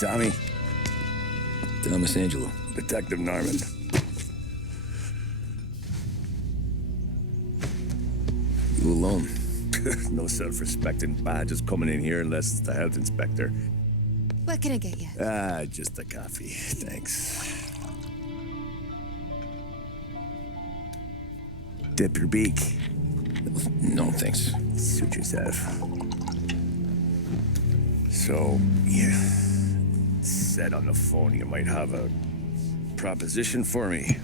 Tommy. Thomas Angelo. Detective Norman. You alone? No self-respecting badges coming in here unless it's the health inspector. What can I get you? Just a coffee. Thanks. Dip your beak. No, thanks. Suit yourself. So, you said on the phone you might have a proposition for me.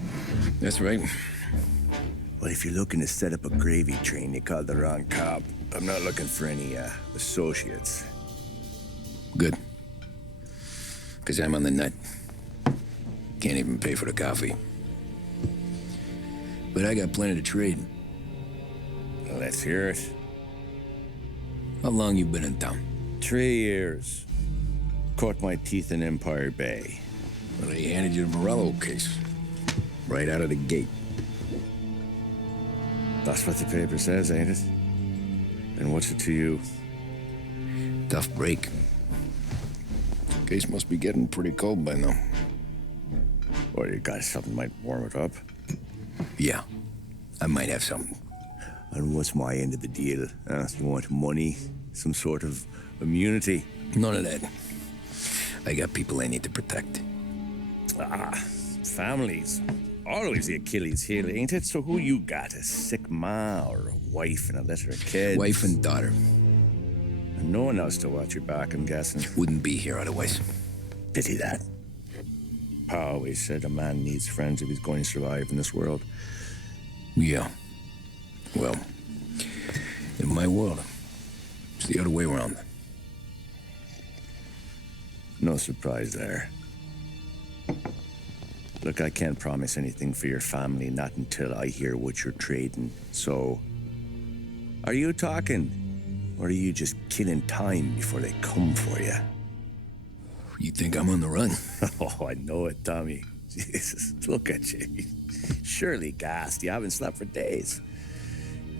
That's right. Well, if you're looking to set up a gravy train, you called the wrong cop. I'm not looking for any, associates. Good. Because I'm on the nut. Can't even pay for the coffee. But I got plenty to trade. Let's hear it. How long you been in town? 3 years. Caught my teeth in Empire Bay. Well, they handed you the Morello case. Right out of the gate. That's what the paper says, ain't it? And what's it to you? Tough break. Case must be getting pretty cold by now. Or you got something might warm it up? Yeah, I might have something. And what's my end of the deal? You want money? Some sort of immunity? None of that. I got people I need to protect. Families. Always the Achilles heel, ain't it? So who you got? A sick ma or a wife and a litter of kids? Wife and daughter. And no one else to watch your back, I'm guessing. Wouldn't be here otherwise. Pity that. Pa always said a man needs friends if he's going to survive in this world. Yeah. Well, in my world, it's the other way around. No surprise there. Look, I can't promise anything for your family, not until I hear what you're trading. So, are you talking? Or are you just killing time before they come for you? You think I'm on the run? Oh, I know it, Tommy. Jesus, look at you. Surely gassed. You haven't slept for days.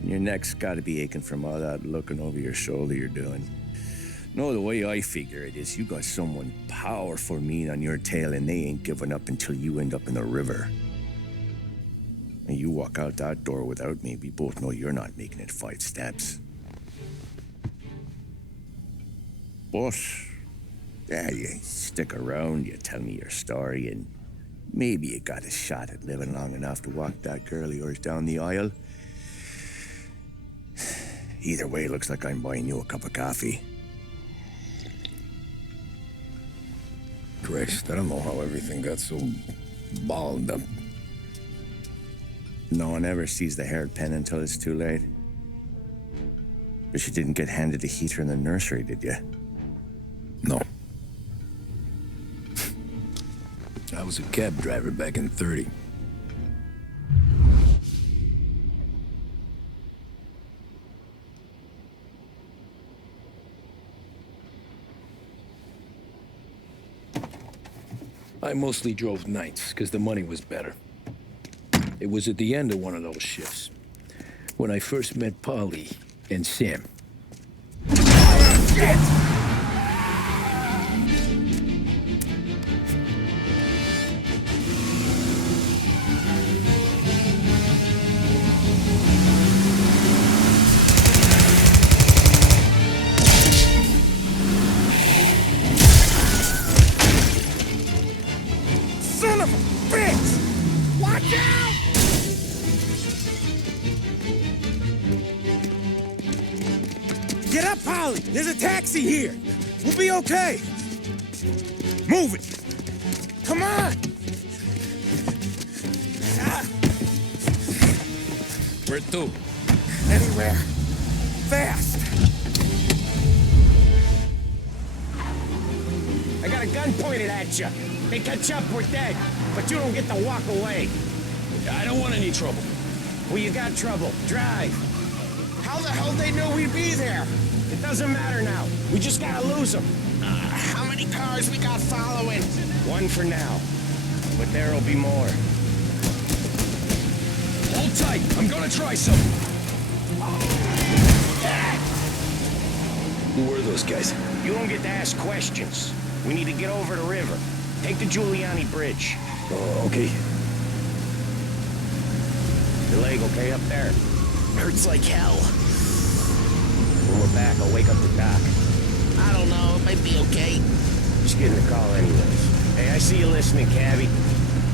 And your neck's got to be aching from all that looking over your shoulder you're doing. No, the way I figure it is you got someone powerful mean on your tail and they ain't giving up until you end up in the river. And you walk out that door without me, we both know you're not making it 5 steps. But, yeah, you stick around, you tell me your story, and maybe you got a shot at living long enough to walk that girl of yours down the aisle. Either way, looks like I'm buying you a cup of coffee. Christ, I don't know how everything got so balled up. No one ever sees the hairpin until it's too late. But you didn't get handed a heater in the nursery, did you? No. I was a cab driver back in 30. I mostly drove nights, because the money was better. It was at the end of one of those shifts, when I first met Polly and Sam. Shit! Son of a bitch! Watch out! Get up, Polly! There's a taxi here! We'll be okay! Move it! Come on! Where to? Anywhere. Fast! I got a gun pointed at you. They catch up, we're dead. But you don't get to walk away. I don't want any trouble. Well, you got trouble. Drive. How the hell they know we'd be there? It doesn't matter now. We just gotta lose them. How many cars we got following? One for now. But there'll be more. Hold tight. I'm gonna try something. Who were those guys? You don't get to ask questions. We need to get over the river. Take the Giuliani Bridge. Oh, okay. Your leg okay up there? Hurts like hell. When we're back, I'll wake up the doc. I don't know, it might be okay. Just getting the call anyways. Hey, I see you listening, Cabby.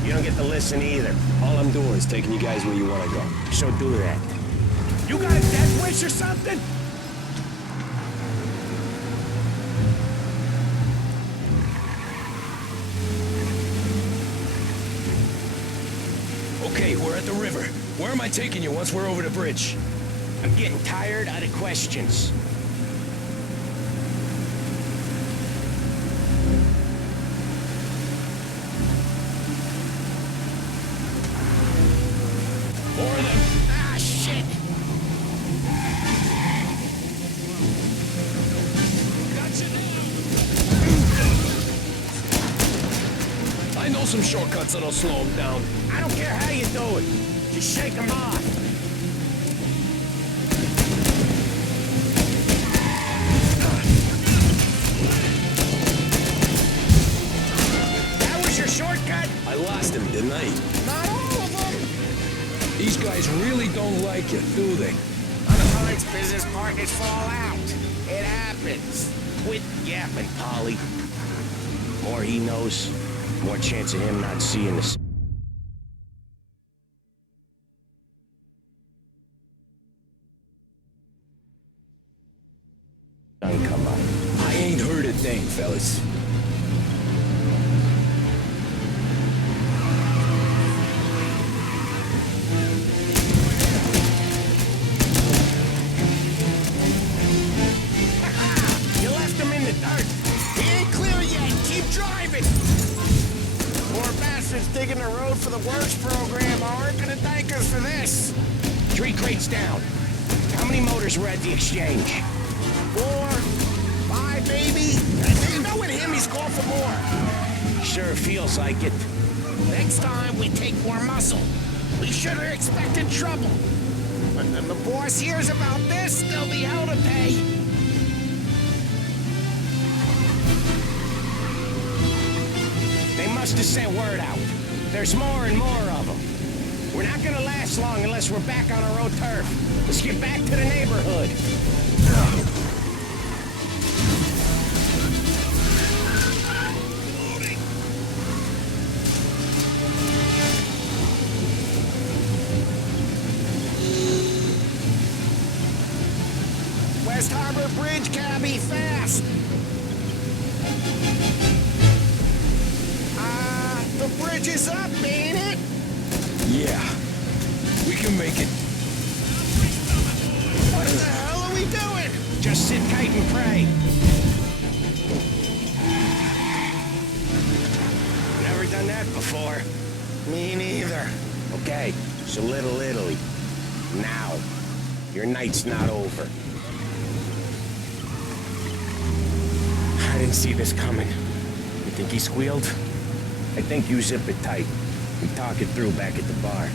You don't get to listen either. All I'm doing is taking you guys where you want to go. So do that. You got a death wish or something? Okay, we're at the river. Where am I taking you once we're over the bridge? I'm getting tired of the questions. More of them. Ah, shit! I know some shortcuts that'll slow them down. I don't care how you do it. Just shake them off. That was your shortcut? I lost him, didn't I? Not all of them. These guys really don't like you, do they? Sometimes business partners fall out. It happens. Quit yapping, Polly. More he knows, more chance of him not seeing the sun come up. I ain't heard a thing, fellas. You left him in the dirt. He ain't clear yet. Keep driving. Poor bastards digging the road for the works program aren't gonna thank us for this. 3 crates down. How many motors were at the exchange? 4, 5, maybe. There's no in him. He's called for more. Sure feels like it. Next time we take more muscle. We should have expected trouble. But when the boss hears about this, there'll be hell to pay. They must have sent word out. There's more and more of them. We're not gonna last long unless we're back on our own turf. Let's get back to the neighborhood. West Harbor Bridge, cabby, fast! The bridge is up, ain't it? Yeah, we can make it. What the hell are we doing? Just sit tight and pray. Never done that before. Me neither. Okay, so Little Italy. Now. Your night's not over. I didn't see this coming. You think he squealed? I think you zip it tight. We talk it through back at the bar.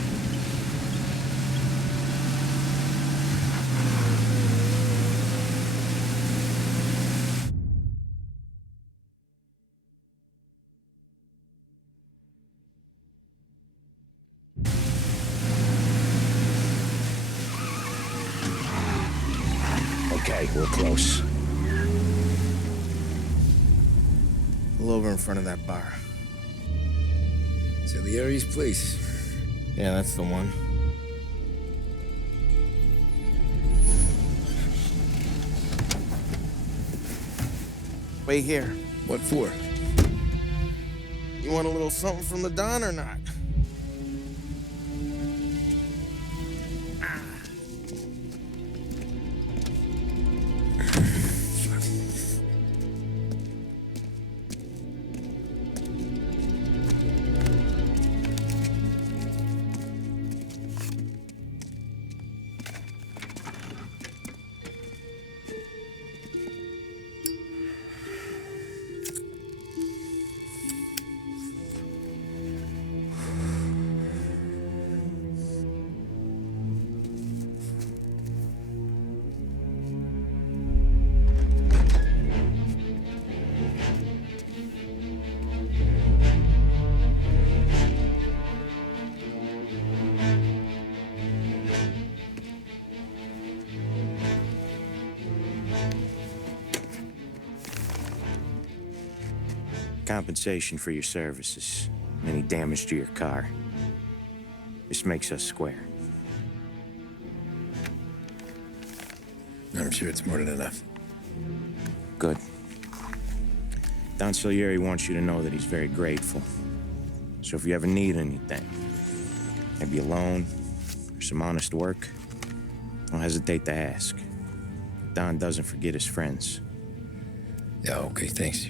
Okay, we're close. Pull over in front of that bar. Salieri's place. Yeah, that's the one. Wait here. What for? You want a little something from the Don or not? Compensation for your services. Any damage to your car. This makes us square. I'm sure it's more than enough. Good. Don Salieri wants you to know that he's very grateful. So if you ever need anything, maybe a loan or some honest work, don't hesitate to ask. Don doesn't forget his friends. Yeah, okay, thanks.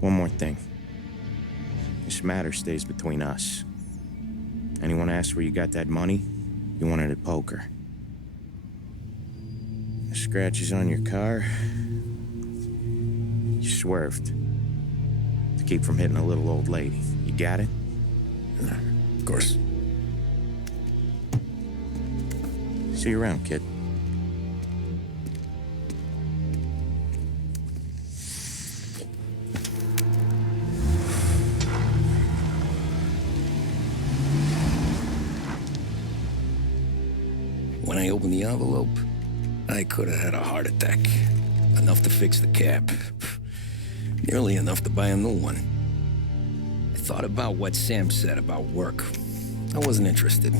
One more thing. This matter stays between us. Anyone asks where you got that money, you won it at poker. The scratches on your car, you swerved to keep from hitting a little old lady. You got it? Of course. See you around, kid. When I opened the envelope, I could have had a heart attack. Enough to fix the cab. Nearly enough to buy a new one. I thought about what Sam said about work. I wasn't interested.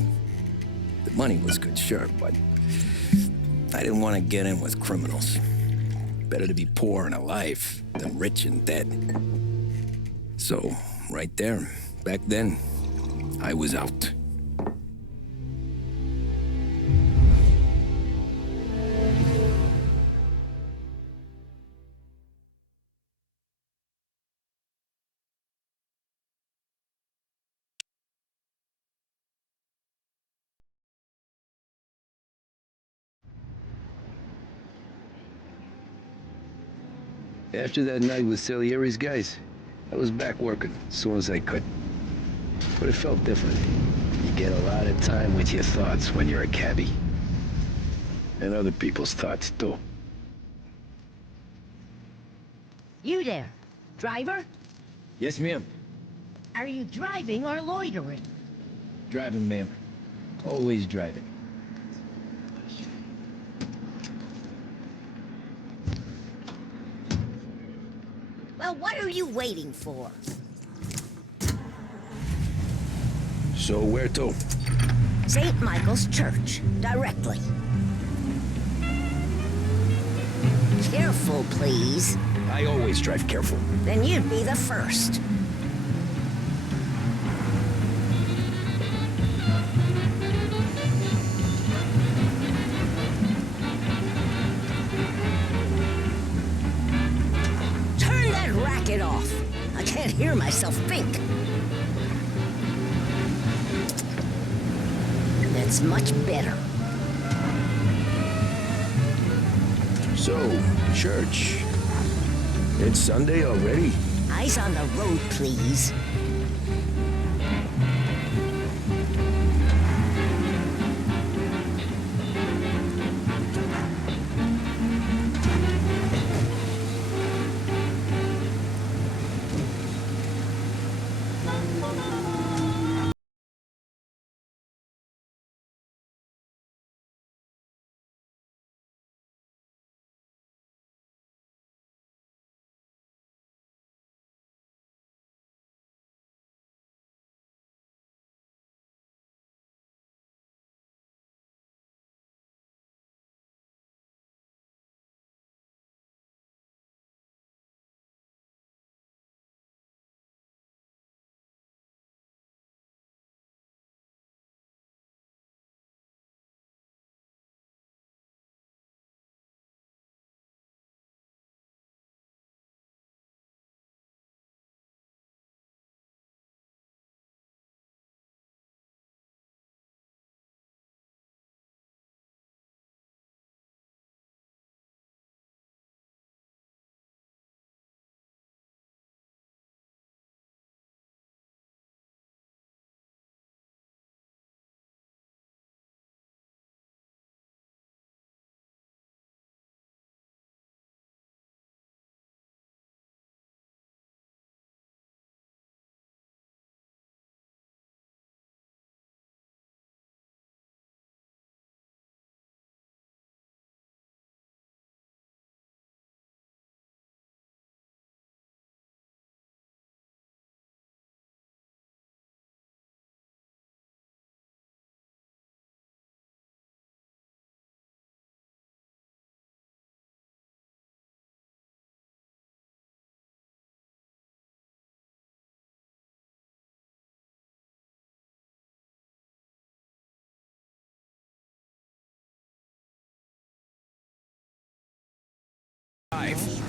The money was good, sure, but I didn't want to get in with criminals. Better to be poor and alive than rich and dead. So, right there, back then, I was out. After that night with Salieri's guys, I was back working as soon as I could. But it felt different. You get a lot of time with your thoughts when you're a cabbie. And other people's thoughts, too. You there, driver? Yes, ma'am. Are you driving or loitering? Driving, ma'am. Always driving. Well, what are you waiting for? So where to? St. Michael's Church, directly. Careful, please. I always drive careful. Then you'd be the first. Turn that racket off. I can't hear myself think. That's much better. So, church. It's Sunday already? Eyes on the road, please.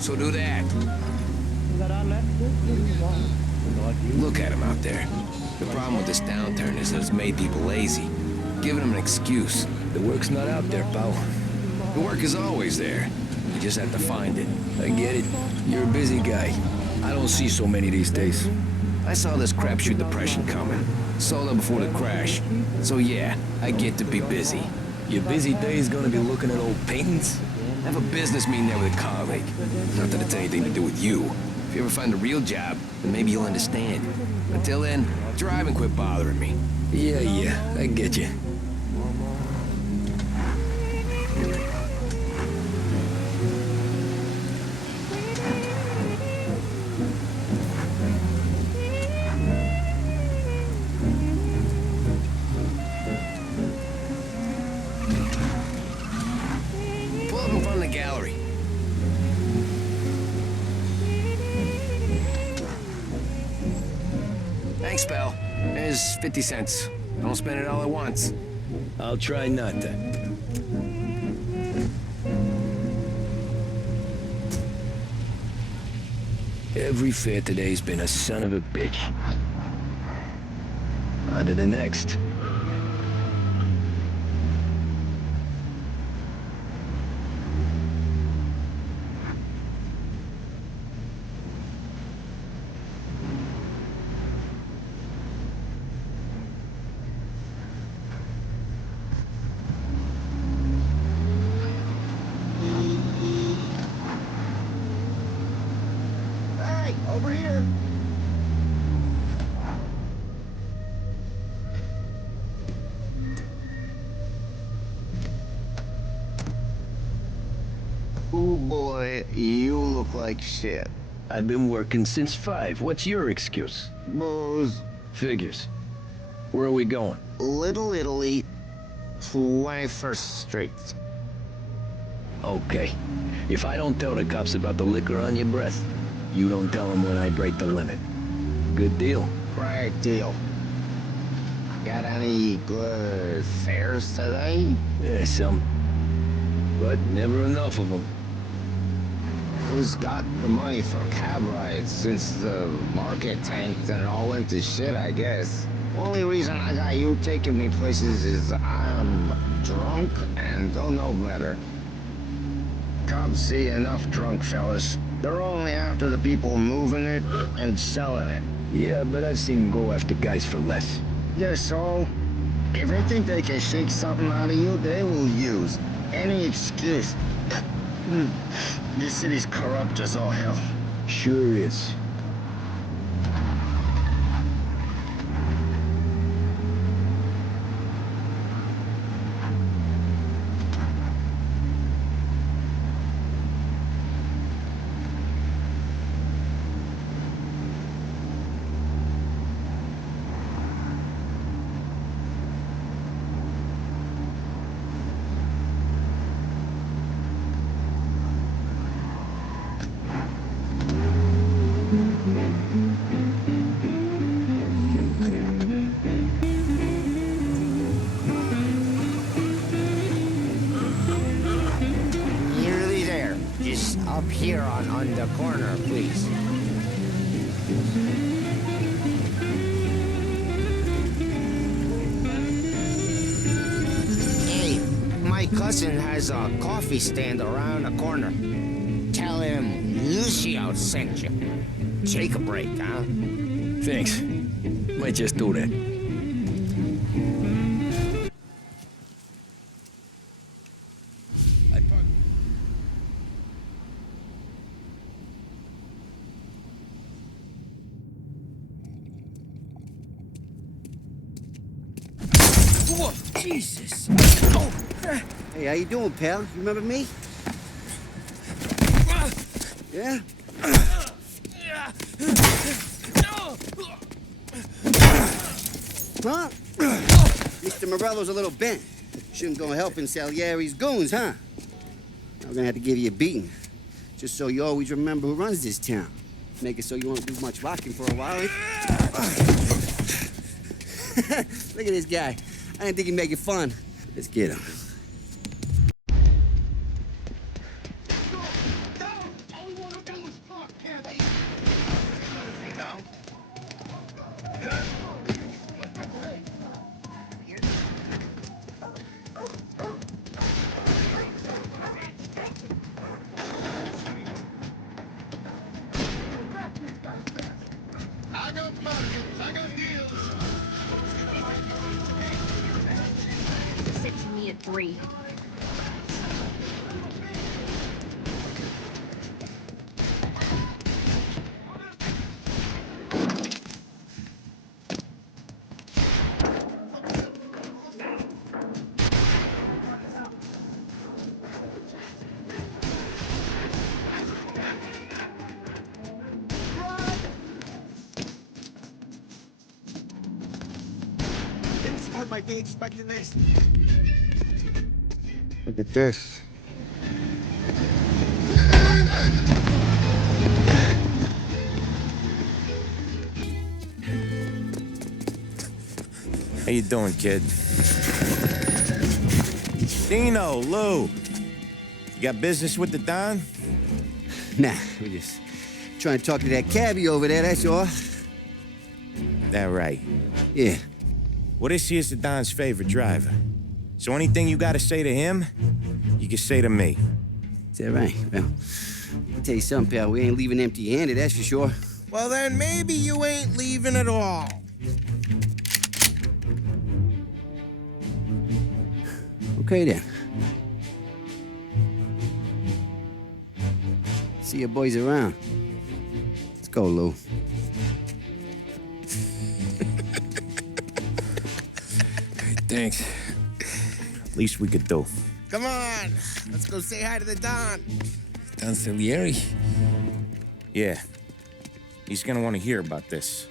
so do that. Look at him out there. The problem with this downturn is that it's made people lazy, giving them an excuse. The work's not out there, pal. The work is always there. You just have to find it. I get it. You're a busy guy. I don't see so many these days. I saw this crapshoot depression coming. Sold out before the crash. So yeah, I get to be busy. Your busy day is gonna be looking at old paintings? I have a business meeting there with a colleague. Not that it's anything to do with you. If you ever find a real job, then maybe you'll understand. Until then, drive and quit bothering me. Yeah, I get you. Pull up in front of the gallery. Thanks, pal. There's 50 cents. Don't spend it all at once. I'll try not to. Every fair today's been a son of a bitch. On to the next. Hey, over here. Ooh, boy, you look like shit. I've been working since 5. What's your excuse? Booze, Figures. Where are we going? Little Italy, 21st Street. Okay. If I don't tell the cops about the liquor on your breath, you don't tell them when I break the limit. Good deal. Right deal. Got any good fares today? Yeah, some. But never enough of them. Who's got the money for cab rides since the market tanked and it all went to shit, I guess? Only reason I got you taking me places is I'm drunk and don't know better. Cops see enough drunk fellas. They're only after the people moving it and selling it. Yeah, but I've seen them go after guys for less. Yeah, so if they think they can shake something out of you, they will use any excuse. This city's corrupt as all hell. Sure is. Nearly there. Just up here on the corner, please. Hey, my cousin has a coffee stand around the corner. Tell him Lucio sent you. Take a break, huh? Thanks. Might just do that. Whoa, Jesus. Hey, how you doing, pal? You remember me? Yeah? Huh? Mr. Morello's a little bent. Shouldn't go helping Salieri's goons, huh? I'm gonna have to give you a beating. Just so you always remember who runs this town. Make it so you won't do much rocking for a while. Look at this guy. I didn't think he'd make it fun. Let's get him. All we want to free. Might be expecting this. Look at this. How you doing, kid? Dino, Lou. You got business with the Don? Nah, we're just trying to talk to that cabbie over there, that's all. That right. Yeah. Well, this here's the Don's favorite driver. So anything you gotta say to him, you can say to me. Is that right? Well, I'll tell you something, pal. We ain't leaving empty-handed, that's for sure. Well, then maybe you ain't leaving at all. Okay, then. See your boys around. Let's go, Lou. Thanks. Least we could do. Come on, let's go say hi to the Don. Don Salieri? Yeah. He's gonna want to hear about this.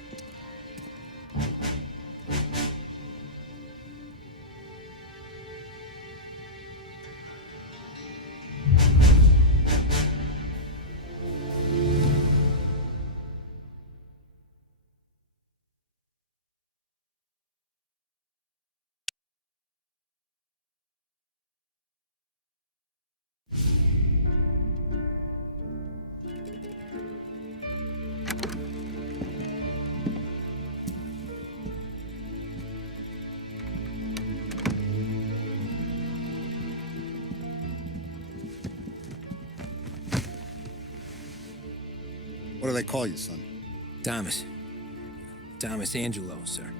What do they call you, son? Thomas. Thomas Angelo, sir.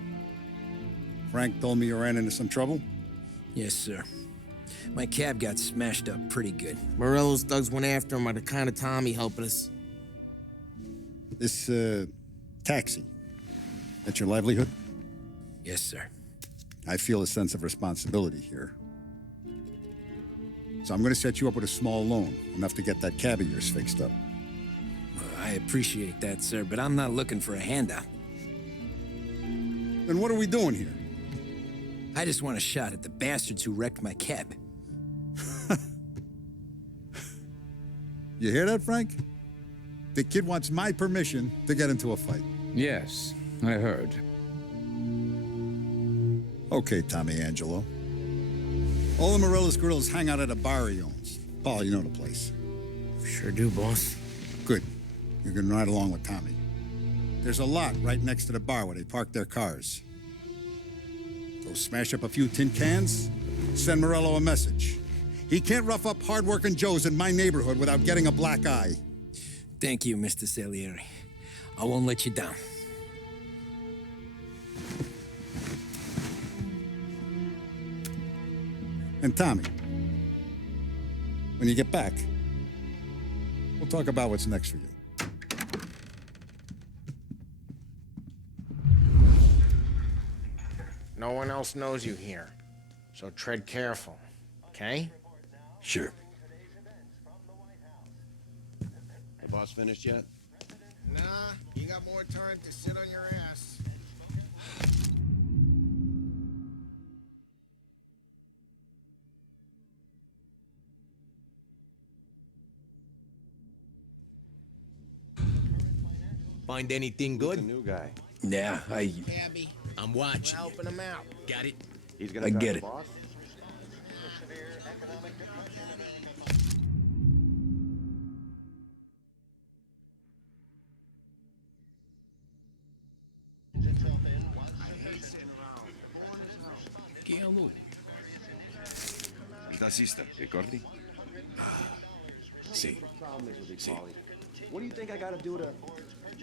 Frank told me you ran into some trouble? Yes, sir. My cab got smashed up pretty good. Morello's thugs went after him by the kind of Tommy helping us. This, taxi, that's your livelihood? Yes, sir. I feel a sense of responsibility here. So I'm gonna set you up with a small loan, enough to get that cab of yours fixed up. I appreciate that, sir, but I'm not looking for a handout. Then what are we doing here? I just want a shot at the bastards who wrecked my cab. You hear that, Frank? The kid wants my permission to get into a fight. Yes, I heard. Okay, Tommy Angelo. All the Morello's girls hang out at a bar he owns. Paul, you know the place. Sure do, boss. Good. You can ride along with Tommy. There's a lot right next to the bar where they park their cars. Go smash up a few tin cans, send Morello a message. He can't rough up hard-working Joes in my neighborhood without getting a black eye. Thank you, Mr. Salieri. I won't let you down. And Tommy, when you get back, we'll talk about what's next for you. No one else knows you here, so tread careful, okay? Sure. The boss finished yet? Nah, you got more time to sit on your ass. Find anything Who's the good? new guy? Yeah, Cabby, I'm watching. Helping him out. Got it? He's gonna I drive get the it. boss? Il tassista, ricordi? See. What do you think I gotta do to...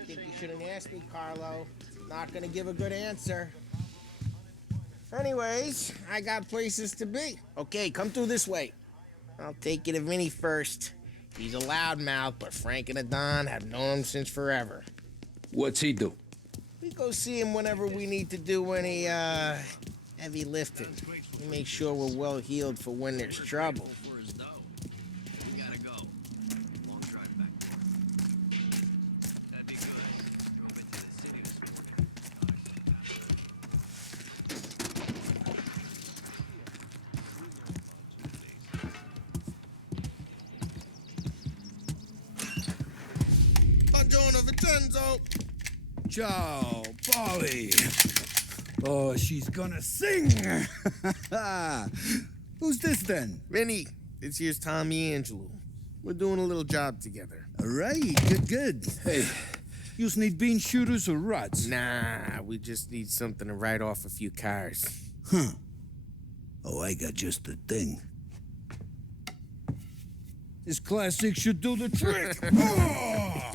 Think you shouldn't ask me, Carlo. Not gonna give a good answer. Anyways, I got places to be. Okay, come through this way. I'll take you to Vinny first. He's a loudmouth, but Frank and the Don have known him since forever. What's he do? We go see him whenever we need to do any, heavy lifting. We make sure we're well healed for when there's trouble. Buongiorno, Vincenzo. Ciao, Polly. Oh, she's gonna sing. Who's this then? Vinny, this here's Tommy Angelo. We're doing a little job together. All right, good. Hey, you need bean shooters or rods? Nah, we just need something to write off a few cars. Huh. Oh, I got just the thing. This classic should do the trick. Oh!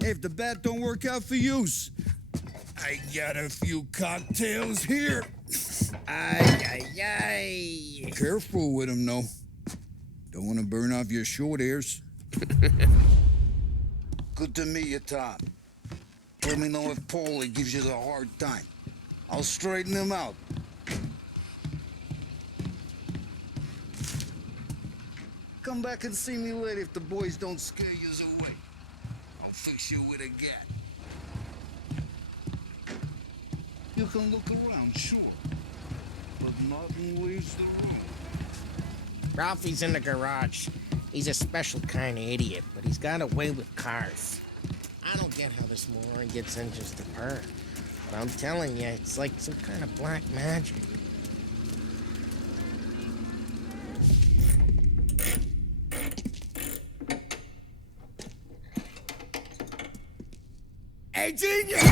If the bat don't work out for use, I got a few cocktails here. Ay. Careful with them, though. Don't want to burn off your short hairs. Good to meet you, Tom. Let me know if Paulie gives you the hard time. I'll straighten him out. Come back and see me later if the boys don't scare you away. I'll fix you with a gat. You can look around, sure. But nothing leaves the room. Ralphie's in the garage. He's a special kind of idiot, but he's got a way with cars. I don't get how this moron gets in just a purr. But I'm telling you, it's like some kind of black magic. Hey, genius!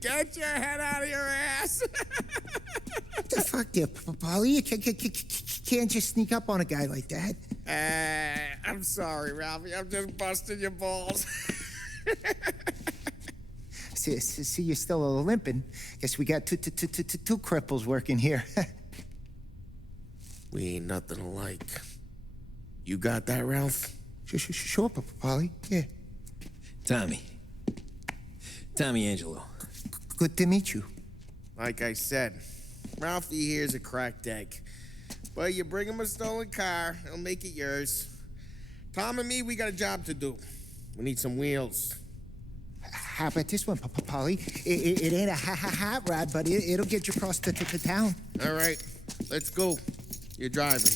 Get your head out of your ass! What the fuck there, Polly? You can't just sneak up on a guy like that. I'm sorry, Ralphie. I'm just busting your balls. See, you're still limping. Guess we got two cripples working here. We ain't nothing alike. You got that, Ralph? Sure, Polly. Yeah. Tommy Angelo. Good to meet you. Like I said, Ralphie here's a cracked egg. But you bring him a stolen car, he'll make it yours. Tom and me, we got a job to do. We need some wheels. How about this one, Polly? It ain't a hot rod, but it'll get you across to town. All right, let's go. You're driving.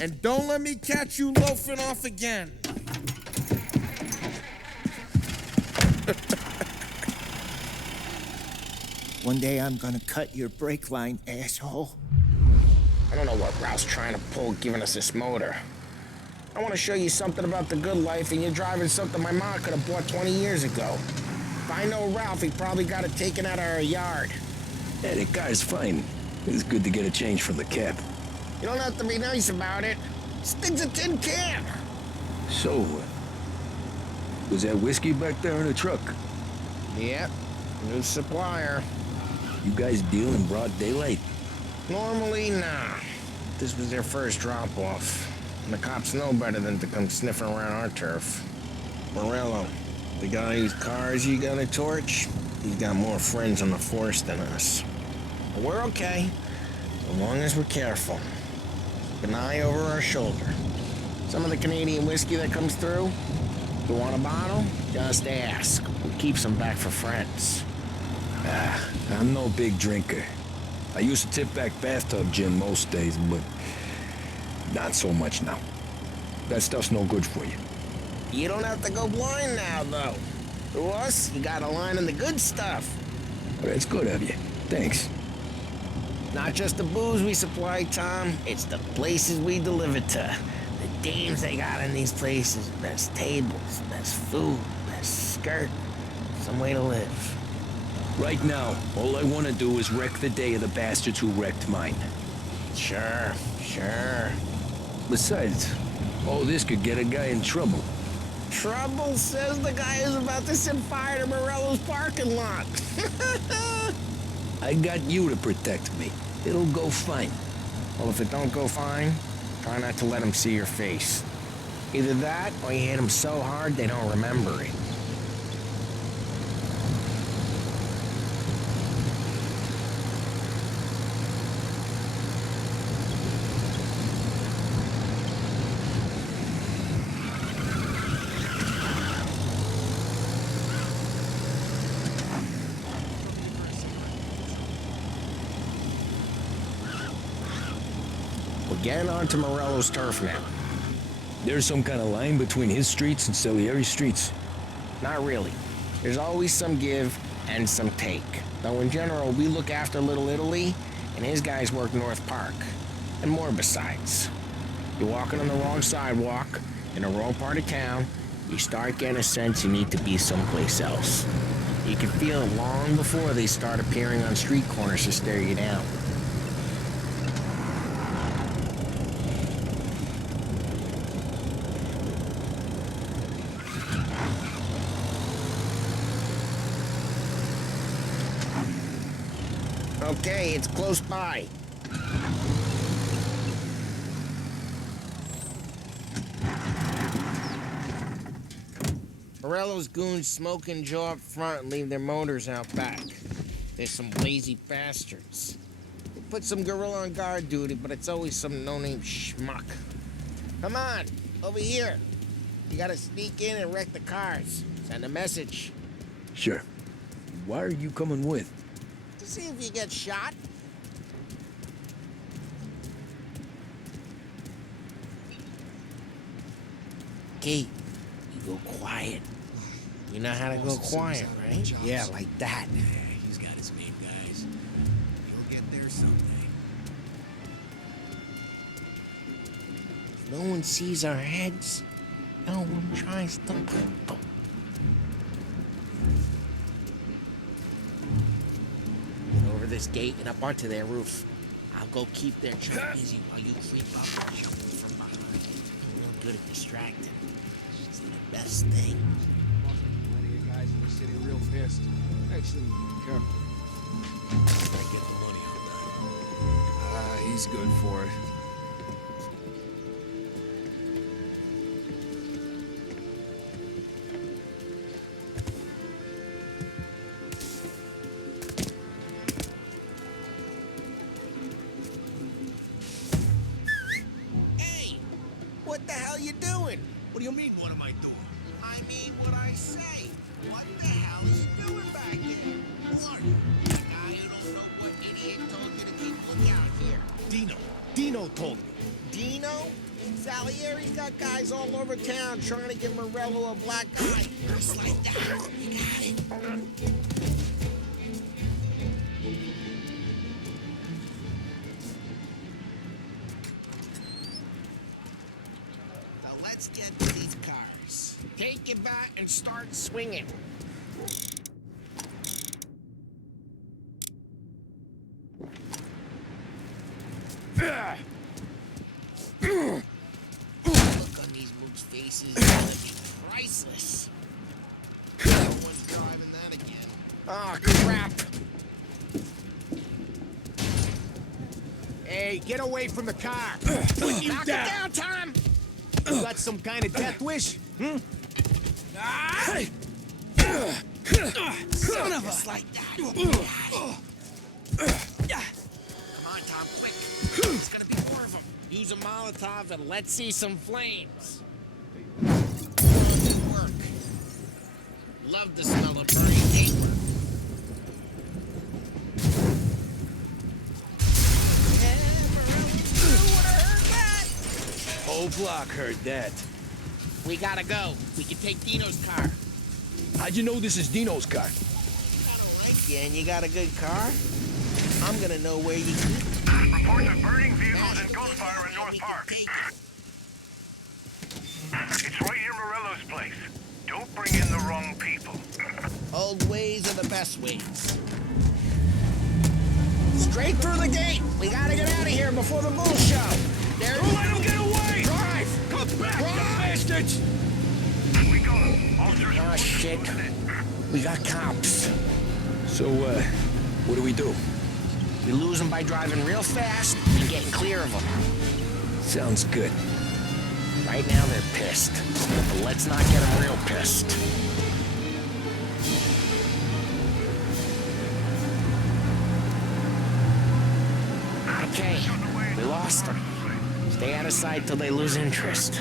And don't let me catch you loafing off again. One day I'm gonna cut your brake line, asshole. I don't know what Ralph's trying to pull giving us this motor. I want to show you something about the good life, and you're driving something my mom could have bought 20 years ago. If I know Ralph, he probably got it taken out of our yard. Yeah, the car's fine. It's good to get a change from the cab. You don't have to be nice about it. This thing's a tin can. So, was that whiskey back there in the truck? Yep, new supplier. You guys deal in broad daylight? Normally, nah. This was their first drop-off. And the cops know better than to come sniffing around our turf. Morello, the guy whose cars you got a torch, he's got more friends on the force than us. But we're okay, as long as we're careful. Keep an eye over our shoulder. Some of the Canadian whiskey that comes through, if you want a bottle, just ask. We keep some back for friends. I'm no big drinker. I used to tip back bathtub gin most days, but not so much now. That stuff's no good for you. You don't have to go blind now, though. To us, you got a line in the good stuff. Well, that's good of you. Thanks. Not just the booze we supply, Tom. It's the places we deliver to. The dames they got in these places. Best tables, best food, best skirt. Some way to live. Right now, all I want to do is wreck the day of the bastards who wrecked mine. Sure. Besides, all this could get a guy in trouble. Trouble says the guy is about to set fire to Morello's parking lot. I got you to protect me. It'll go fine. Well, if it don't go fine, try not to let him see your face. Either that, or you hit him so hard they don't remember it. We're getting onto Morello's turf now. There's some kind of line between his streets and Salieri's streets. Not really. There's always some give and some take. Though in general, we look after Little Italy, and his guys work North Park. And more besides. You're walking on the wrong sidewalk, in the wrong part of town, you start getting a sense you need to be someplace else. You can feel it long before they start appearing on street corners to stare you down. Okay, it's close by. Morello's goons smoke and jaw up front and leave their motors out back. They're some lazy bastards. They put some gorilla on guard duty, but it's always some no-name schmuck. Come on, over here. You gotta sneak in and wreck the cars. Send a message. Sure. Why are you coming with? To see if you get shot. Okay, you go quiet. You know how to go quiet, right? Yeah, like that. He's got his main guys. He'll get there someday. If no one sees our heads, no one tries to pump them. Get over this gate and up onto their roof. I'll go keep their truck busy while you creep up and shoot them from behind. I'm real good at distracting. It's the best thing. Plenty of guys in the city real pissed. Actually, careful. I get the money on that. He's good for it. Hey, what the hell you doing? What do you mean, what am I doing? I mean what I say. What the hell are you doing back there? Who are you? Now you don't know what idiot told you to keep lookout here. Dino told me. Dino? Salieri's got guys all over town trying to give Morello a black eye. Just like that. You got it. Now let's get to these cars. Take it back and start swinging. Look on these mooks' faces is gonna be priceless. No one's driving that again. Oh, crap. Hey, get away from the car. Knock it down, Tom! You got some kind of death wish? Hmm? Son of a... Just like that. Come on, Tom, quick. There's gonna be more of them. Use a Molotov and let's see some flames. Good work. Love the smell of burning paper. Whole block heard that. We gotta go. We can take Dino's car. How'd you know this is Dino's car? I don't like you and you got a good car? I'm gonna know where you keep it. Reports of burning vehicles and gunfire in North Park. It's right near Morello's place. Don't bring in the wrong people. Old ways are the best ways. Straight through the gate. We gotta get out of here before the bull show. Don't let him get away! Drive! Come back, Drive! you bastards! We got Oh, shit. We got cops. So, what do we do? We lose them by driving real fast and getting clear of them. Sounds good. Right now, they're pissed. But let's not get them real pissed. Okay, we lost them. Stay out of sight till they lose interest.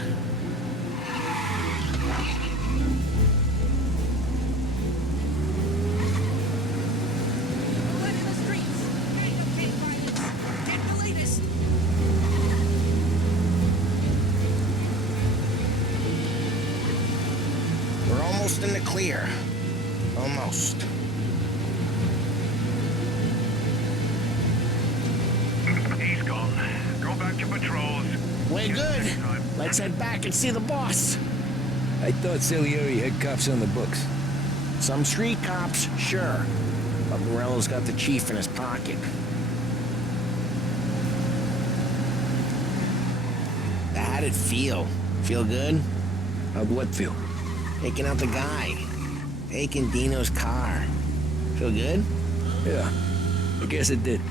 We're almost in the clear. Almost. He's gone. Go back to patrols. Way good. Let's head back and see the boss. I thought Salieri had cops on the books. Some street cops, sure. But Morello's got the chief in his pocket. How'd it feel? Feel good? How'd what feel? Taking out the guy. Taking Dino's car. Feel good? Yeah, I guess it did.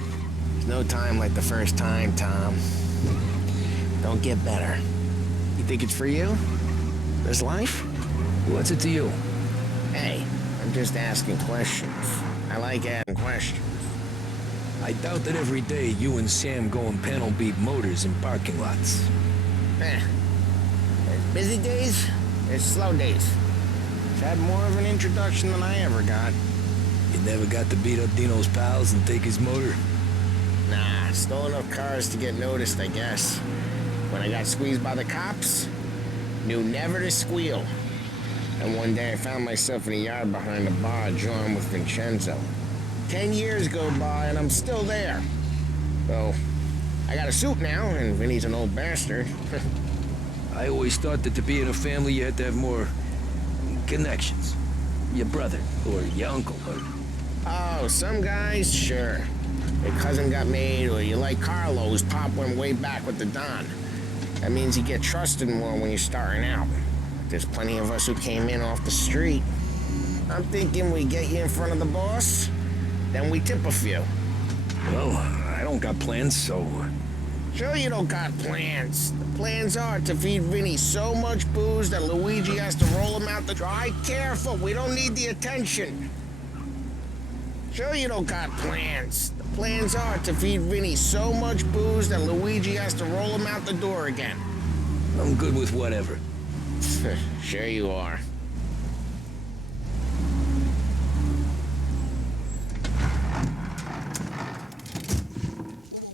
There's no time like the first time, Tom. Don't get better. You think it's for you? This life? What's it to you? Hey, I'm just asking questions. I like asking questions. I doubt that every day you and Sam go and panel beat motors in parking lots. There's busy days, there's slow days. I've had more of an introduction than I ever got. You never got to beat up Dino's pals and take his motor? Nah, stole enough cars to get noticed, I guess. When I got squeezed by the cops, knew never to squeal. And one day I found myself in a yard behind a bar drawing with Vincenzo. 10 years go by and I'm still there. So, I got a suit now, and Vinny's an old bastard. I always thought that to be in a family you had to have more connections. Your brother, or your uncle, or... Oh, some guys, sure. Your cousin got made, or you like Carlos, Pop went way back with the Don. That means you get trusted more when you're starting out. There's plenty of us who came in off the street. I'm thinking we get you in front of the boss, then we tip a few. Well, I don't got plans, so... Sure you don't got plans. The plans are to feed Vinny so much booze that Luigi has to roll him out the dry. Careful, we don't need the attention. Sure you don't got plans. The plans are to feed Vinny so much booze that Luigi has to roll him out the door again. I'm good with whatever. Sure you are.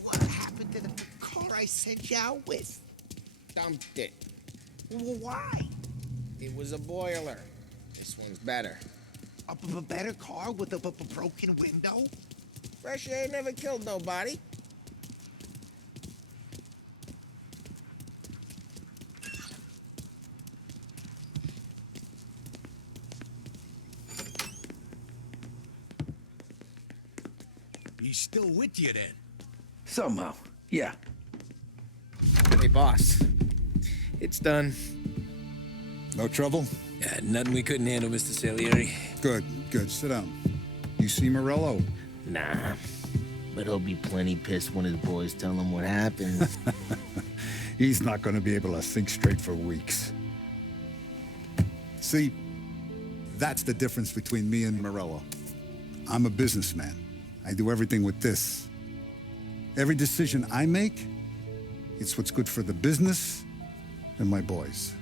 What happened to the car I sent you out with? Dumped it. Why? It was a boiler. This one's better. A better car with a broken window? Fresh air never killed nobody. He's still with you then? Somehow, yeah. Hey, boss. It's done. No trouble? Yeah, nothing we couldn't handle, Mr. Salieri. Good, good. Sit down. You see Morello? Nah. But he'll be plenty pissed when his boys tell him what happened. He's not going to be able to think straight for weeks. See, that's the difference between me and Morello. I'm a businessman. I do everything with this. Every decision I make, it's what's good for the business and my boys.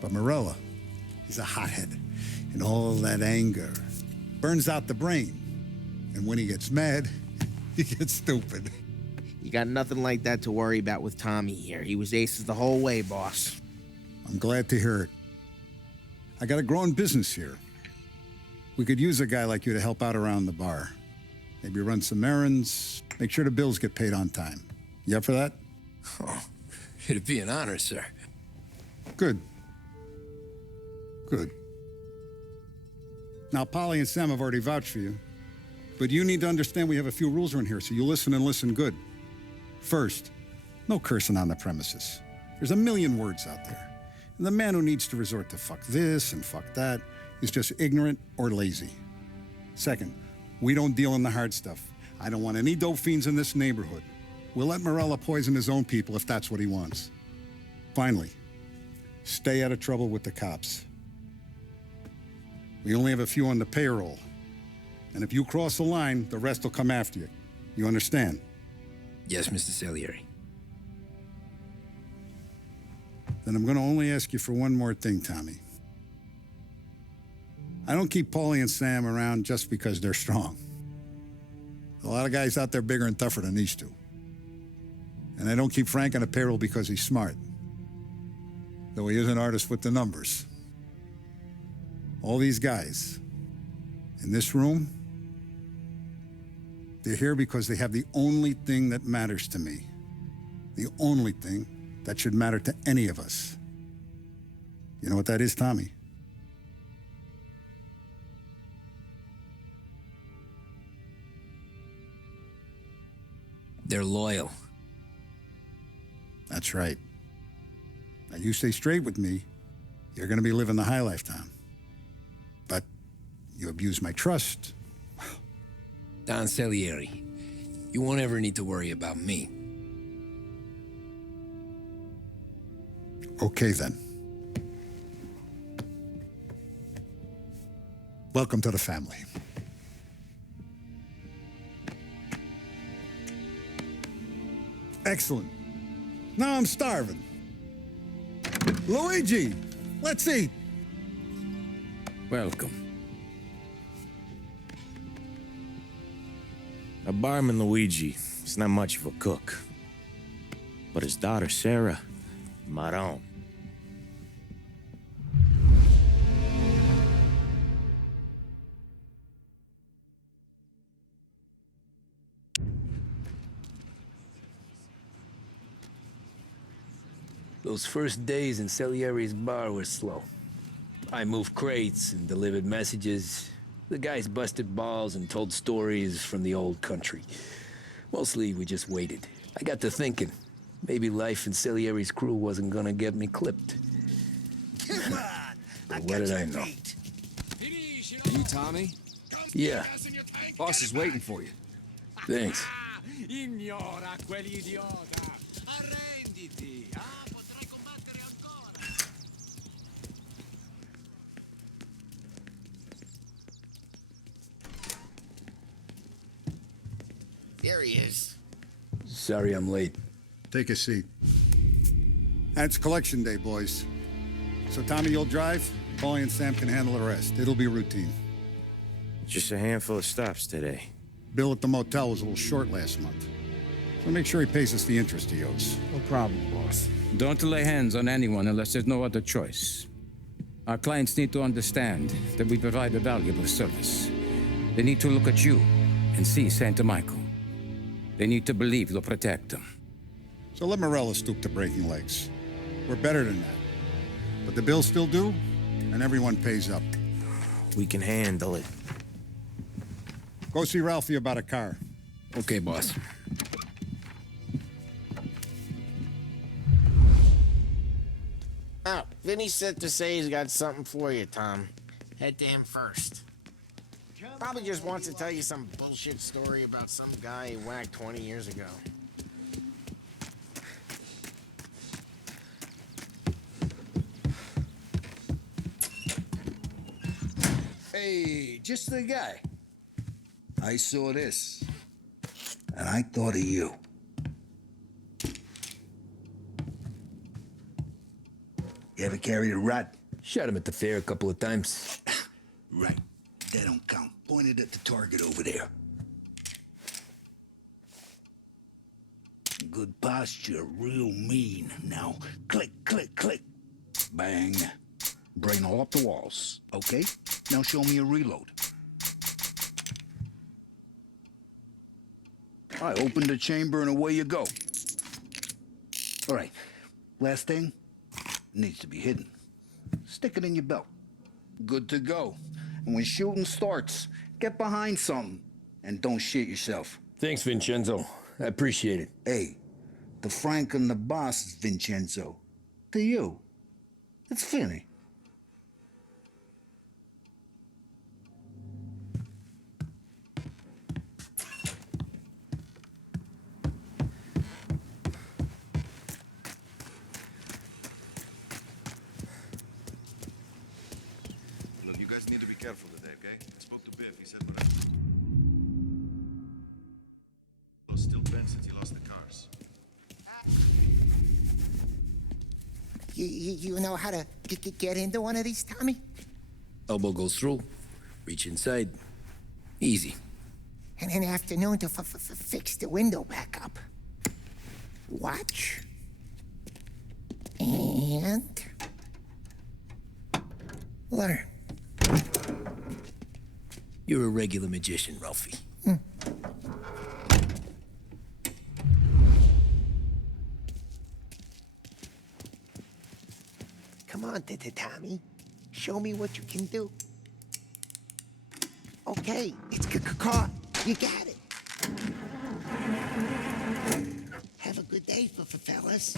But Morello, he's a hothead, and all that anger burns out the brain. And when he gets mad, he gets stupid. You got nothing like that to worry about with Tommy here. He was aces the whole way, boss. I'm glad to hear it. I got a growing business here. We could use a guy like you to help out around the bar. Maybe run some errands, make sure the bills get paid on time. You up for that? Oh, it'd be an honor, sir. Good. Good. Now, Polly and Sam have already vouched for you, but you need to understand we have a few rules around here, so you listen and listen good. First, no cursing on the premises. There's a million words out there. And the man who needs to resort to fuck this and fuck that is just ignorant or lazy. Second, we don't deal in the hard stuff. I don't want any dope fiends in this neighborhood. We'll let Morella poison his own people if that's what he wants. Finally, stay out of trouble with the cops. We only have a few on the payroll. And if you cross the line, the rest will come after you. You understand? Yes, Mr. Salieri. Then I'm gonna only ask you for one more thing, Tommy. I don't keep Paulie and Sam around just because they're strong. A lot of guys out there bigger and tougher than these two. And I don't keep Frank on a payroll because he's smart. Though he is an artist with the numbers. All these guys in this room, they're here because they have the only thing that matters to me. The only thing that should matter to any of us. You know what that is, Tommy? They're loyal. That's right. Now you stay straight with me, you're gonna be living the high life, Tom. But you abuse my trust. Don Salieri, you won't ever need to worry about me. Okay, then. Welcome to the family. Excellent. Now I'm starving. Luigi, let's eat. Welcome. A barman Luigi is not much of a cook. But his daughter Sarah, Maron. Those first days in Salieri's bar were slow. I moved crates and delivered messages. The guys busted balls and told stories from the old country. Mostly, we just waited. I got to thinking, maybe life in Salieri's crew wasn't gonna get me clipped. Come on! But what did I know? You Tommy? Yeah. Boss is waiting for you. Thanks. Ignora quell'idiota! Arrenditi! Potrai combattere ancora! There he is. Sorry I'm late. Take a seat. It's collection day, boys. So Tommy, you'll drive. Paulie and Sam can handle the rest. It'll be routine. Just a handful of stops today. Bill at the motel was a little short last month. So make sure he pays us the interest he owes. No problem, boss. Don't lay hands on anyone unless there's no other choice. Our clients need to understand that we provide a valuable service. They need to look at you and see Santa Michael. They need to believe you'll protect them. So let Morella stoop to breaking legs. We're better than that. But the bills still due, and everyone pays up. We can handle it. Go see Ralphie about a car. Okay, boss. Oh, Vinny said to say he's got something for you, Tom. Head to him first. Probably just wants to tell you some bullshit story about some guy he whacked 20 years ago. Hey, just the guy. I saw this, and I thought of you. You ever carried a rat? Shot him at the fair a couple of times. Right. That don't count. Pointed at the target over there. Good posture, real mean. Now, click, click, click. Bang. Brain all up the walls. Okay? Now show me a reload. I open the chamber and away you go. All right. Last thing. Needs to be hidden. Stick it in your belt. Good to go. And when shooting starts, get behind something and don't shit yourself. Thanks, Vincenzo. I appreciate it. Hey, the Frank and the boss is Vincenzo. To you. It's funny. Look, you guys need to be careful today, okay? I spoke to Biff. He said still bent since he lost the cars. You know how to get into one of these, Tommy? Elbow goes through. Reach inside. Easy. And an afternoon to fix the window back up. Watch. And... learn. You're a regular magician, Ralphie. Come on, Tommy. Show me what you can do. Okay, it's caught. You got it. Have a good day, fellas.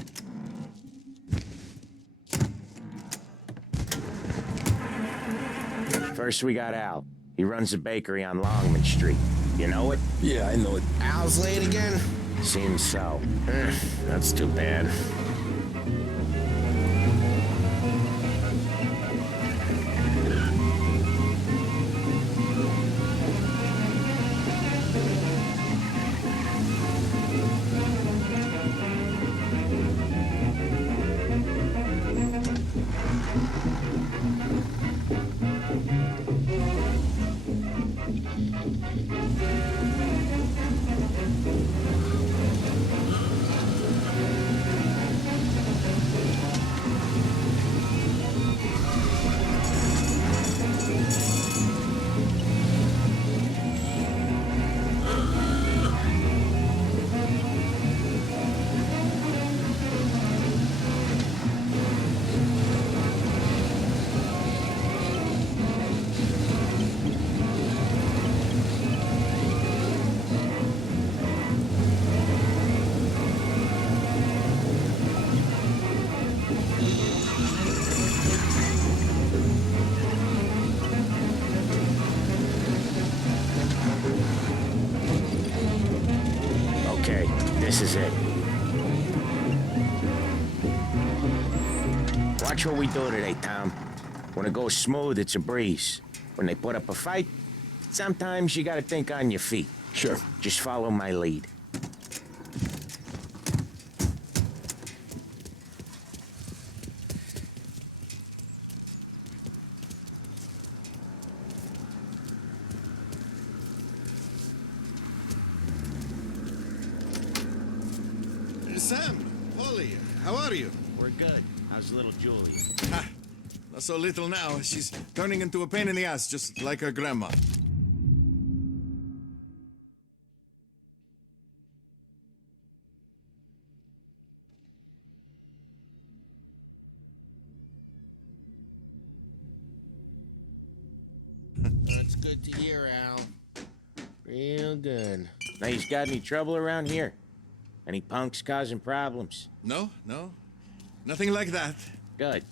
First, we got Al. He runs a bakery on Longman Street. You know it? Yeah, I know it. Al's late again? Seems so. That's too bad. Okay, this is it. Watch what we do today, Tom. When it goes smooth, it's a breeze. When they put up a fight, sometimes you gotta think on your feet. Sure. Just follow my lead. Sam, Holly, how are you? We're good. How's little Julia? Ha! Not so little now. She's turning into a pain in the ass, just like her grandma. That's good to hear, Al. Real good. Now, you got any trouble around here? Any punks causing problems? No. Nothing like that. Good.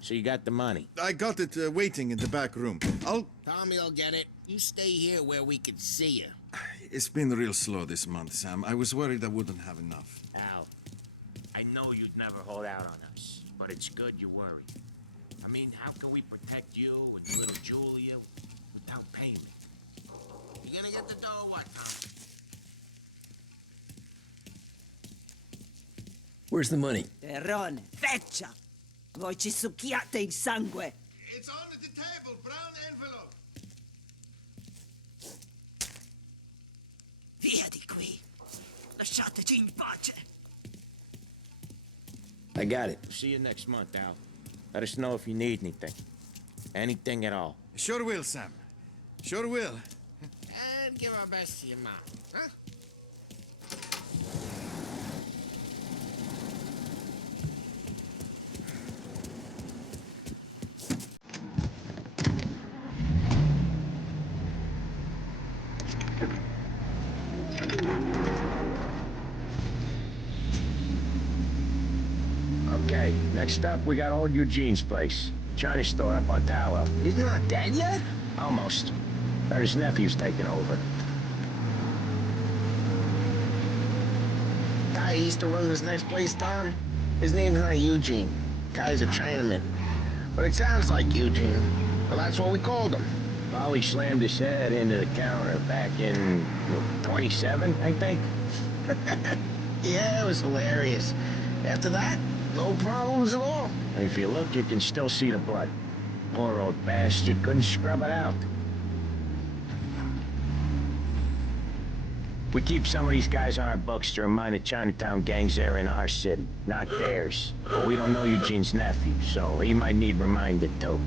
So you got the money? I got it waiting in the back room. Tommy'll get it. You stay here where we can see you. It's been real slow this month, Sam. I was worried I wouldn't have enough. Al, I know you'd never hold out on us, but it's good you worry. I mean, how can we protect you and little Julia without payment? You gonna get the dough or what, Tom? Where's the money? Terrone, feccia! Voi ci succhiate il sangue! It's on the table, brown envelope. Via di qui! Lasciateci in pace! I got it. See you next month, Al. Let us know if you need anything. Anything at all. Sure will, Sam. Sure will. And give our best to your mom, huh? Okay. Hey, next up, we got old Eugene's place. China store up on Tower. He's not dead yet? Almost. But his nephew's taking over. Guy used to run this next place, Tom. His name's not Eugene. Guy's a Chinaman. But it sounds like Eugene. Well, that's what we called him. Polly slammed his head into the counter back in 27, I think. Yeah, it was hilarious. After that, no problems at all. If you look, you can still see the blood. Poor old bastard couldn't scrub it out. We keep some of these guys on our books to remind the Chinatown gangs they're in our city, not theirs. But we don't know Eugene's nephew, so he might need reminded too.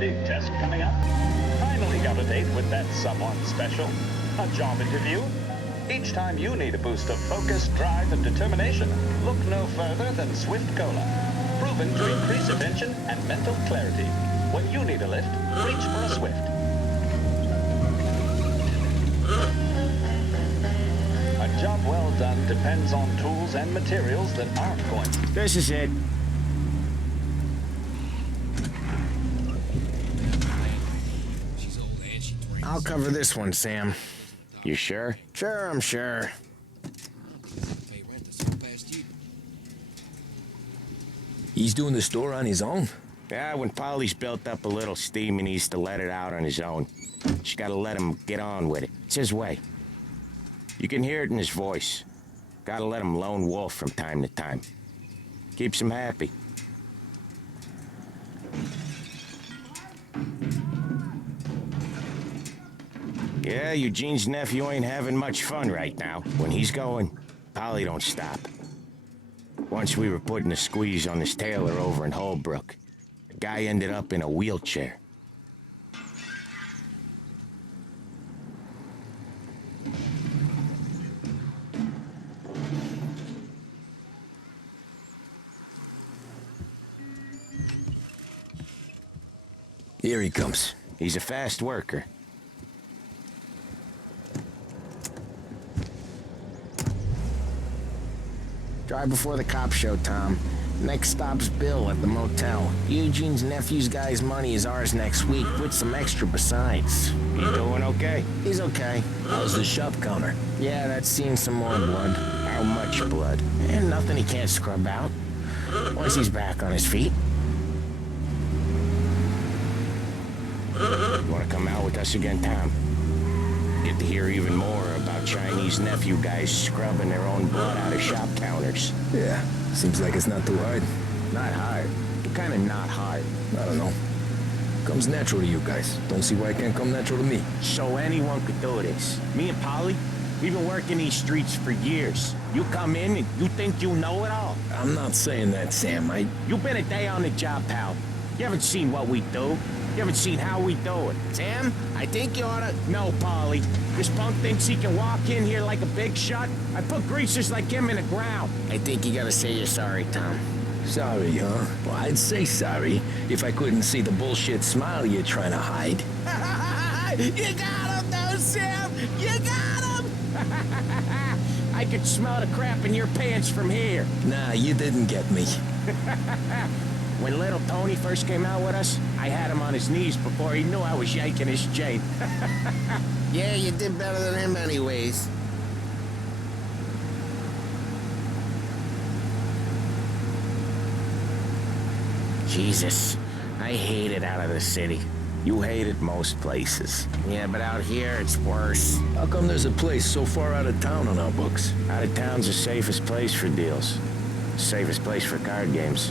Big test coming up. Finally got a date with that someone special. A job interview. Each time you need a boost of focus, drive, and determination, look no further than Swift Cola. Proven to increase attention and mental clarity. When you need a lift, reach for a Swift. A job well done depends on tools and materials that aren't going to. This is it. I'll cover this one, Sam. You sure? Sure, I'm sure. He's doing the store on his own? Yeah, when Polly's built up a little steam, he needs to let it out on his own. She's gotta let him get on with it. It's his way. You can hear it in his voice. Gotta let him lone wolf from time to time. Keeps him happy. Yeah, Eugene's nephew ain't having much fun right now. When he's going, Polly don't stop. Once we were putting a squeeze on this tailor over in Holbrook. The guy ended up in a wheelchair. Here he comes. He's a fast worker. Drive before the cops show, Tom. Next stop's Bill at the motel. Eugene's nephew's guy's money is ours next week, with some extra besides. He doing okay? He's okay. How's the shop counter? Yeah, that's seen some more blood. How much blood? And nothing he can't scrub out. Once he's back on his feet. You wanna come out with us again, Tom? Get to hear even more about Chinese nephew guys scrubbing their own blood out of shop counters. Yeah, seems like it's not too hard. Not hard. Kinda not hard. I don't know. Comes natural to you guys. Don't see why it can't come natural to me. So anyone could do this. Me and Polly, we've been working these streets for years. You come in and you think you know it all. I'm not saying that, Sam. You've been a day on the job, pal. You haven't seen what we do. You haven't seen how we do it. Sam, I think you oughta... No, Polly. This punk thinks he can walk in here like a big shot. I put greasers like him in the ground. I think you gotta say you're sorry, Tom. Sorry, huh? Well, I'd say sorry if I couldn't see the bullshit smile you're trying to hide. You got him, though, Sam! You got him! I could smell the crap in your pants from here. Nah, you didn't get me. When little Tony first came out with us, I had him on his knees before he knew I was yanking his chain. Yeah, you did better than him anyways. Jesus, I hate it out of the city. You hate it most places. Yeah, but out here, it's worse. How come there's a place so far out of town on our books? Out of town's the safest place for deals. Safest place for card games.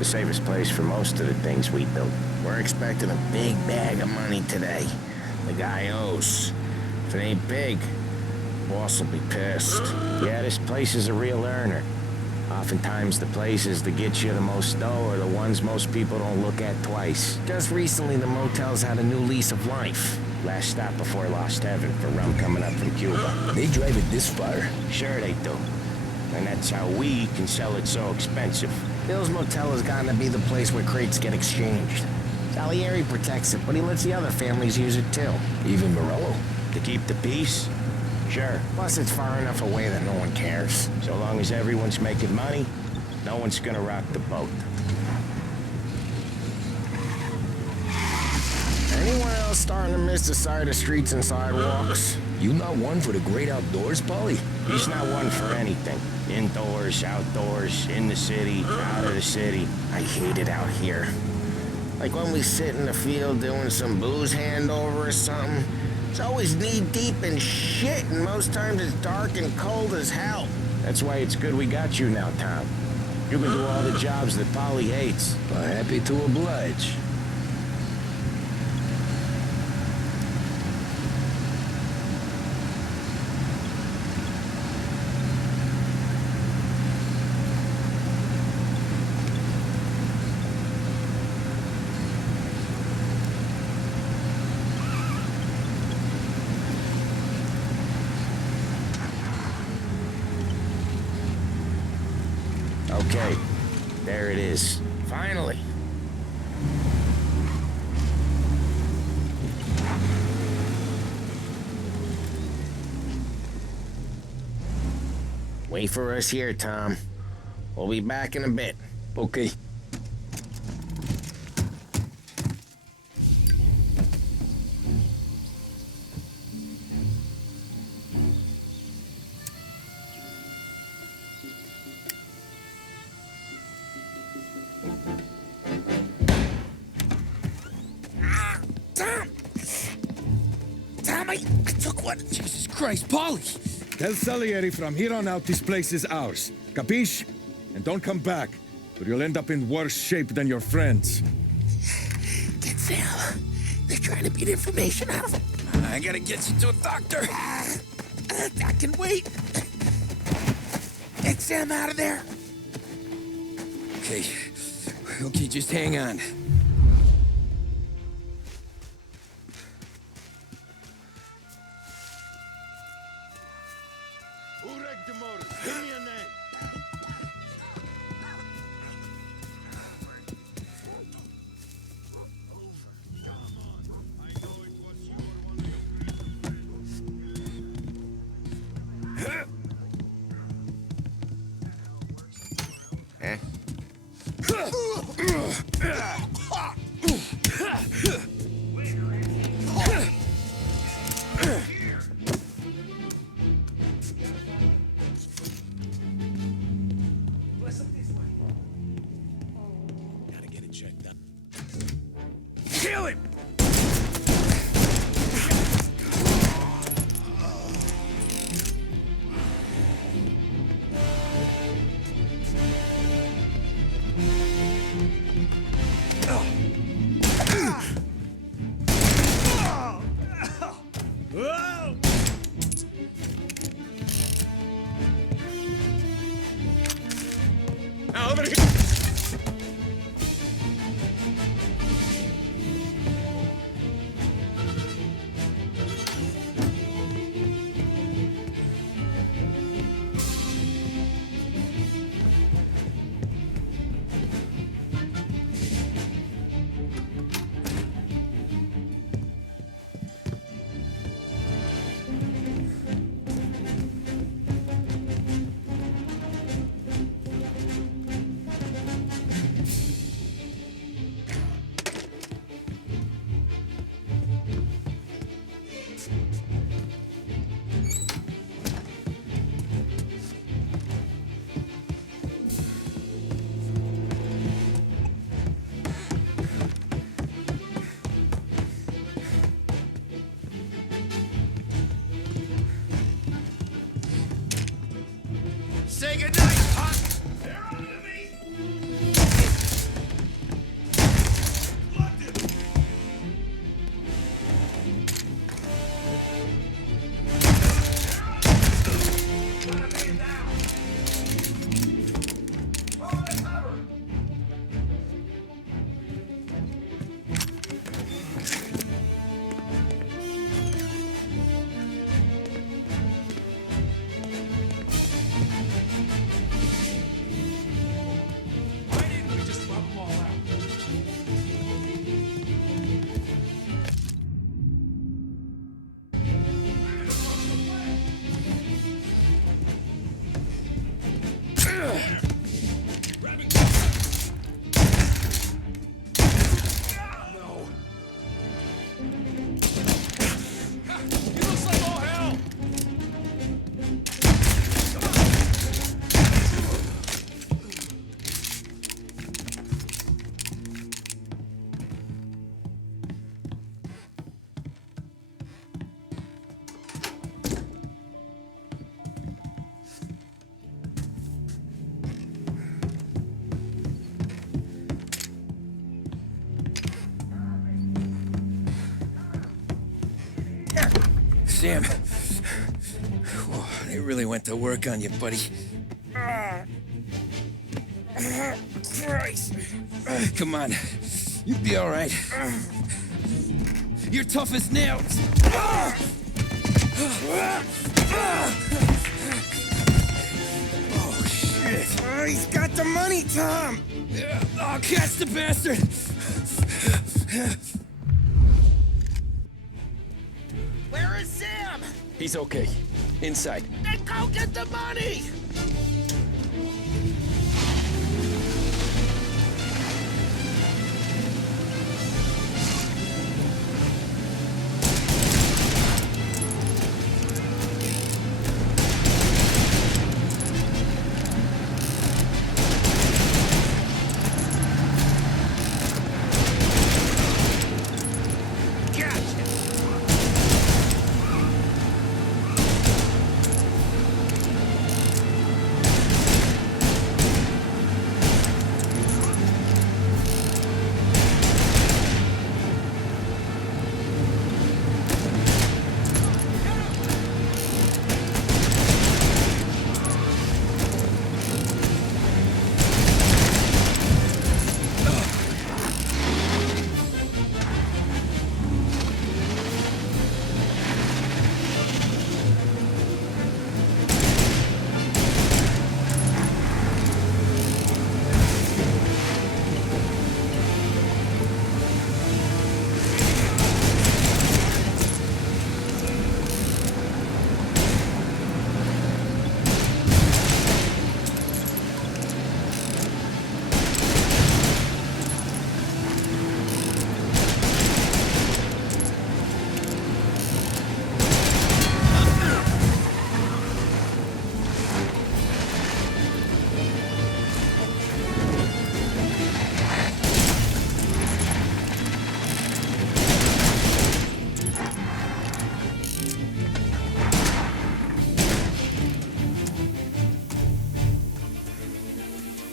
The safest place for most of the things we built. We're expecting a big bag of money today. The guy owes. If it ain't big, boss will be pissed. Yeah, this place is a real earner. Oftentimes the places that get you the most dough are the ones most people don't look at twice. Just recently the motel's had a new lease of life. Last stop before Lost Heaven for rum coming up from Cuba. They drive it this far? Sure they do. And that's how we can sell it so expensive. Bill's Motel has gotten to be the place where crates get exchanged. Salieri protects it, but he lets the other families use it too. Even Morello? To keep the peace? Sure. Plus it's far enough away that no one cares. So long as everyone's making money, no one's gonna rock the boat. Anyone else starting to miss the side of streets and sidewalks? You not one for the great outdoors, Paulie? He's not one for anything. Indoors, outdoors, in the city, out of the city. I hate it out here. Like when we sit in the field doing some booze handover or something. It's always knee-deep in shit, and most times it's dark and cold as hell. That's why it's good we got you now, Tom. You can do all the jobs that Polly hates. Well, happy to oblige. Okay, there it is. Finally. Wait for us here, Tom. We'll be back in a bit. Okay. Jesus Christ, Polly! Tell Salieri from here on out this place is ours. Capiche? And don't come back, or you'll end up in worse shape than your friends. Get Sal. They're trying to beat information out of him. I gotta get you to a doctor. I can wait. Get Sam out of there. Okay. Okay, just hang on. Give me a name. Kill him! Over here! Say goodnight, punk! They're on to me! Sam. Whoa, they really went to work on you, buddy. Christ. Come on. You'll be all right. You're tough as nails. Oh, shit. He's got the money, Tom. Oh, catch the bastard. Where is Sam? He's okay. Inside. Then go get the money!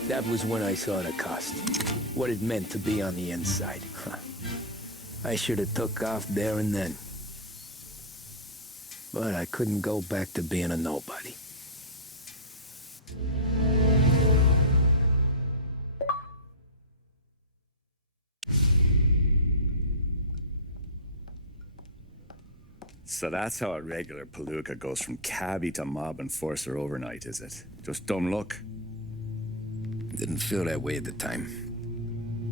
That was when I saw the cost. What it meant to be on the inside. I should have took off there and then. But I couldn't go back to being a nobody. So that's how a regular palooka goes from cabbie to mob enforcer overnight, is it? Just dumb luck? Didn't feel that way at the time.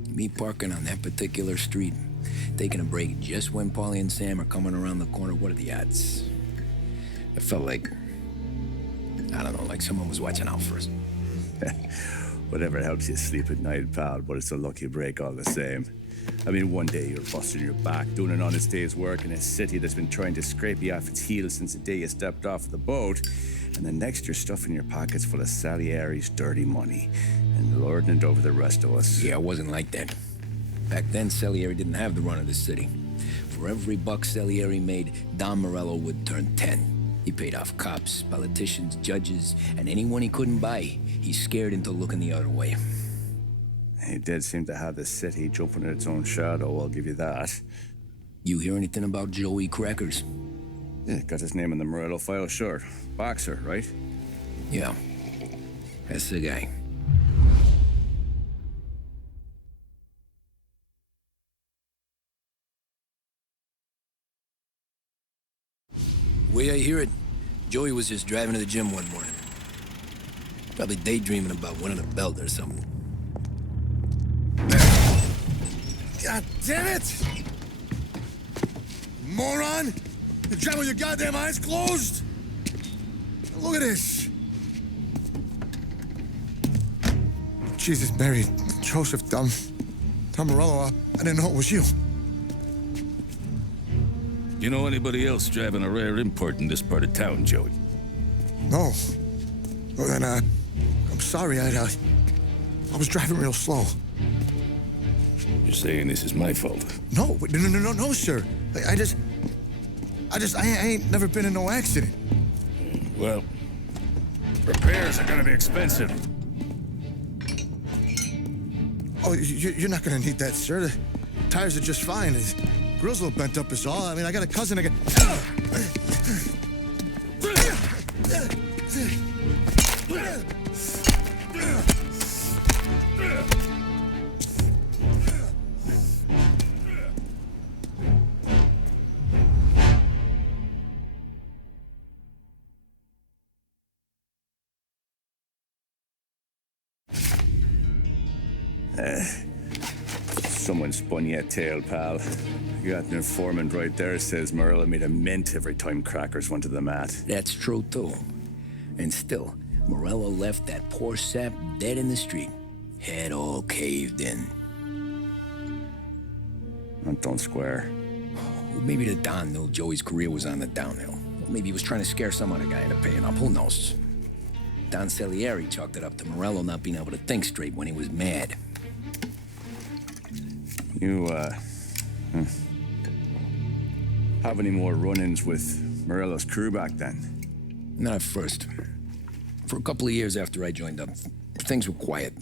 Me parking on that particular street, taking a break just when Paulie and Sam are coming around the corner, what are the odds? It felt like, I don't know, like someone was watching out for us. Whatever helps you sleep at night, pal, but it's a lucky break all the same. I mean, one day you're busting your back, doing an honest day's work in a city that's been trying to scrape you off its heels since the day you stepped off the boat, and the next you're stuffing your pockets full of Salieri's dirty money and lording it over the rest of us. Yeah, it wasn't like that. Back then, Salieri didn't have the run of the city. For every buck Salieri made, Don Morello would turn 10. He paid off cops, politicians, judges, and anyone he couldn't buy, he scared into looking the other way. He did seem to have the city jumping in its own shadow, I'll give you that. You hear anything about Joey Crackers? Yeah, got his name in the Morello file, sure. Boxer, right? Yeah, that's the guy. Way I hear it, Joey was just driving to the gym one morning. Probably daydreaming about winning a belt or something. God damn it! Moron! You're driving with your goddamn eyes closed? Look at this! Jesus, Mary, Joseph, Tom Morello, I didn't know it was you. You know anybody else driving a rare import in this part of town, Joey? No. Well, then, I'm sorry, I was driving real slow. You're saying this is my fault? No, no, sir. I ain't never been in no accident. Well, repairs are gonna be expensive. Oh, you're not gonna need that, sir. The tires are just fine. His grill's a little bent up is all. I mean, I got a cousin that Someone spun you a tail, pal. You got an informant right there says Morello made a mint every time crackers went to the mat. That's true, too. And still, Morello left that poor sap dead in the street. Head all caved in. That don't square. Well, maybe the Don knew Joey's career was on the downhill. Or maybe he was trying to scare some other guy into paying up. Who knows? Don Salieri chalked it up to Morello not being able to think straight when he was mad. You, have any more run-ins with Morello's crew back then? Not at first. For a couple of years after I joined up, things were quiet.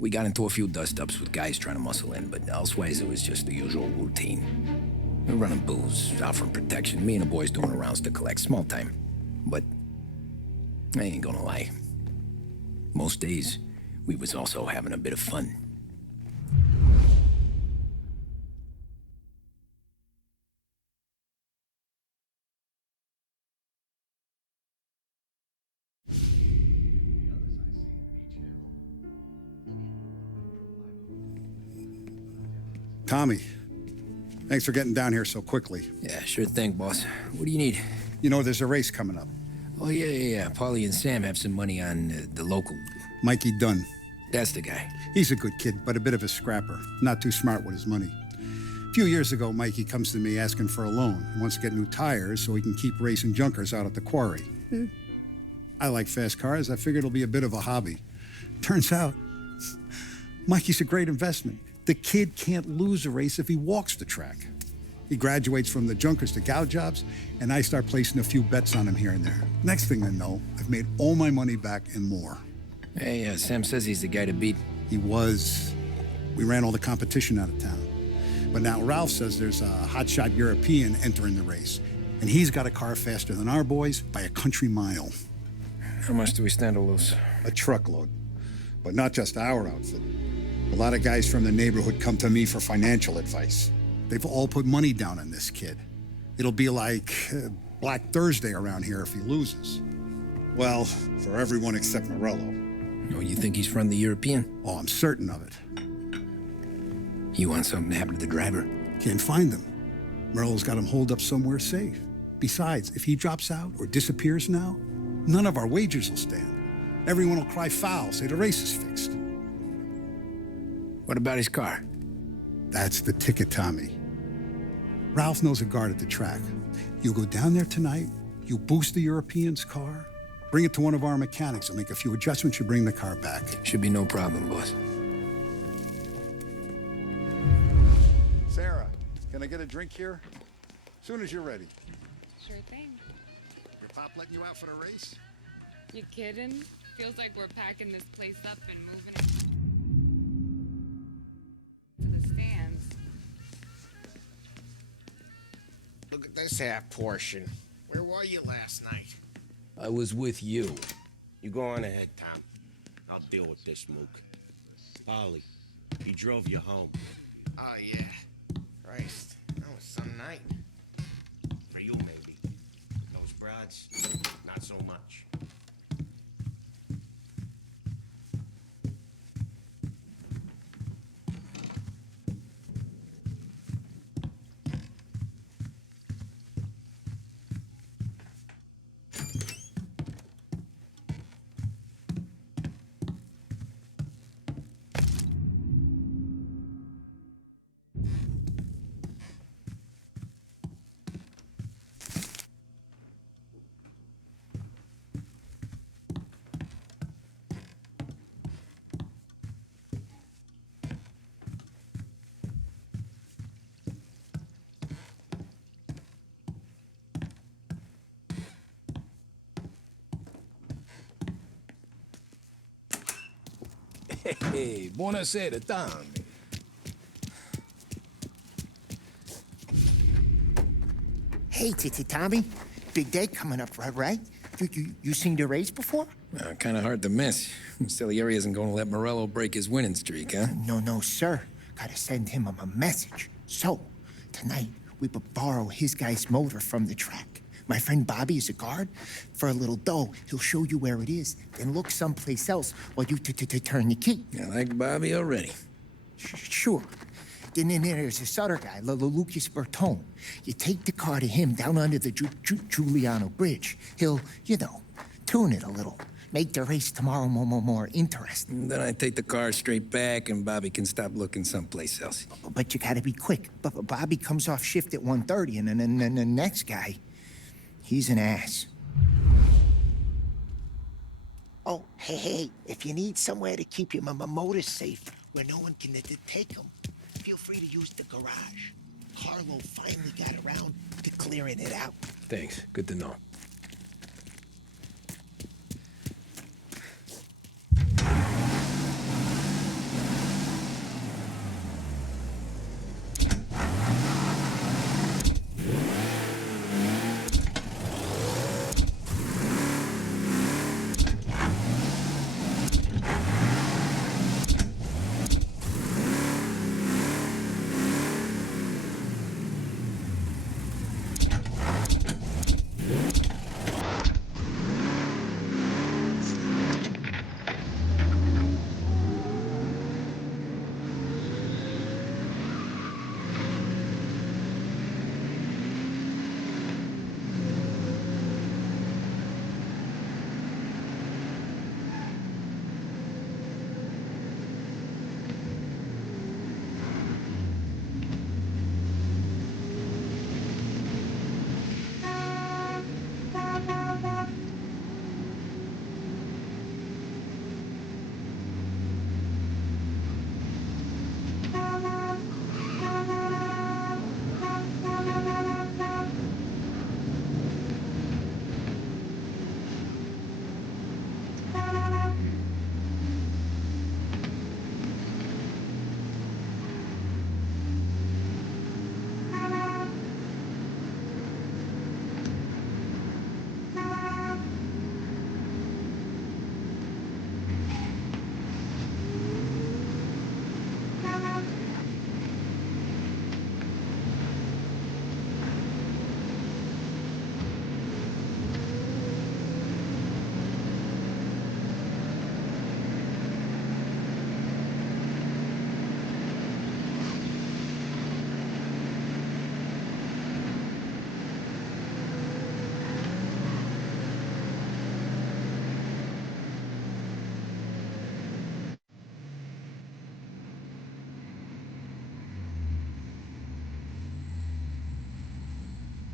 We got into a few dust-ups with guys trying to muscle in, but elsewise it was just the usual routine. We're running booze, offering protection, me and the boys doing rounds to collect, small time. But I ain't gonna lie. Most days, we was also having a bit of fun. Tommy, thanks for getting down here so quickly. Yeah, sure thing, boss. What do you need? You know, there's a race coming up. Oh, yeah. Paulie and Sam have some money on the local. Mikey Dunn. That's the guy. He's a good kid, but a bit of a scrapper. Not too smart with his money. A few years ago, Mikey comes to me asking for a loan. He wants to get new tires so he can keep racing junkers out at the quarry. I like fast cars. I figured it'll be a bit of a hobby. Turns out, Mikey's a great investment. The kid can't lose a race if he walks the track. He graduates from the junkers to gout jobs, and I start placing a few bets on him here and there. Next thing I know, I've made all my money back and more. Hey, Sam says he's the guy to beat. He was. We ran all the competition out of town. But now Ralph says there's a hotshot European entering the race, and he's got a car faster than our boys by a country mile. How much do we stand to lose? A truckload. But not just our outfit. A lot of guys from the neighborhood come to me for financial advice. They've all put money down on this kid. It'll be like Black Thursday around here if he loses. Well, for everyone except Morello. Oh, you think he's from the European? Oh, I'm certain of it. You want something to happen to the driver? Can't find him. Morello's got him holed up somewhere safe. Besides, if he drops out or disappears now, none of our wagers will stand. Everyone will cry foul, say the race is fixed. What about his car? That's the ticket, Tommy. Ralph knows a guard at the track. You go down there tonight, you boost the European's car, bring it to one of our mechanics, and make a few adjustments, you bring the car back. Should be no problem, boss. Sarah, can I get a drink here? Soon as you're ready. Sure thing. Your pop letting you out for the race? You kidding? Feels like we're packing this place up and moving it to the stands. Look at this half portion. Where were you last night? I was with you. You go on ahead, Tom. I'll deal with this mook. Polly, he drove you home. Oh, yeah. Christ, that was some night. For you, maybe. Those broads, not so much. Hey, buonasera, Tommy. Hey, Tommy. Big day coming up, right? You seen the race before? Kind of hard to miss. Salieri isn't going to let Morello break his winning streak, huh? No, sir. Gotta send him a message. So, tonight, we borrow his guy's motor from the track. My friend Bobby is a guard. For a little dough, he'll show you where it is, then look someplace else while you turn the key. I like Bobby already. Sure. Then there's this other guy, Lucas Bertone. You take the car to him down under the Giuliano Bridge. He'll, tune it a little. Make the race tomorrow more interesting. Then I take the car straight back and Bobby can stop looking someplace else. But you gotta be quick. But Bobby comes off shift at 1:30, and then the next guy, he's an ass. Oh, hey, if you need somewhere to keep your motor safe where no one can take them, feel free to use the garage. Carlo finally got around to clearing it out. Thanks. Good to know.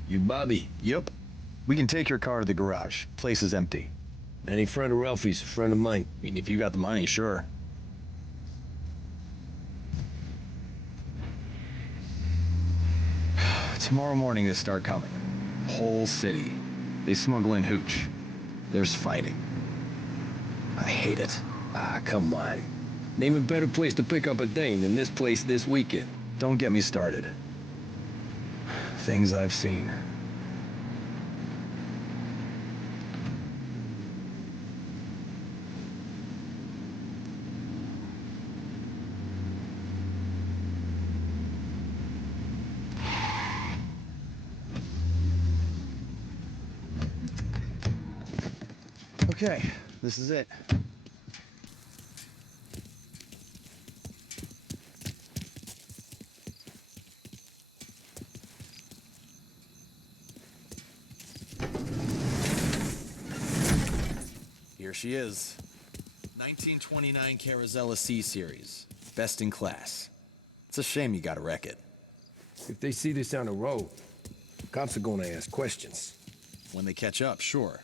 You Bobby? Yep. We can take your car to the garage. Place is empty. Any friend of Ralphie's, a friend of mine. I mean, if you got the money, sure. Tomorrow morning they start coming. Whole city. They smuggle in hooch. There's fighting. I hate it. Ah, come on. Name a better place to pick up a dame than this place this weekend. Don't get me started. Things I've seen. Okay, this is it. Here she is. 1929 Carazella C Series. Best in class. It's a shame you gotta wreck it. If they see this on the road, cops are gonna ask questions. When they catch up, sure.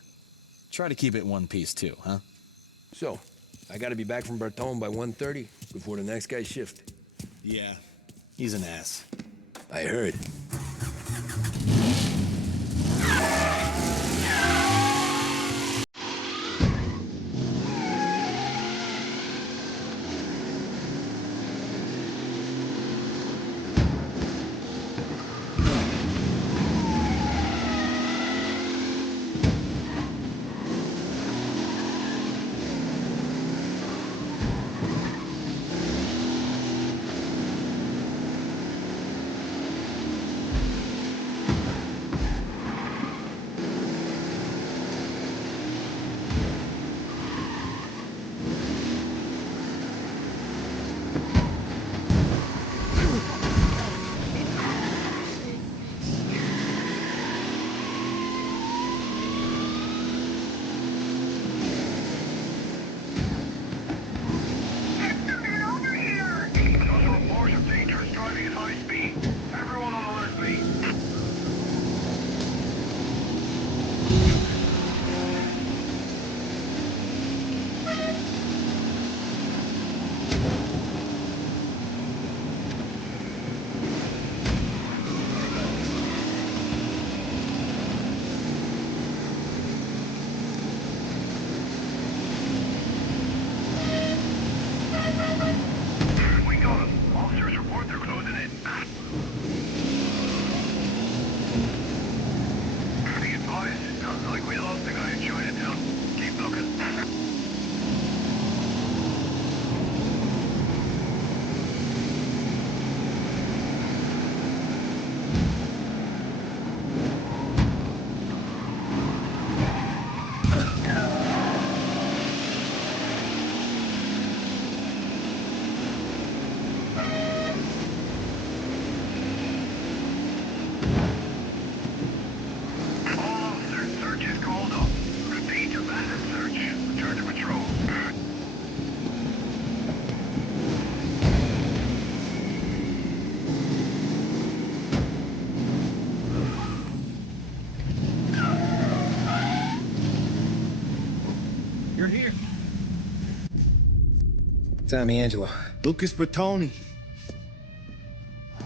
Try to keep it one piece too, huh? So, I gotta be back from Bertone by 1:30 before the next guy's shift. Yeah, he's an ass. I heard. You're here. Tommy Angelo. Lucas Bertoni.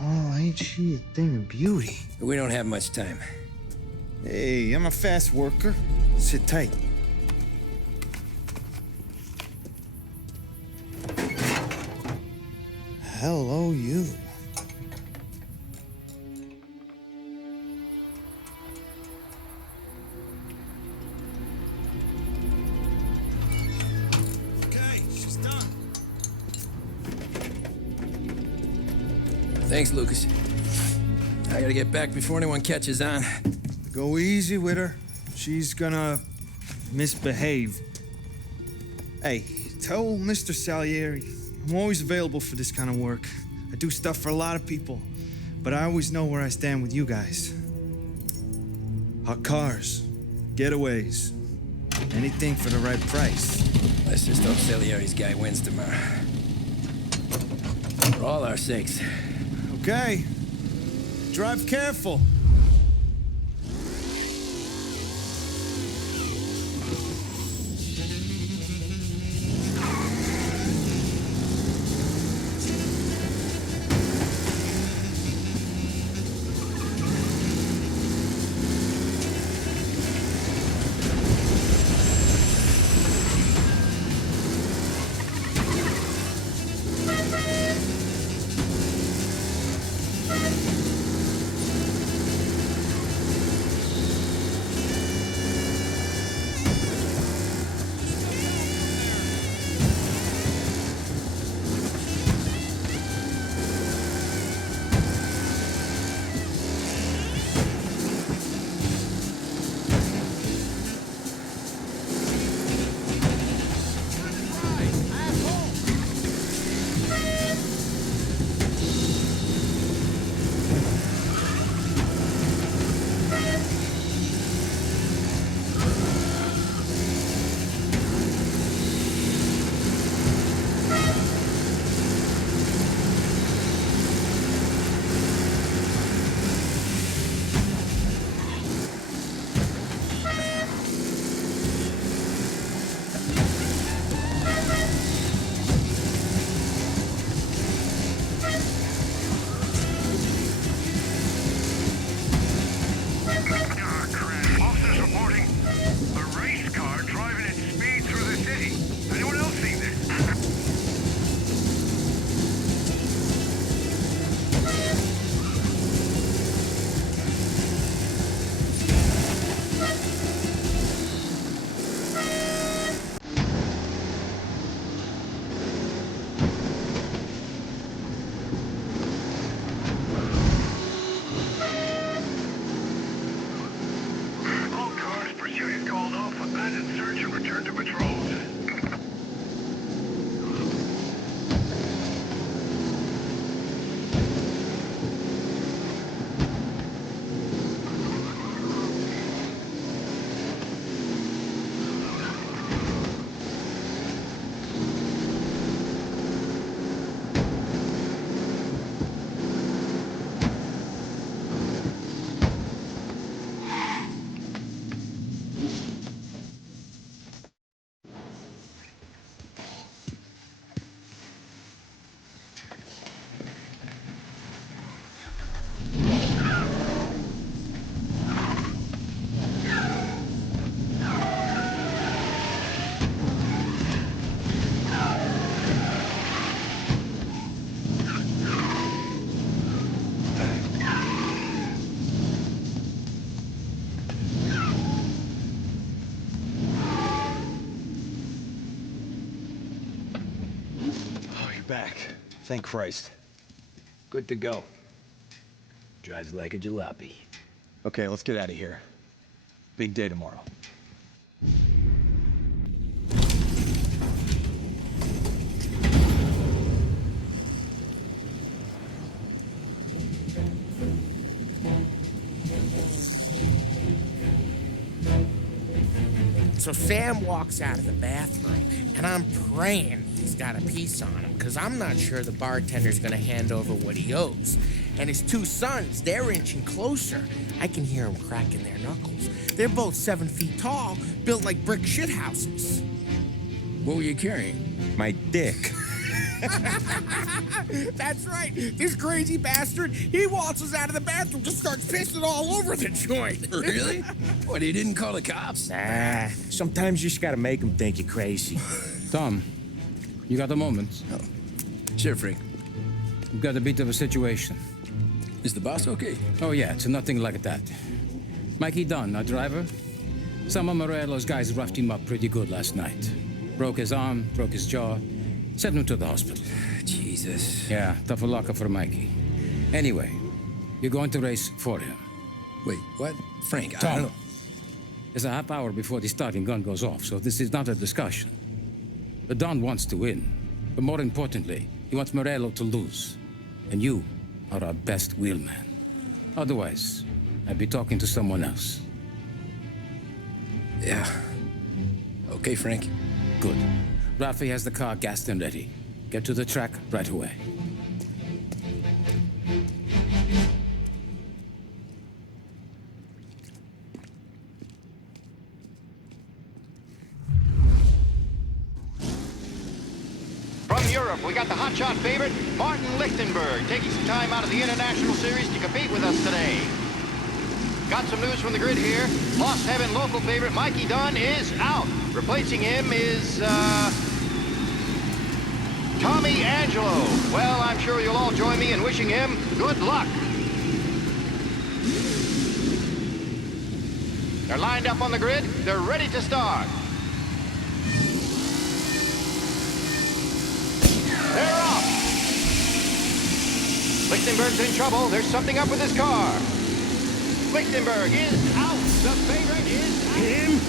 Oh, ain't she a thing of beauty? We don't have much time. Hey, I'm a fast worker. Sit tight. Hello, you. Okay, she's done. Thanks, Lucas. I gotta get back before anyone catches on. Go easy with her. She's gonna misbehave. Hey, tell Mr. Salieri I'm always available for this kind of work. I do stuff for a lot of people, but I always know where I stand with you guys. Hot cars, getaways, anything for the right price. Let's just hope Salieri's guy wins tomorrow. For all our sakes. Okay. Drive careful. Back. Thank Christ. Good to go. Drives like a jalopy. Okay, let's get out of here. Big day tomorrow. So Sam walks out of the bathroom, and I'm praying he's got a piece on him, because I'm not sure the bartender's gonna hand over what he owes. And his two sons, they're inching closer. I can hear them cracking their knuckles. They're both 7 feet tall, built like brick shithouses. What were you carrying? My dick. That's right. This crazy bastard, he waltzes out of the bathroom, just starts pissing all over the joint. Really? What, he didn't call the cops? Nah, sometimes you just gotta make him think you're crazy. Tom, you got a moment? Oh. Sure, Frank. We've got a bit of a situation. Is the boss okay? Oh, yeah, it's nothing like that. Mikey Dunn, our driver. Some of Morello's guys roughed him up pretty good last night. Broke his arm, broke his jaw, sent him to the hospital. Jesus. Yeah, tough luck for Mikey. Anyway, you're going to race for him. Wait, what? Frank, I Tom, don't know. there's a half hour before the starting gun goes off, so this is not a discussion. The Don wants to win, but more importantly, he wants Morello to lose. And you are our best wheelman. Otherwise, I'd be talking to someone else. Yeah. Okay, Frank. Good. Rafi has the car gassed and ready. Get to the track right away. From Europe, we got the hotshot favorite, Martin Lichtenberg, taking some time out of the International Series to compete with us today. Got some news from the grid here. Lost Heaven local favorite Mikey Dunn is out. Replacing him is, Tommy Angelo. Well, I'm sure you'll all join me in wishing him good luck. They're lined up on the grid. They're ready to start. They're off. Lichtenberg's in trouble. There's something up with his car. Lichtenberg is out. The favorite is out. Him?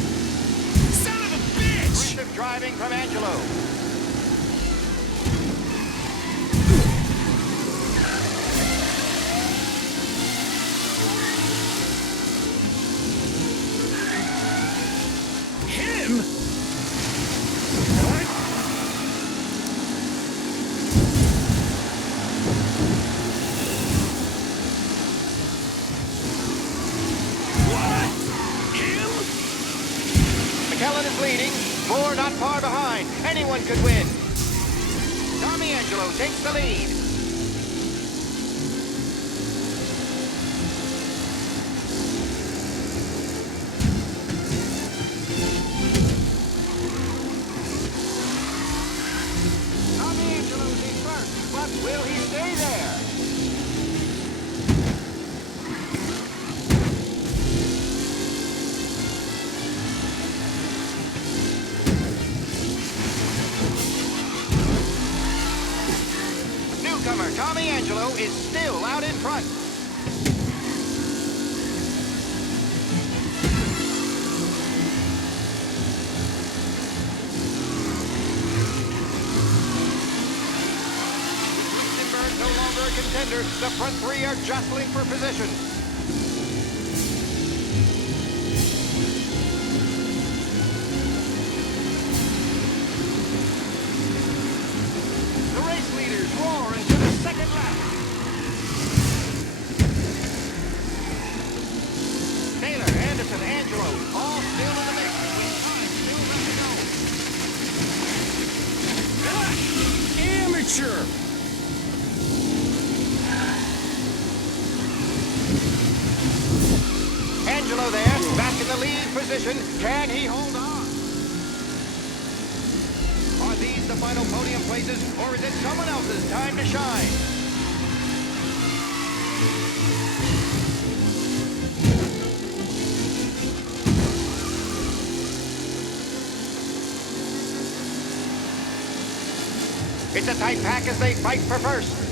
Son of a bitch! Aggressive driving from Angelo. Him? What? McKellen is leading. Moore not far behind. Anyone could win. Tommy Angelo takes the lead. Tommy Angelo's in first, but will he stay there? Newcomer Tommy Angelo is still out in front. Lichtenberg no longer a contender. The front three are jostling for position. The race leaders roar into the second lap. Taylor, Anderson, Angelo, all still in the mix. With time still left to go. Amateur! Angelo there, back in the lead position. Can he hold on? Are these the final podium places, or is it someone else's time to shine? It's a tight pack as they fight for first.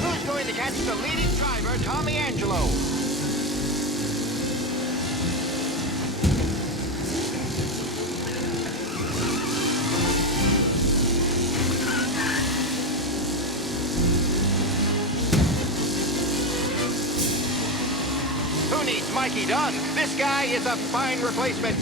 Who's going to catch the leading driver, Tommy Angelo? Who needs Mikey Dunn? This guy is a fine replacement.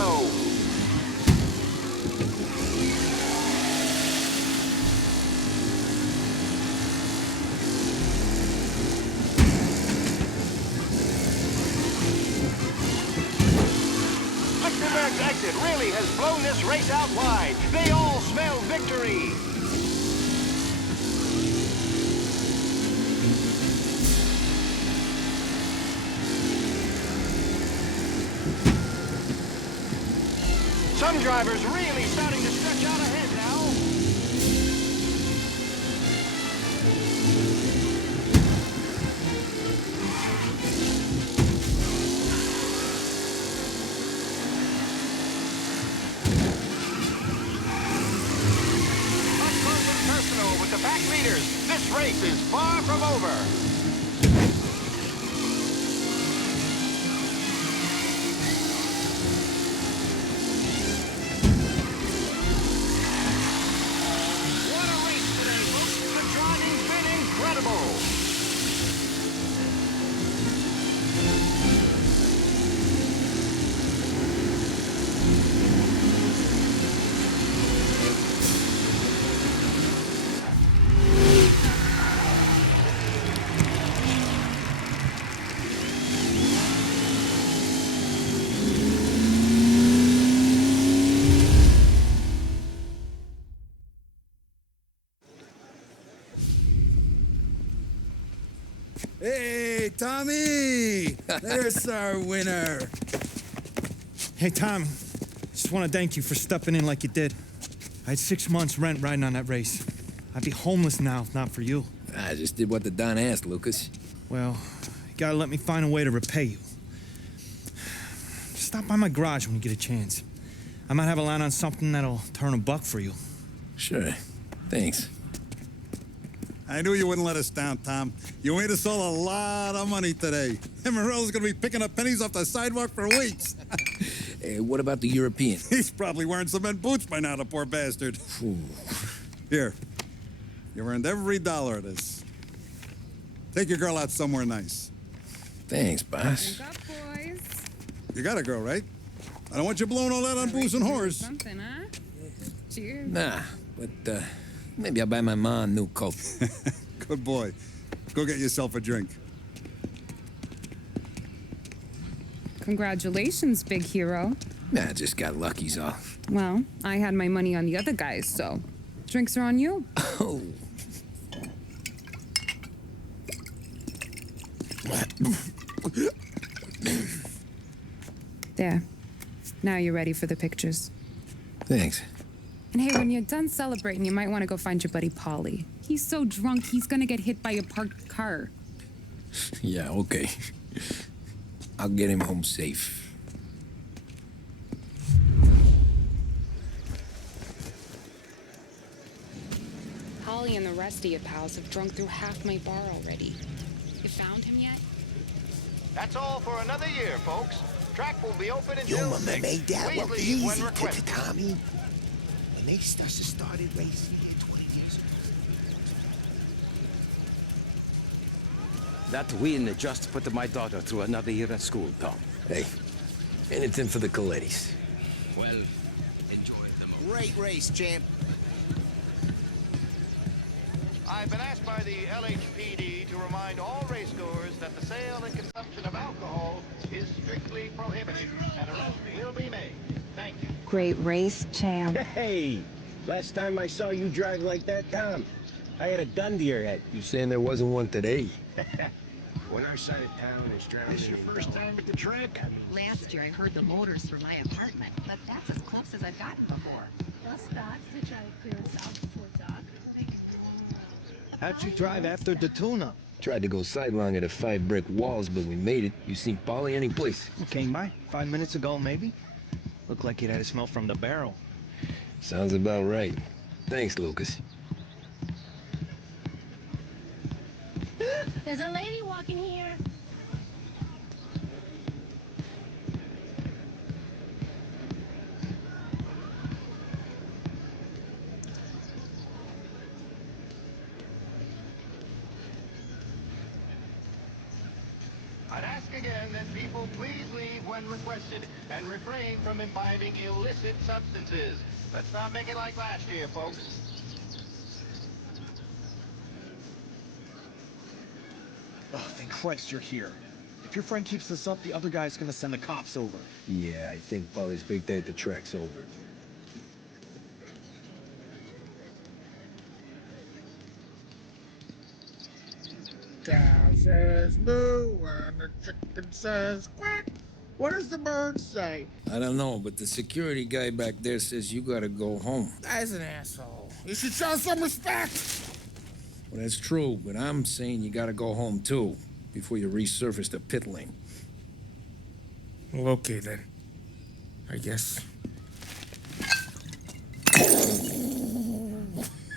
yellow. Lichtenberg's exit really has blown this race out wide. They all smell victory. Some drivers really starting to stretch out ahead now. Up close and personal with the pack leaders. This race is far from over. Hey, Tommy! There's our winner. Hey, Tommy. Just want to thank you for stepping in like you did. I had 6 months rent riding on that race. I'd be homeless now if not for you. I just did what the Don asked, Lucas. Well, you gotta let me find a way to repay you. Stop by my garage when you get a chance. I might have a line on something that'll turn $1 for you. Sure. Thanks. I knew you wouldn't let us down, Tom. You made us all a lot of money today. And Morello's gonna be picking up pennies off the sidewalk for weeks. Hey, what about the European? He's probably wearing cement boots by now, the poor bastard. Here. You've earned every dollar of this. Take your girl out somewhere nice. Thanks, boss. Wake up, boys. You got a girl, right? I don't want you blowing all that on booze and whores. Something, huh? Cheers. Nah, but maybe I'll buy my ma a new coat. Good boy. Go get yourself a drink. Congratulations, big hero. Nah, I just got lucky's all. Well, I had my money on the other guys, so drinks are on you. Oh. There. Now you're ready for the pictures. Thanks. And hey, when you're done celebrating, you might want to go find your buddy Paulie. He's so drunk, he's gonna get hit by a parked car. Yeah, okay. I'll get him home safe. Holly and the rest of your pals have drunk through half my bar already. You found him yet? That's all for another year, folks. Track will be open Your until mama 6. made that Please look leave when easy to requested. Tommy. When they started racing here 20 years ago. That win just put my daughter through another year at school, Tom. Hey, anything for the Colettis. Well, enjoy them. Great race, champ. I've been asked by the LHPD to remind all racegoers that the sale and consumption of alcohol is strictly prohibited, and arrest will be made. Thank you. Great race, champ. Hey, last time I saw you drive like that, Tom, I had a gun to your head. You saying there wasn't one today? When our side of town is drowning. This your first time at the track? Last year I heard the motors from my apartment, but that's as close as I've gotten before. Bus stops to try to clear south before dark. How'd you drive after the tuna? Tried to go sidelong at the 5 brick walls, but we made it. You seen Polly any place? Came by 5 minutes ago, maybe. Looked like it had a smell from the barrel. Sounds about right. Thanks, Lucas. There's a lady walking here. I'd ask again that people Please leave when requested and refrain from imbibing illicit substances. Let's not make it like last year, folks. Oh, thank Christ you're here. If your friend keeps this up, the other guy's gonna send the cops over. Yeah, I think Polly's big day at the track's over. Cow says moo and the chicken says quack. What does the bird say? I don't know, but the security guy back there says you gotta go home. Guy's an asshole. You should show some respect. Well, that's true, but I'm saying you gotta go home too, before you resurface the pit lane. Well, okay then. I guess.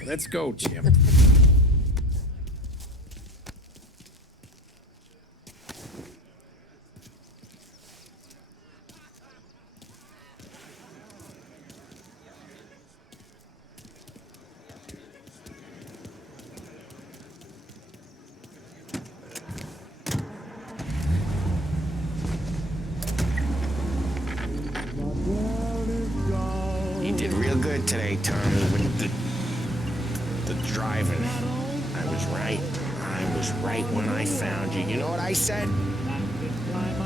Let's go, Jim. You did real good today, Tommy, with the driving. I was right. I was right when I found you. You know what I said?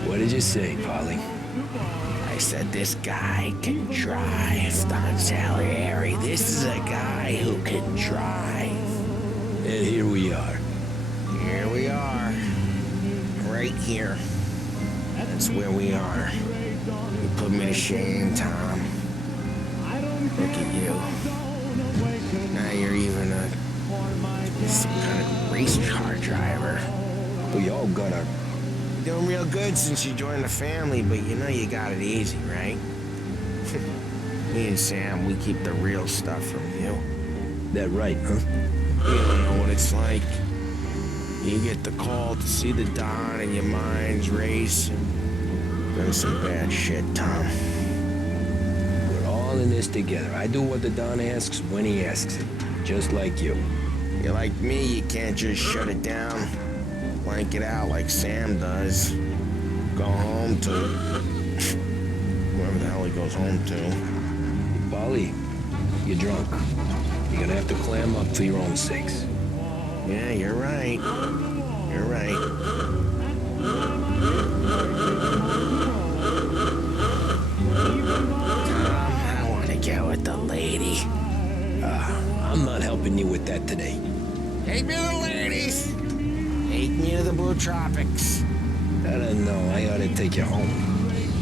What did you say, Polly? I said this guy can drive, Don Salieri. This is a guy who can drive. And here we are. Here we are. Right here. That's where we are. You put me to shame, Tom. Look at you. Now you're even some kind of race car driver. We all got our... You're doing real good since you joined the family, but you know you got it easy, right? Me and Sam, we keep the real stuff from you. That right, huh? You don't know what it's like. You get the call to see the Don and your mind's racing. Done some bad shit, Tom. We're all in this together. I do what the Don asks when he asks it. Just like you. You're like me, you can't just shut it down. Blank it out like Sam does. Go home to... whoever the hell he goes home to. Polly, you're drunk. You're gonna have to clam up for your own sakes. Yeah, you're right. You're right. I want to get with the lady. I'm not helping you with that today. Take me to the ladies. Take me to the Blue Tropics. I don't know. I ought to take you home.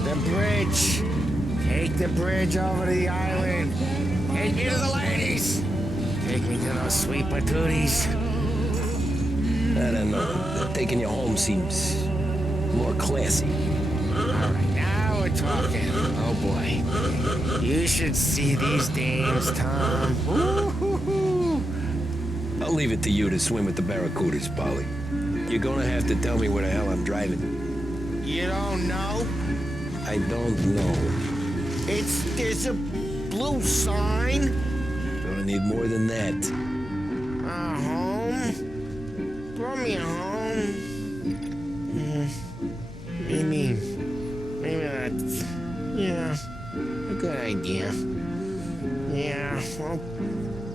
The bridge. Take the bridge over to the island. Take me to the ladies. Take me to those sweet patooties. I don't know. Taking you home seems more classy. All right, now we're talking. Oh, boy. You should see these dames, Tom. Ooh. I'll leave it to you to swim with the barracudas, Polly. You're gonna have to tell me where the hell I'm driving. You don't know? I don't know. There's a blue sign. Gonna need more than that. Home? Brought me home. Maybe that's, a good idea. Yeah, well,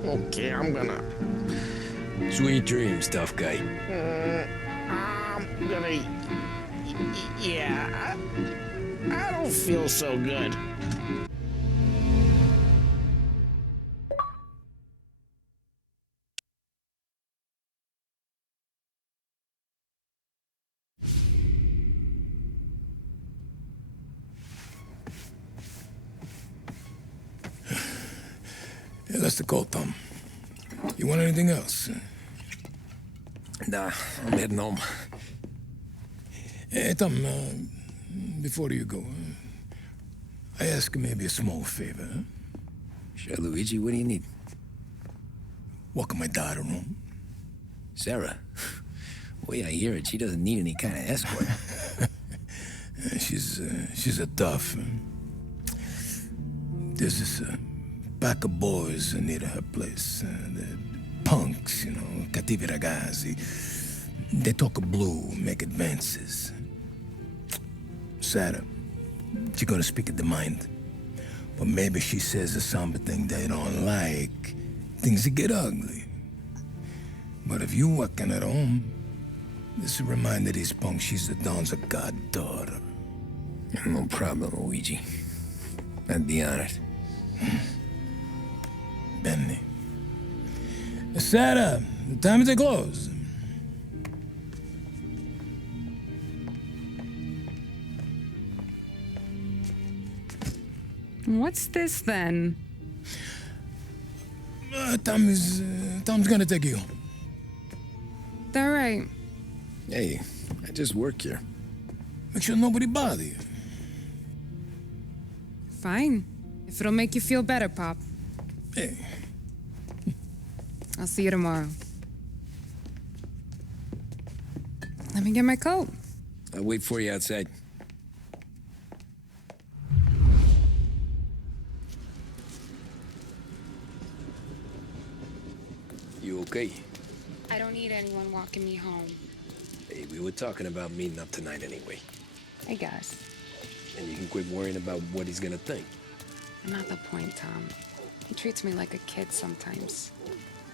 okay, I'm gonna... Sweet dreams, tough guy. I'm gonna... Yeah, I don't feel so good. Yeah, that's the call, Tom. You want anything else? Nah, I'm heading home. Hey, Tom, before you go, I ask maybe a small favor. Huh? Sure, Luigi, what do you need? Walk my daughter home. Sarah? The way I hear it, she doesn't need any kind of escort. She's a tough. There's this pack of boys near her place. The punks, cattivi ragazzi. They talk blue, make advances. Sarah, she gonna speak at the mind. But maybe she says a somber thing they don't like. Things that get ugly. But if you working at home, this is a reminder these punks she's the Don's a goddaughter. No problem, Luigi. I'd be honored. Benny. Sarah, time to close. What's this then? Tom's gonna take you. All right. Hey, I just work here. Make sure nobody bother you. Fine. If it'll make you feel better, Pop. Hey. I'll see you tomorrow. Let me get my coat. I'll wait for you outside. You okay? I don't need anyone walking me home. Hey, we were talking about meeting up tonight anyway. I guess. And you can quit worrying about what he's gonna think. Not the point, Tom. He treats me like a kid sometimes.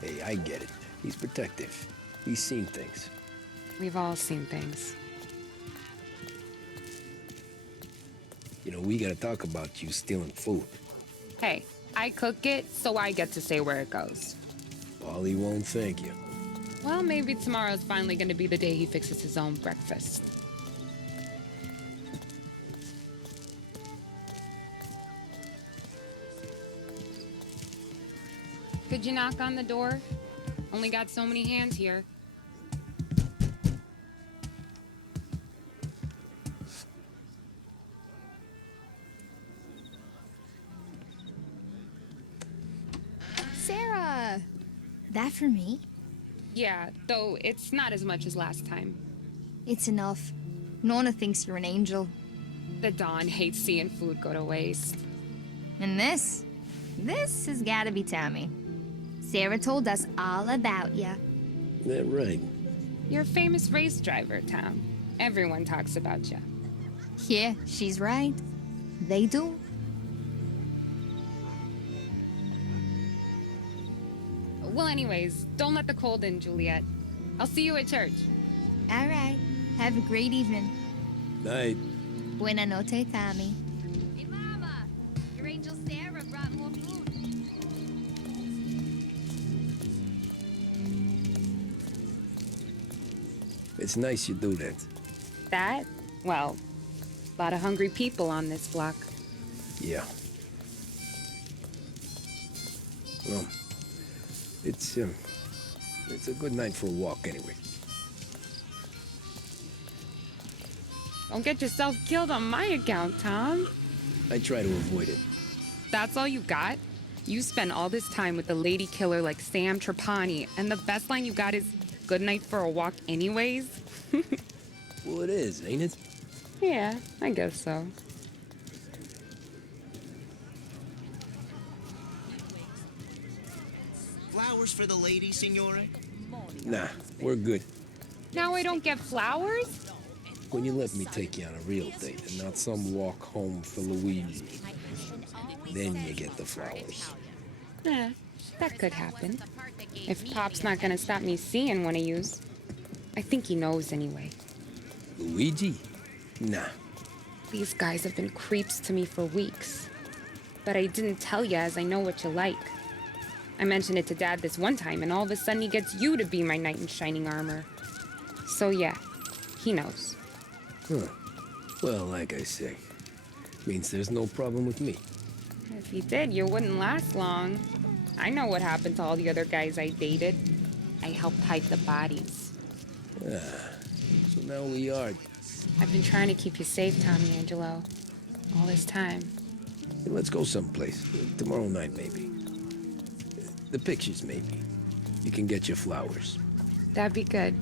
Hey, I get it. He's protective. He's seen things. We've all seen things. You know, we gotta talk about you stealing food. Hey, I cook it, so I get to say where it goes. Paulie won't thank you. Well, maybe tomorrow's finally gonna be the day he fixes his own breakfast. Could you knock on the door? Only got so many hands here. Sarah! That for me? Yeah, though it's not as much as last time. It's enough. Nona thinks you're an angel. The Don hates seeing food go to waste. And this? This has gotta be Tommy. Sarah told us all about ya. That right. You're a famous race driver, Tom. Everyone talks about you. Yeah, she's right. They do. Well, anyways, don't let the cold in, Juliet. I'll see you at church. All right. Have a great evening. Night. Buena noche, Tommy. Hey, Mama! Your angel Sarah brought more food. It's nice you do that. That? Well, a lot of hungry people on this block. Yeah. Well, it's a good night for a walk anyway. Don't get yourself killed on my account, Tom. I try to avoid it. That's all you got? You spend all this time with a lady killer like Sam Trapani, and the best line you got is, "Good night for a walk anyways"? Well, it is, ain't it? Yeah, I guess so. Flowers for the lady, signore? Nah, we're good. Now I don't get flowers? When you let me take you on a real date and not some walk home for Luigi, then you get the flowers. Eh, that could happen. If Pop's not gonna stop me seeing one of yous. I think he knows anyway. Luigi? Nah. These guys have been creeps to me for weeks. But I didn't tell you as I know what you like. I mentioned it to Dad this one time, and all of a sudden he gets you to be my knight in shining armor. So yeah, he knows. Huh. Well, like I say, means there's no problem with me. If he did, you wouldn't last long. I know what happened to all the other guys I dated. I helped hide the bodies. Ah, so now we are. I've been trying to keep you safe, Tommy Angelo. All this time. Hey, let's go someplace. Tomorrow night, maybe. The pictures, maybe. You can get your flowers. That'd be good.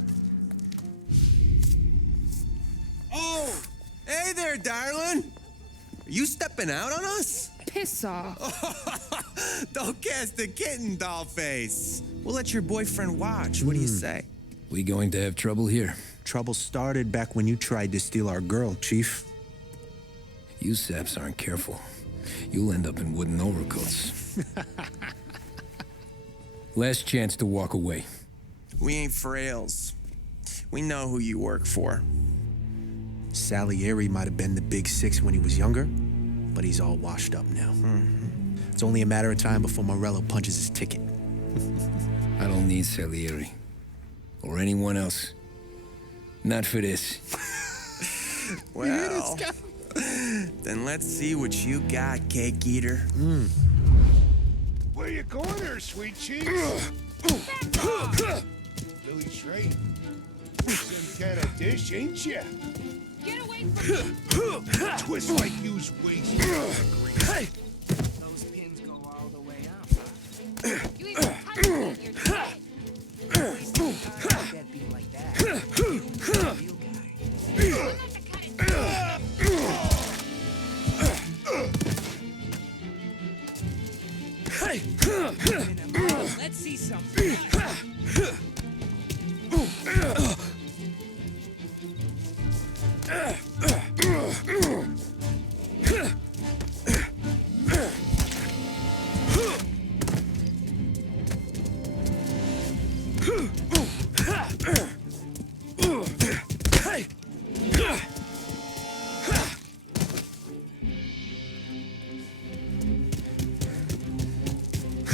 Oh! Hey there, darling! Are you stepping out on us? Piss off. Don't cast the kitten, doll face. We'll let your boyfriend watch. What do you say? We going to have trouble here? Trouble started back when you tried to steal our girl, Chief. you saps aren't careful, you'll end up in wooden overcoats. Last chance to walk away. We ain't frails. We know who you work for. Salieri might have been the big six when he was younger, but he's all washed up now. It's only a matter of time before Morello punches his ticket. I don't need Salieri. Or anyone else. Not for this. Well, then let's see what you got, cake eater. Where you going there, sweet cheeks? Billy straight. Some kind of dish, ain't ya? Get away from me! Twist like you's wasted. Those pins go all the way up, huh? You even touch me and you're dead. That be like that. Real guy. Let's see some.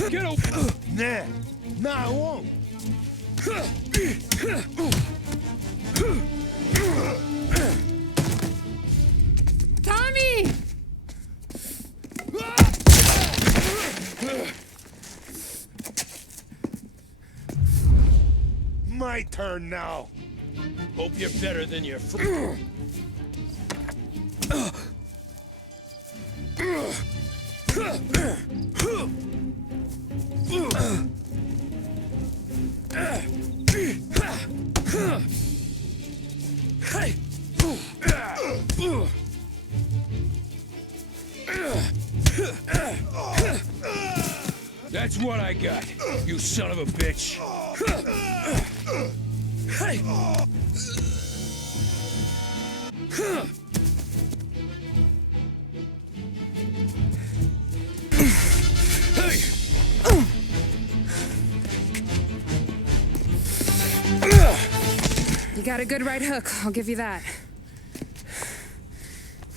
Get over. Nah, I won't. Tommy! My turn now. Hope you're better than your friend. That's what I got, you son of a bitch. You got a good right hook, I'll give you that.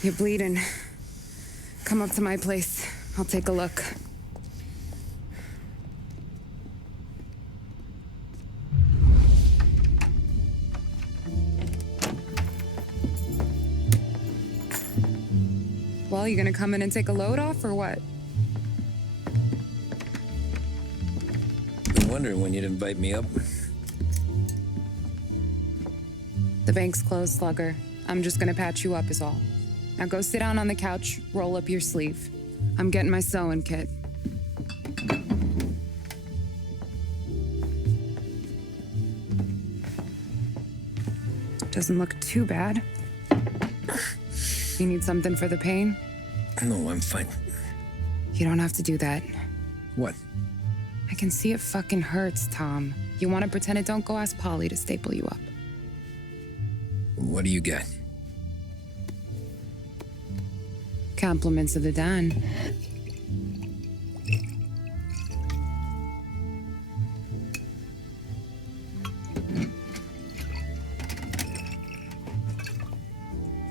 You're bleeding. Come up to my place. I'll take a look. Well, you gonna come in and take a load off, or what? Been wondering when you'd invite me up. The bank's closed, Slugger. I'm just gonna patch you up is all. Now go sit down on the couch, roll up your sleeve. I'm getting my sewing kit. Doesn't look too bad. You need something for the pain? No, I'm fine. You don't have to do that. What? I can see it fucking hurts, Tom. You want to pretend it? Don't go ask Polly to staple you up. What do you got? Compliments of the Don.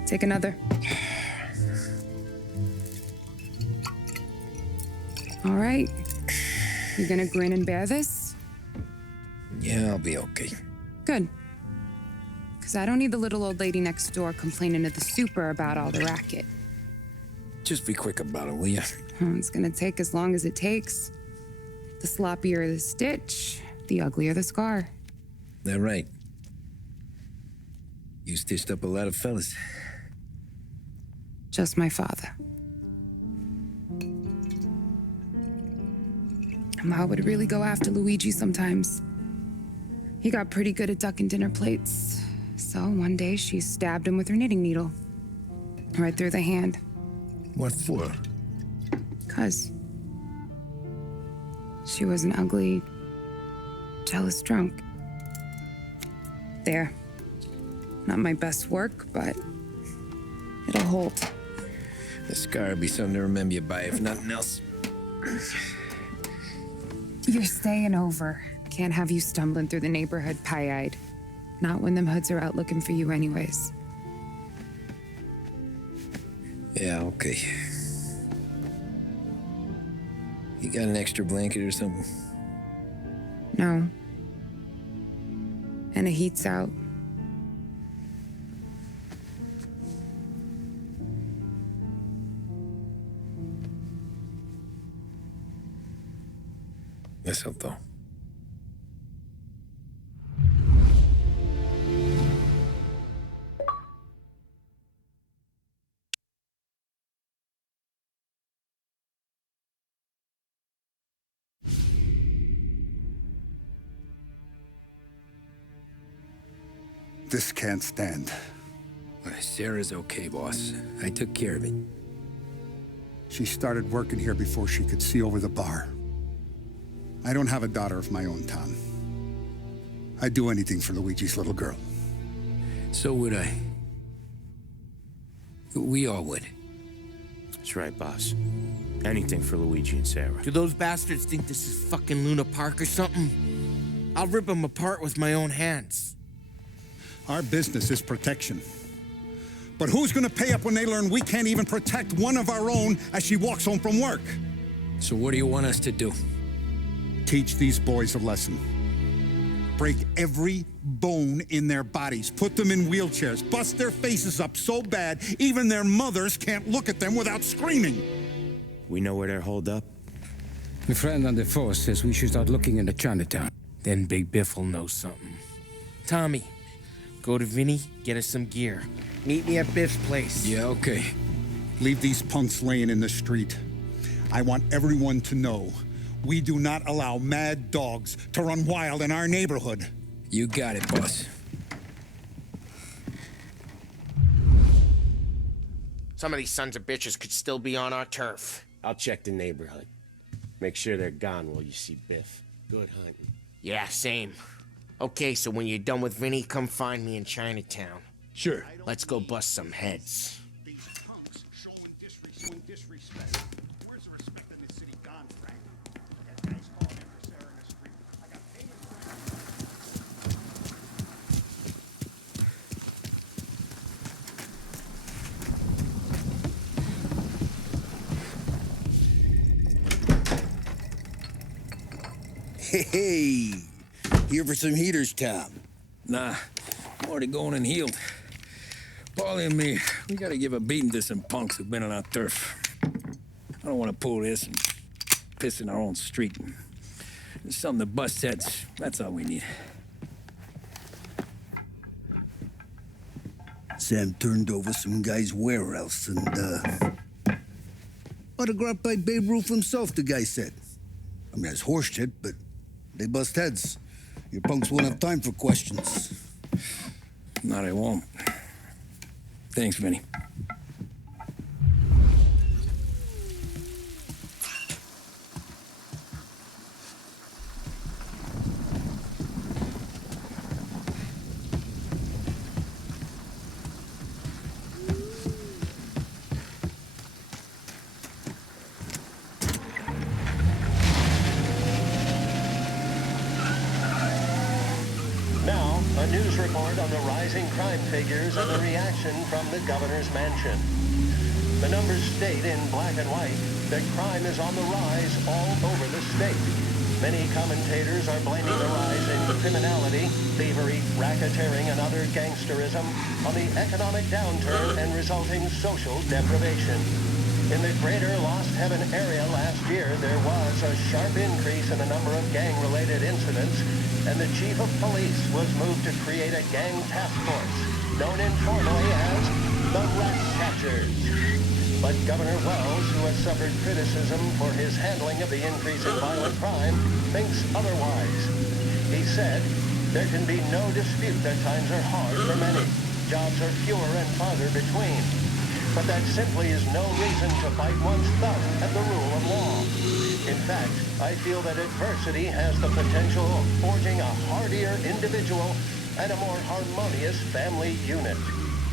Take another. All right. You gonna grin and bear this? Yeah, I'll be okay. Good. Because I don't need the little old lady next door complaining to the super about all the racket. Just be quick about it, will ya? It's gonna take as long as it takes. The sloppier the stitch, the uglier the scar. That right. You stitched up a lot of fellas. Just my father. Ma would really go after Luigi sometimes. He got pretty good at ducking dinner plates. So one day she stabbed him with her knitting needle. Right through the hand. What for? 'Cause she was an ugly, jealous drunk. There. Not my best work, but it'll hold. This scar will be something to remember you by, if nothing else. You're staying over. Can't have you stumbling through the neighborhood pie-eyed. Not when them hoods are out looking for you anyways. Yeah, okay. You got an extra blanket or something? No. And the heat's out. Guess I'll though. This can't stand. Sarah's okay, boss. I took care of it. She started working here before she could see over the bar. I don't have a daughter of my own, Tom. I'd do anything for Luigi's little girl. So would I. We all would. That's right, boss. Anything for Luigi and Sarah. Do those bastards think this is fucking Luna Park or something? I'll rip them apart with my own hands. Our business is protection. But who's gonna pay up when they learn we can't even protect one of our own as she walks home from work? So what do you want us to do? Teach these boys a lesson. Break every bone in their bodies. Put them in wheelchairs. Bust their faces up so bad, even their mothers can't look at them without screaming. We know where they're holed up? My friend on the force says we should start looking into Chinatown. Then Big Biff will know something. Tommy, go to Vinny, get us some gear. Meet me at Biff's place. Yeah, okay. Leave these punks laying in the street. I want everyone to know we do not allow mad dogs to run wild in our neighborhood. You got it, boss. Some of these sons of bitches could still be on our turf. I'll check the neighborhood. Make sure they're gone while you see Biff. Good hunting. Yeah, same. Okay, so when you're done with Vinny, come find me in Chinatown. Sure. Let's go bust some heads. These punks showing disrespect. Where's the respect in this city gone, Frank? That guy's calling after Sarah in the street. I got payment for Hey, here for some heaters, Tom? Nah, I'm already going and healed. Paulie and me, we gotta give a beating to some punks who've been on our turf. I don't want to pull this and piss in our own street. There's something to bust heads. That's all we need. Sam turned over some guy's warehouse and, autographed by Babe Ruth himself, the guy said. I mean, that's horse shit, but they bust heads. Your punks won't have time for questions. Not I won't. Thanks, Vinny. Now, a news report on the rising crime figures and the reaction from the governor's mansion. The numbers state in black and white that crime is on the rise all over the state. Many commentators are blaming the rise in criminality, thievery, racketeering, and other gangsterism on the economic downturn and resulting social deprivation. In the greater Lost Heaven area last year, there was a sharp increase in the number of gang-related incidents, and the chief of police was moved to create a gang task force, known informally as the Rat Catchers. But Governor Wells, who has suffered criticism for his handling of the increase in violent crime, thinks otherwise. He said, "There can be no dispute that times are hard for many. Jobs are fewer and farther between. But that simply is no reason to bite one's thumb at the rule of law. In fact, I feel that adversity has the potential of forging a hardier individual and a more harmonious family unit."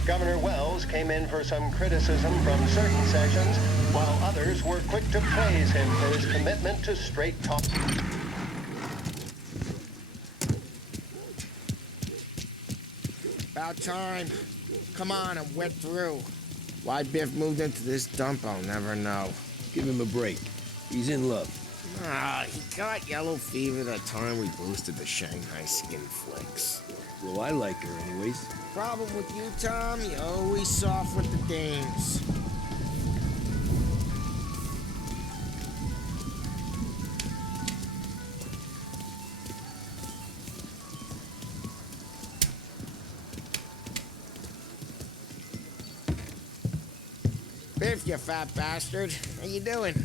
Governor Wells came in for some criticism from certain sections, while others were quick to praise him for his commitment to straight talk. About time. Come on, I'm wet through. Why Biff moved into this dump, I'll never know. Give him a break. He's in love. Ah, he got yellow fever that time we boosted the Shanghai skin flicks. Well, I like her anyways. Problem with you, Tom, you always soft with the dames. Biff, you fat bastard. How you doing?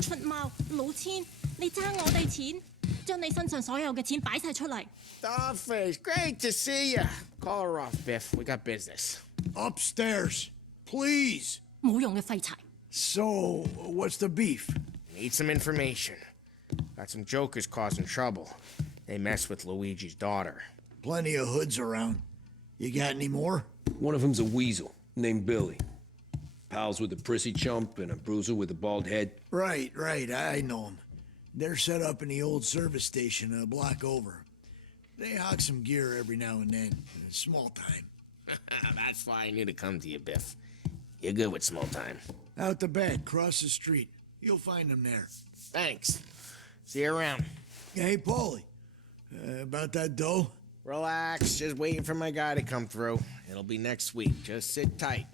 出貓老千，你爭我哋錢，將你身上所有嘅錢擺晒出嚟。Dollface, great to see you. Call her off, Biff. We got business. Upstairs, please. 冇用嘅廢柴。So, what's the beef? Need some information. Got some jokers causing trouble. They mess with Luigi's daughter. Plenty of hoods around. You got any more? One of them's a weasel named Billy. Pals with a prissy chump and a bruiser with a bald head. Right, I know them. They're set up in the old service station a block over. They hawk some gear every now and then. Small time. That's why I knew to come to you, Biff. You're good with small time. Out the back, cross the street. You'll find them there. Thanks. See you around. Hey, Paulie. About that dough? Relax. Just waiting for my guy to come through. It'll be next week. Just sit tight.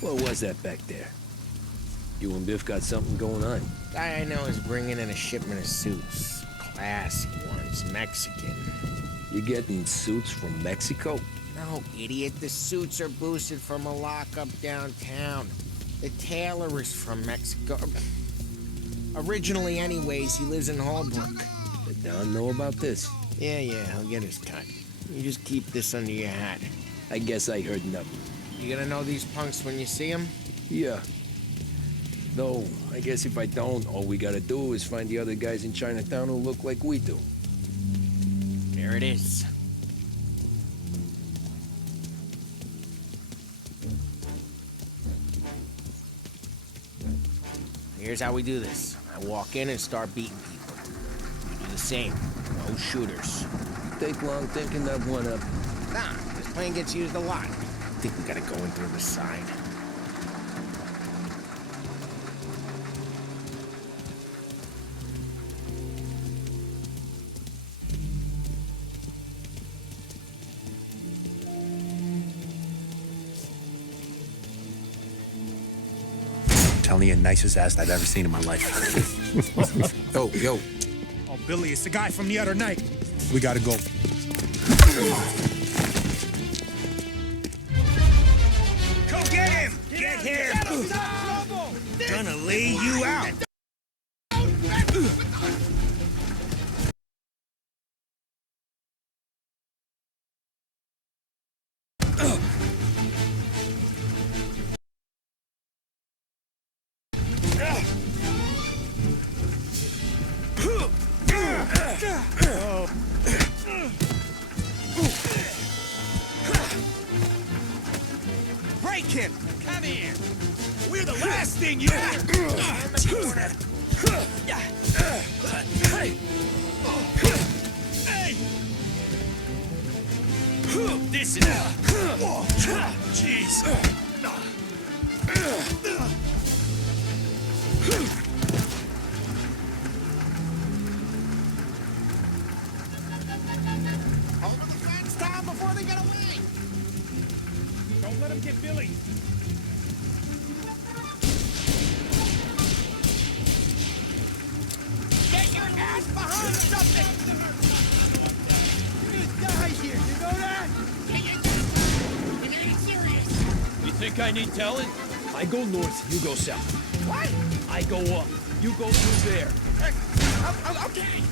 What was that back there? You and Biff got something going on. Guy I know is bringing in a shipment of suits. Classy ones, Mexican. You getting suits from Mexico? No, idiot. The suits are boosted from a lockup downtown. The tailor is from Mexico. Originally, anyways, he lives in Holbrook. Did Don know about this? Yeah, he'll get his cut. You just keep this under your hat. I guess I heard nothing. You gonna know these punks when you see them? Yeah. Though, I guess if I don't, all we gotta do is find the other guys in Chinatown who look like we do. There it is. Here's how we do this. I walk in and start beating people. You do the same. No shooters. Take long thinking that one up. Nah, this plane gets used a lot. I think we gotta go in through the side. Telling you, nicest ass I've ever seen in my life. Yo. Oh, Billy, it's the guy from the other night. We gotta go. Go get him! Get here! Gonna lay you out! Break him! Come here! We're the last thing you want! Hey! Hey! This is... Jeez! Over the fence, Tom, before they get away! Don't let him get Billy! Get your ass behind something! You're gonna die here, you know that? It ain't serious! You think I need telling? I go north, you go south. What? I go up, you go through there. Okay!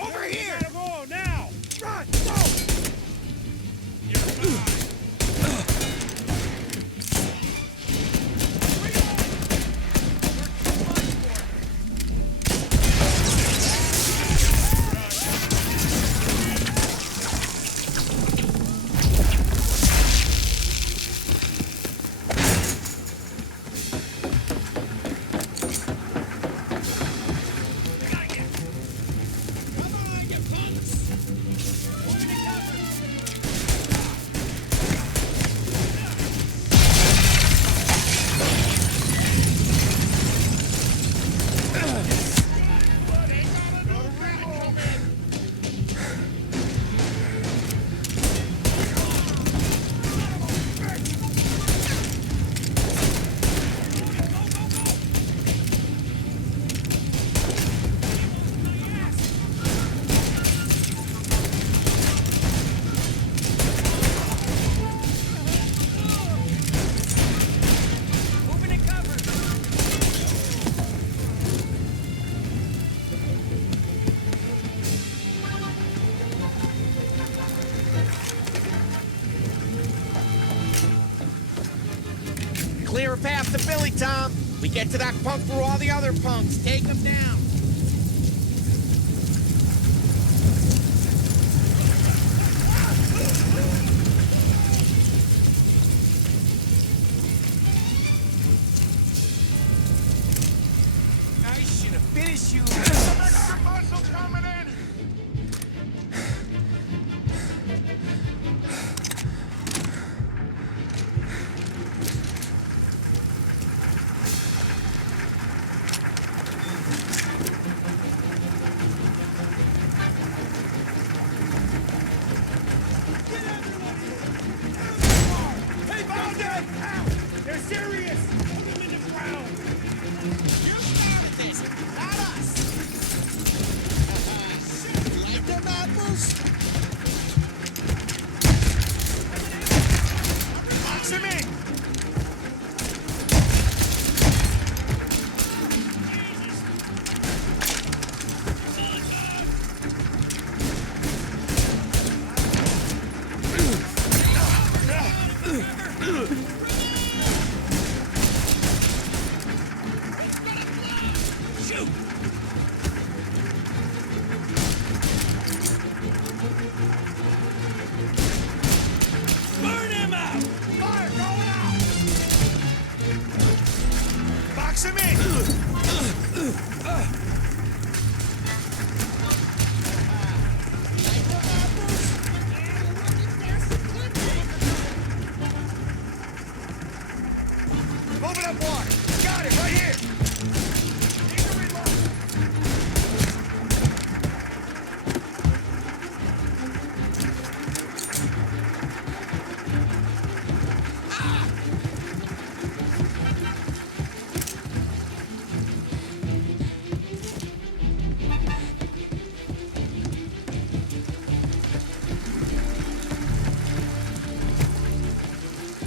Over here! clear a path to Billy, Tom. We get to that punk through all the other punks. Take him down. I should have finished you. Some extra muscle coming in. Hey, found them! Ow! They're serious! Put them in the ground! You started this, not us. Like them apples? Box him in! Shoot! Burn him out! Fire going out! Box him in! Moving up water! Got it, right here! Need to reload.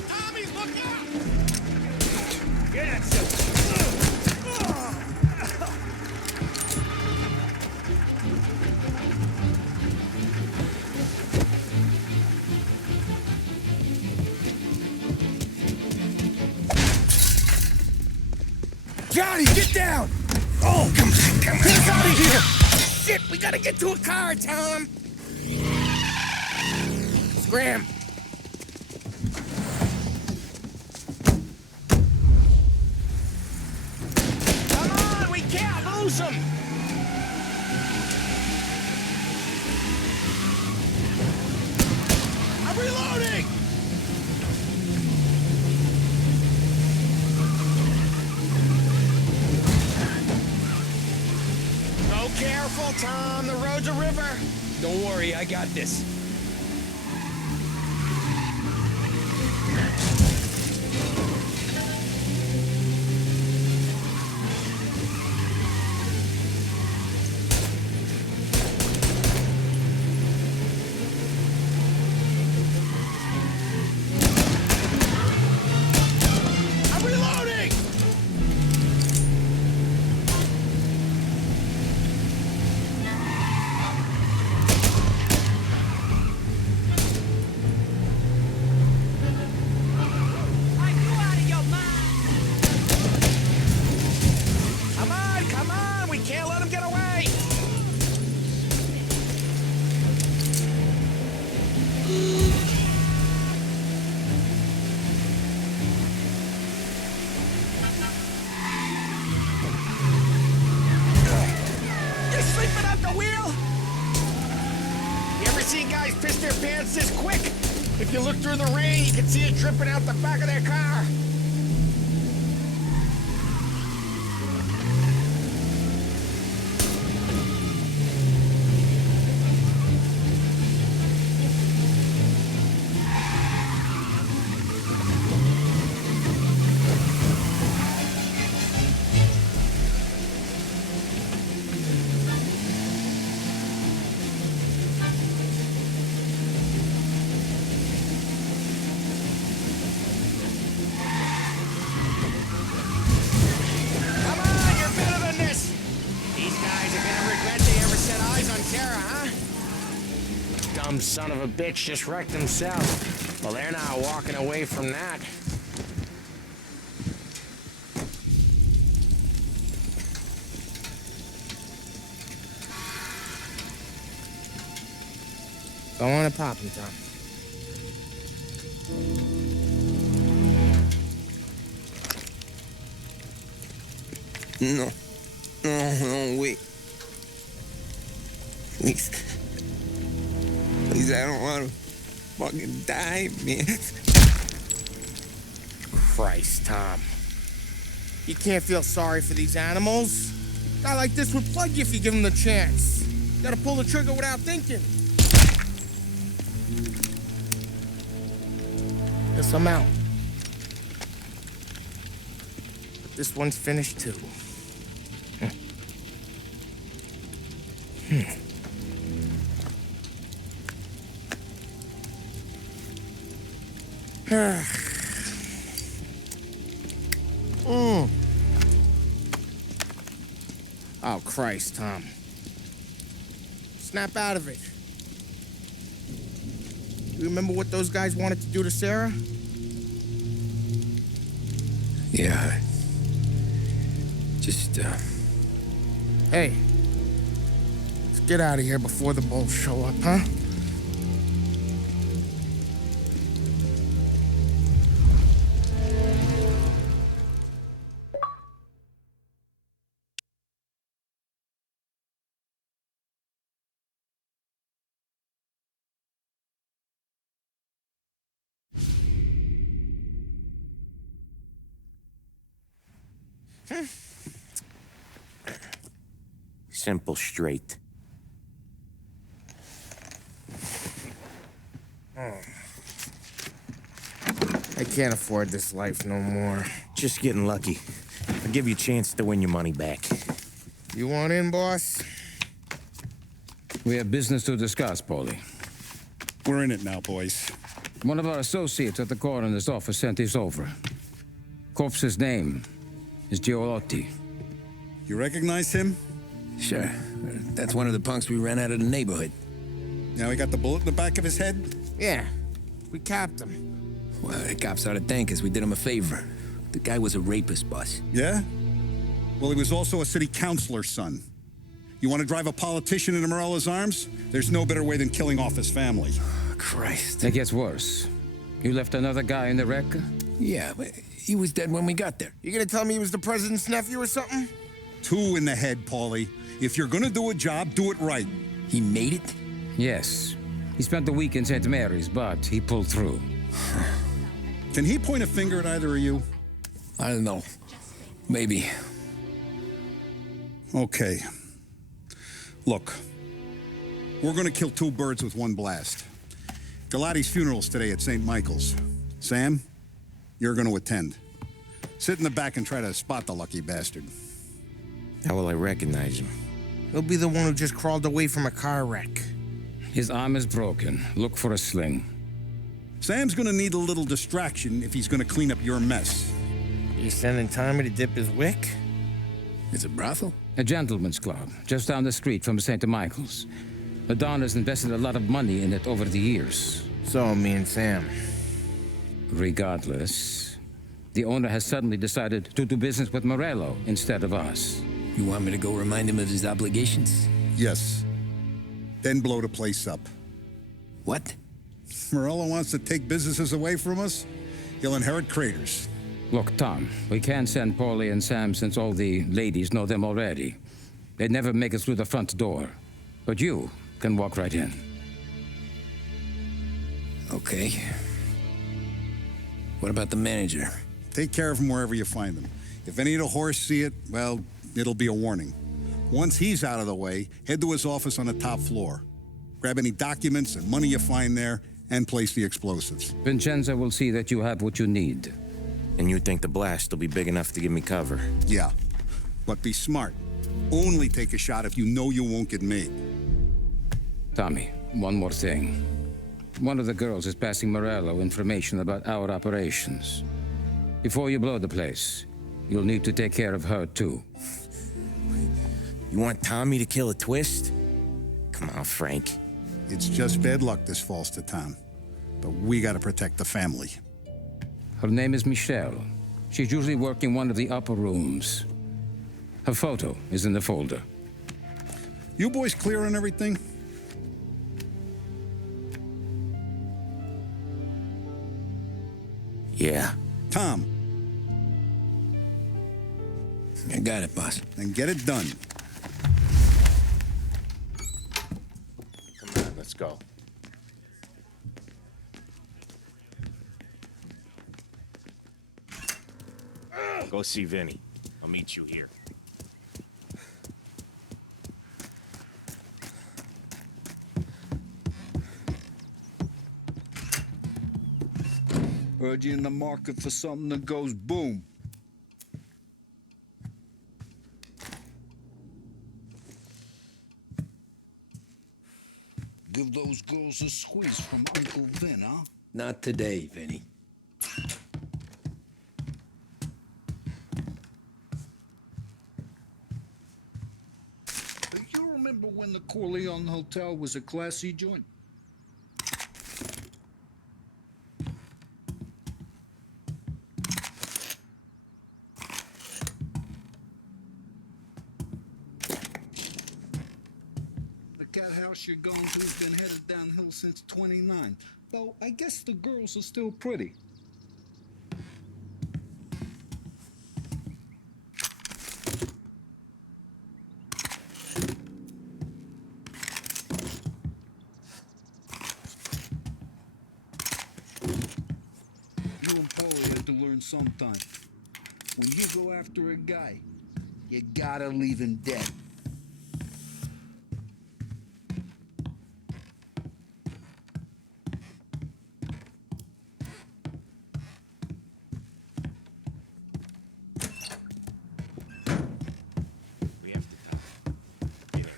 Tommy, look out! Get that shit! Johnny, get down! Oh, come on, get us out of here! Shit, we gotta get to a car, Tom! Scram! Come on, we can't lose him! I'm reloading! Go careful, Tom. The road's a river. Don't worry, I got this. I'm reloading! Come on, we can't let him get away! You're sleeping at the wheel? You ever seen guys piss their pants this quick? If you look through the rain, you can see it dripping out the back of their car. Dumb son of a bitch just wrecked himself. Well, they're not walking away from that. Go on and pop him, Tom. No. No, wait. Please. Please, I don't want to fucking die, man. Christ, Tom. You can't feel sorry for these animals. A guy like this would plug you if you give him the chance. You gotta pull the trigger without thinking. Guess I'm out. But this one's finished too. Oh, Christ, Tom. Snap out of it. You remember what those guys wanted to do to Sarah? Yeah. Just, Hey. Let's get out of here before the bulls show up, huh? Simple, straight. I can't afford this life no more. Just getting lucky. I'll give you a chance to win your money back. You want in, boss? We have business to discuss, Paulie. We're in it now, boys. One of our associates at the coroner's office sent this over. Corpse's name is Giolotti. You recognize him? Sure. That's one of the punks we ran out of the neighborhood. Now he got the bullet in the back of his head? Yeah. We capped him. Well, the cops ought to thank us. We did him a favor. The guy was a rapist, boss. Yeah? Well, he was also a city councilor's son. You want to drive a politician into Morella's arms? There's no better way than killing off his family. Christ. It gets worse. You left another guy in the wreck? Yeah, but he was dead when we got there. You gonna tell me he was the president's nephew or something? 2 in the head, Paulie. If you're gonna do a job, do it right. He made it? Yes. He spent the week in St. Mary's, but he pulled through. Can he point a finger at either of you? I don't know. Maybe. Okay. Look, we're gonna kill 2 birds with 1 blast. Galati's funeral's today at St. Michael's. Sam, you're gonna attend. Sit in the back and try to spot the lucky bastard. How will I recognize him? He'll be the one who just crawled away from a car wreck. His arm is broken. Look for a sling. Sam's gonna need a little distraction if he's gonna clean up your mess. You sending Tommy to dip his wick? It's a brothel? A gentleman's club, just down the street from St. Michael's. The Don has invested a lot of money in it over the years. So, me and Sam. Regardless, the owner has suddenly decided to do business with Morello instead of us. You want me to go remind him of his obligations? Yes. Then blow the place up. What? Morello wants to take businesses away from us? He'll inherit craters. Look, Tom, we can't send Paulie and Sam since all the ladies know them already. They'd never make it through the front door. But you can walk right in. Okay. What about the manager? Take care of him wherever you find him. If any of the horse see it, well, it'll be a warning. Once he's out of the way, head to his office on the top floor. Grab any documents and money you find there, and place the explosives. Vincenzo will see that you have what you need. And you think the blast will be big enough to give me cover? Yeah. But be smart. Only take a shot if you know you won't get made. Tommy, one more thing. One of the girls is passing Morello information about our operations. Before you blow the place, you'll need to take care of her, too. You want Tommy to kill a twist? Come on, Frank. It's just bad luck this falls to Tom. But we gotta protect the family. Her name is Michelle. She's usually working one of the upper rooms. Her photo is in the folder. You boys clear on everything? Yeah. Tom. I got it, boss. Then get it done. Come on, let's go. Go see Vinny. I'll meet you here. Heard you in the market for something that goes boom. Give those girls a squeeze from Uncle Vin, huh? Not today, Vinny. You remember when the Corleone Hotel was a classy joint? The cat house you're going to has been headed downhill since 29. Though I guess the girls are still pretty. You and Paulie had to learn sometime. When you go after a guy, you gotta leave him dead. We have to talk. Get in.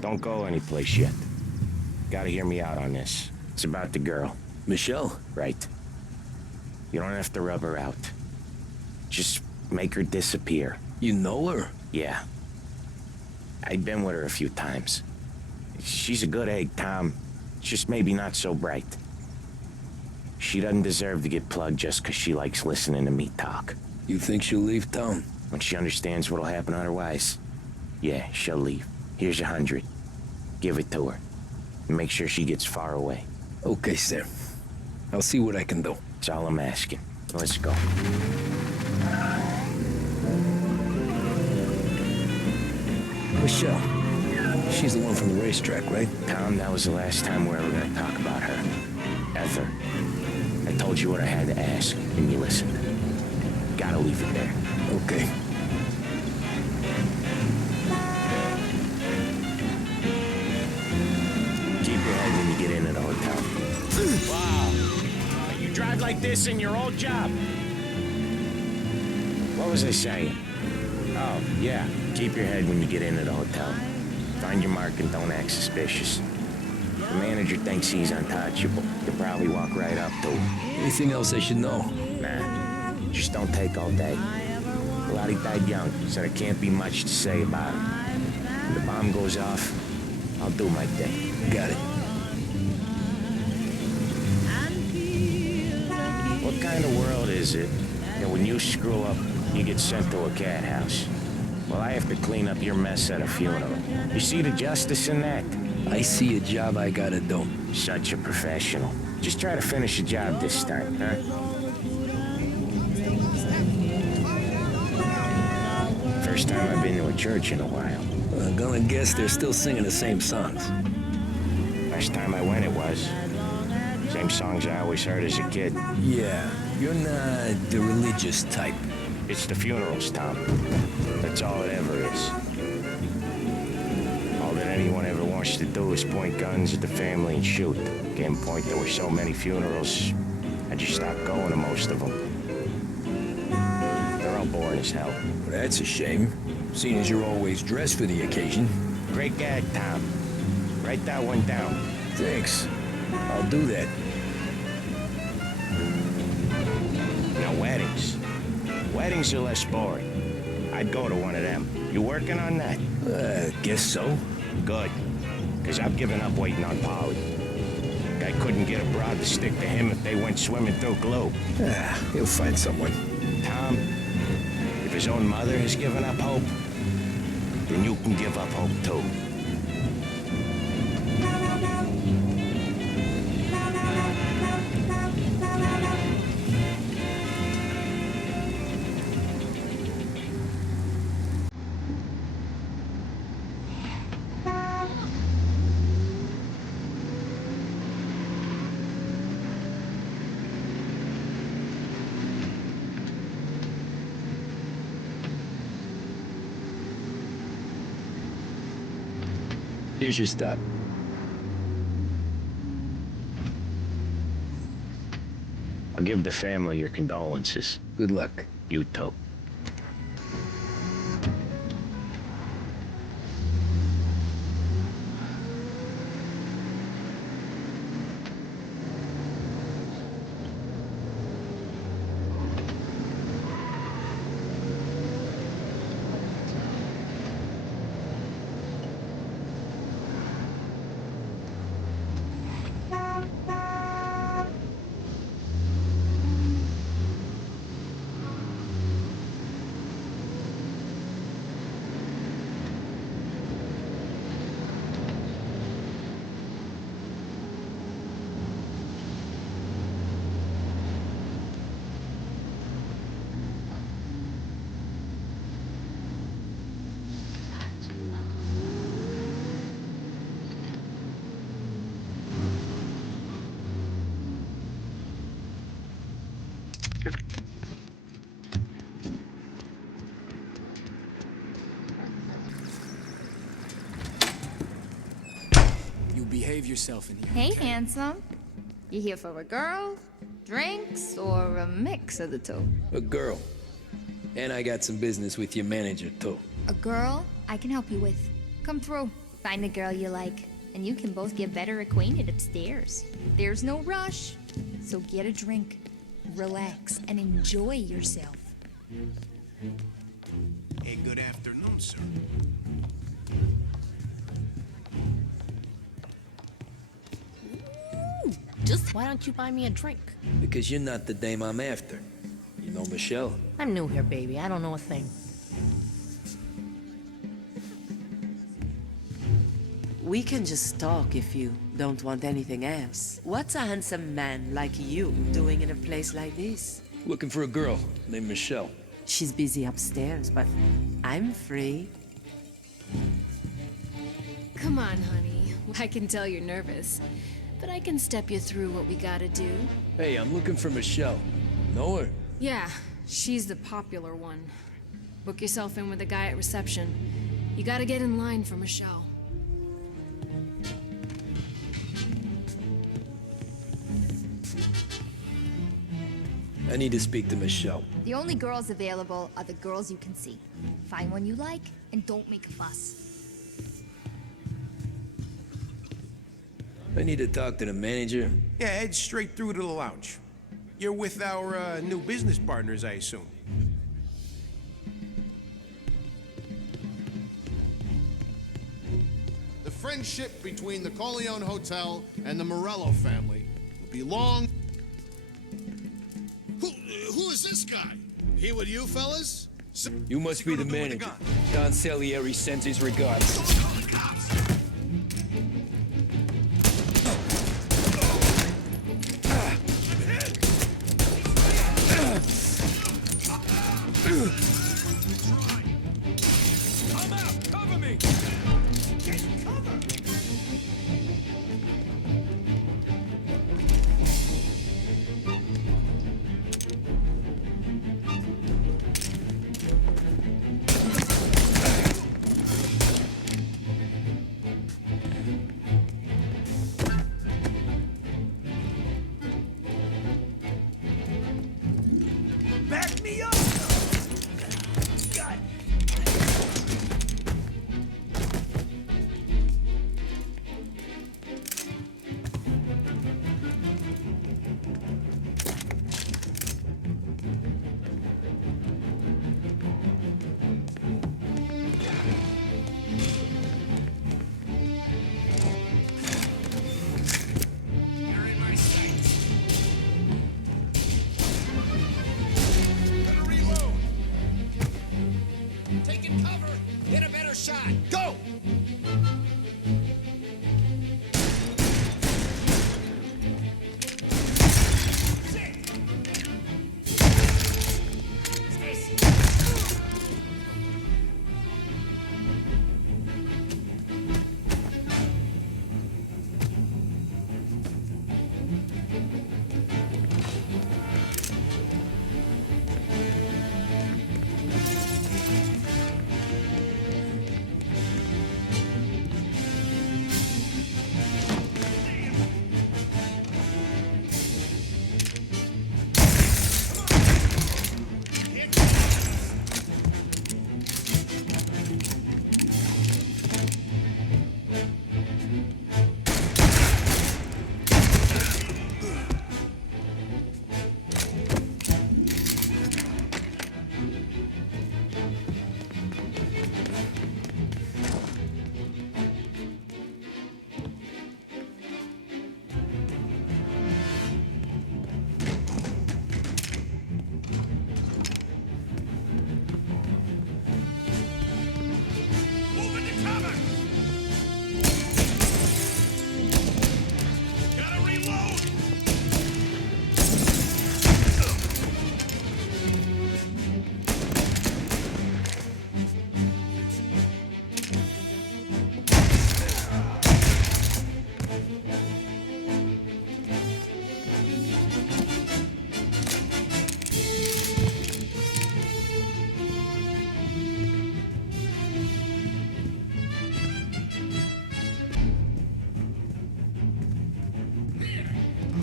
Don't go anyplace yet. Gotta hear me out on this. It's about the girl. Michelle? Right. You don't have to rub her out. Just make her disappear. You know her? Yeah. I've been with her a few times. She's a good egg, Tom. Just maybe not so bright. She doesn't deserve to get plugged just 'cause she likes listening to me talk. You think she'll leave town? When she understands what'll happen otherwise, yeah, she'll leave. Here's 100. Give it to her. And make sure she gets far away. Okay, Sam. I'll see what I can do. That's all I'm asking. Let's go. Michelle. She's the one from the racetrack, right? Tom, that was the last time we're ever gonna talk about her. Ever. I told you what I had to ask, and you listened. Gotta leave it there. Okay. Keep your head when you get into the hotel. Wow. You drive like this in your old job. What was I saying? Oh, yeah. Keep your head when you get into the hotel. Find your mark and don't act suspicious. The manager thinks he's untouchable. You'll probably walk right up to him. Anything else I should know? Nah. Just don't take all day. Lottie died young, so there can't be much to say about him. When the bomb goes off, I'll do my thing. Got it. What kind of world is it that when you screw up, you get sent to a cat house? Well, I have to clean up your mess at a funeral. You see the justice in that? I see a job I gotta do. Such a professional. Just try to finish the job this time, huh? First time I've been to a church in a while. I'm gonna guess they're still singing the same songs. Last time I went, it was. Same songs I always heard as a kid. Yeah, you're not the religious type. It's the funerals, Tom. That's all it ever is. All that anyone ever wants to do is point guns at the family and shoot. Getting point there were so many funerals, I just stopped going to most of them. They're all boring as hell. Well, that's a shame, seeing as you're always dressed for the occasion. Great gag, Tom. Write that one down. Thanks. I'll do that. Now, weddings. Weddings are less boring. I'd go to one of them. You working on that? Guess so. Good. Because I've given up waiting on Polly. Guy couldn't get a broad to stick to him if they went swimming through glue. He'll find someone. Tom, if his own mother has given up hope, then you can give up hope too. Here's your stop. I'll give the family your condolences. Good luck. You too. You behave yourself in here. Hey, handsome. You here for a girl, drinks, or a mix of the two? A girl. And I got some business with your manager, too. A girl I can help you with. Come through. Find the girl you like, and you can both get better acquainted upstairs. There's no rush, so get a drink, relax, and enjoy yourself. Hey, good afternoon, sir. Just why don't you buy me a drink? Because you're not the dame I'm after. You know Michelle? I'm new here, baby. I don't know a thing. We can just talk if you don't want anything else. What's a handsome man like you doing in a place like this? Looking for a girl named Michelle. She's busy upstairs, but I'm free. Come on, honey. I can tell you're nervous, but I can step you through what we gotta do. Hey, I'm looking for Michelle. Know her? Yeah, she's the popular one. Book yourself in with the guy at reception. You gotta get in line for Michelle. I need to speak to Michelle. The only girls available are the girls you can see. Find one you like, and don't make a fuss. I need to talk to the manager. Yeah, head straight through to the lounge. You're with our new business partners, I assume. The friendship between the Corleone Hotel and the Morello family will be long. Who is this guy? He with you, fellas? You must be the manager. Don Salieri sends his regards. I'm out! Cover me! Get cover!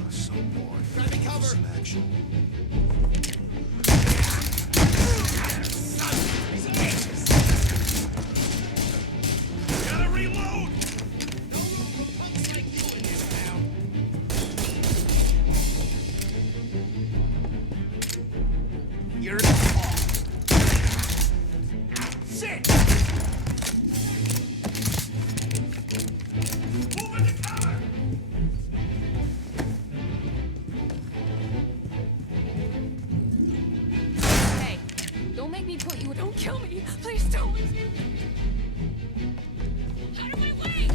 Some boy. Got me cover. Some action. Gotta reload! You're the shit! Move into cover! Hey, don't make me put you. Don't kill me. Please don't. Out of my way!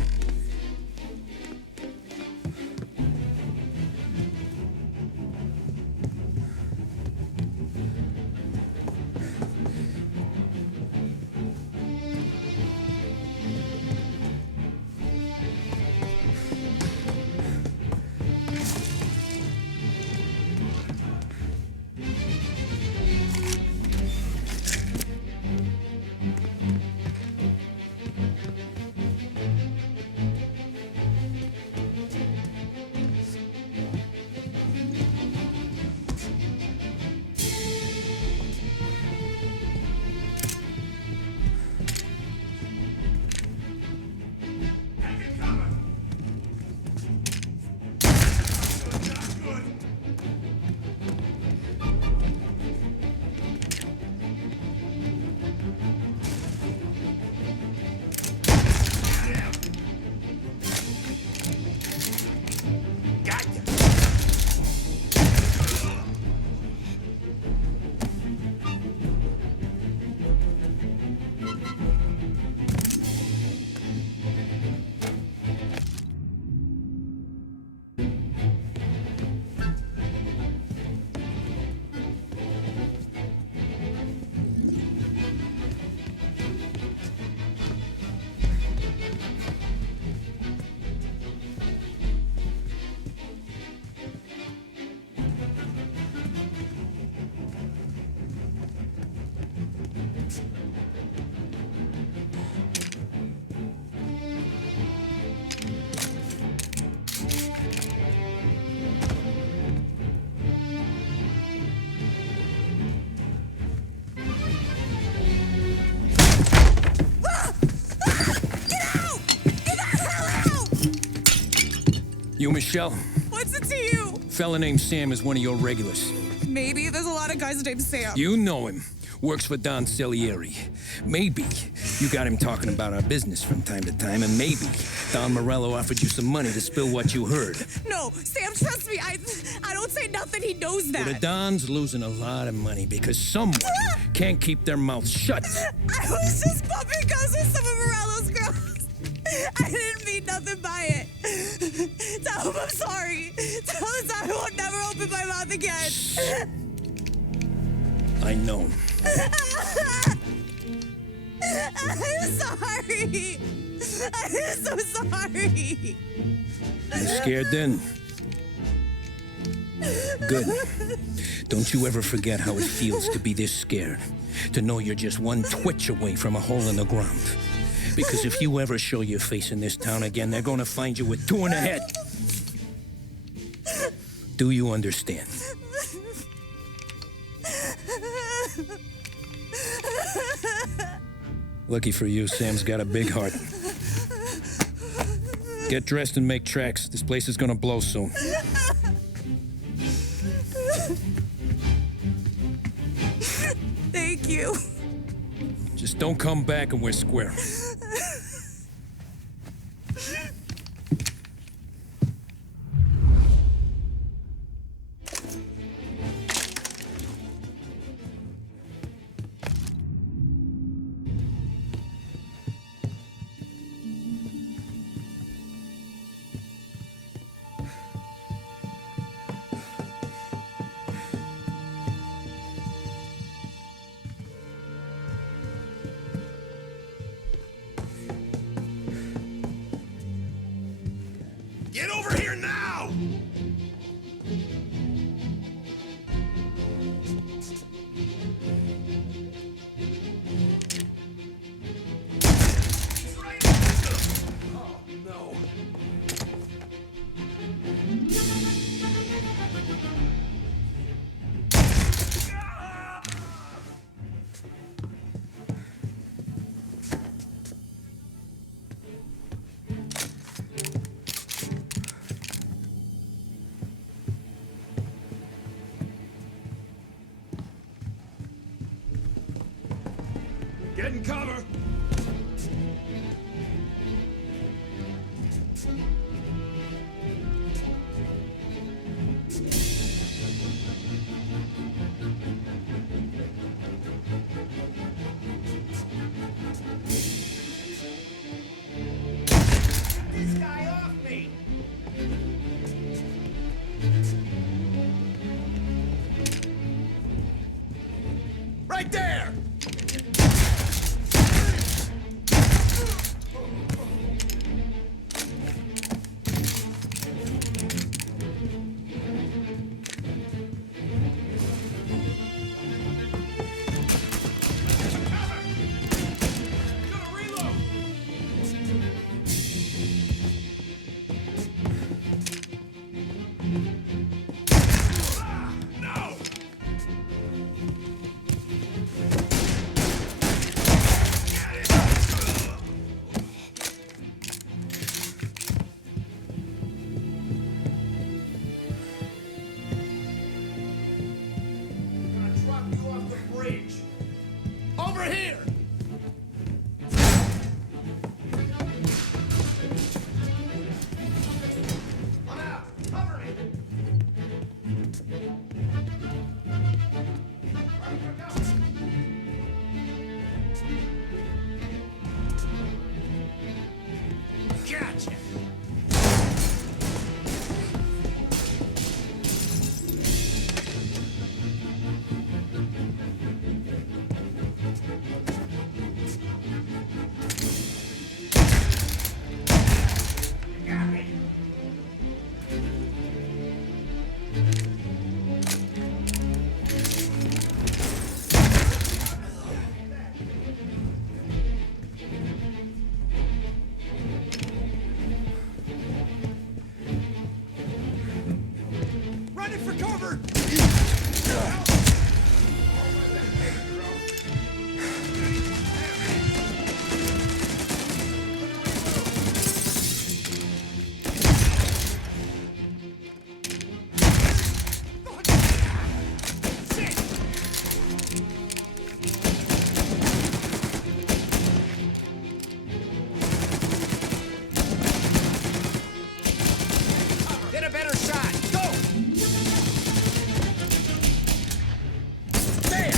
You, Michelle? What's it to you? Fella named Sam is one of your regulars. Maybe there's a lot of guys named Sam. You know him. Works for Don Celieri. Maybe you got him talking about our business from time to time, and maybe Don Morello offered you some money to spill what you heard. No, Sam, trust me. I don't say nothing. He knows that. Well, the Don's losing a lot of money because someone can't keep their mouth shut. I was just bumping guns with some of Morello's girls. I didn't mean nothing by it. Tell him I'm sorry. Tell him I won't never open my mouth again. I know. I'm sorry. I'm so sorry. You scared then? Good. Don't you ever forget how it feels to be this scared. To know you're just one twitch away from a hole in the ground. Because if you ever show your face in this town again, they're gonna find you with two in the head. Do you understand? Lucky for you, Sam's got a big heart. Get dressed and make tracks. This place is gonna blow soon. Thank you. Just don't come back and we're square. now! Oh, no. Get in cover! This guy off me! Right there! Over here! I'm out! Cover me! Gotcha! Running for cover! Get a better shot! Go! There!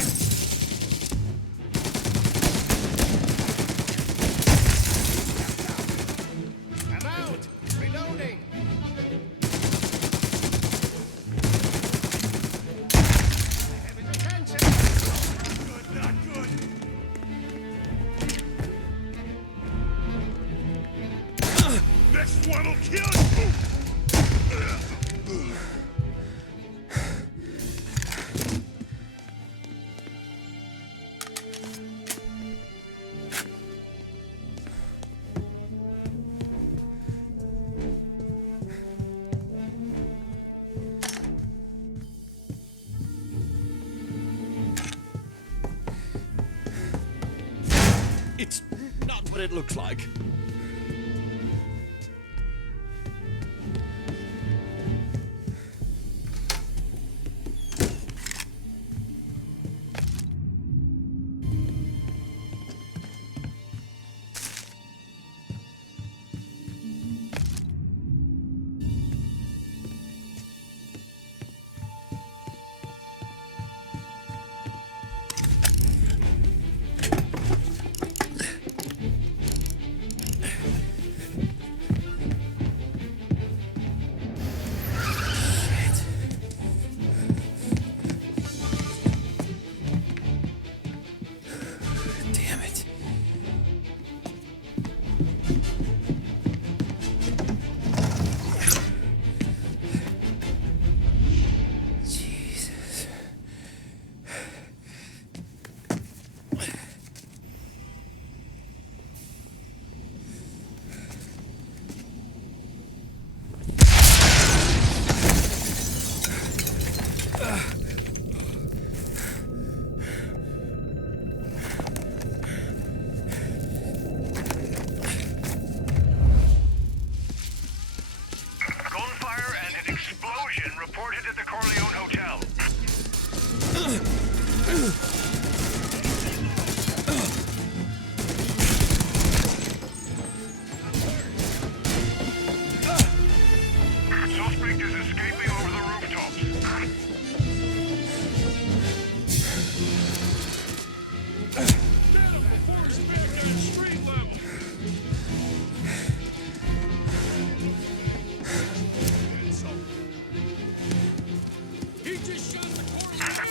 I'm out! Reloading! I have his attention! Good, not good! Next one will kill you! It's not what it looks like. Suspect is escaping over the rooftops.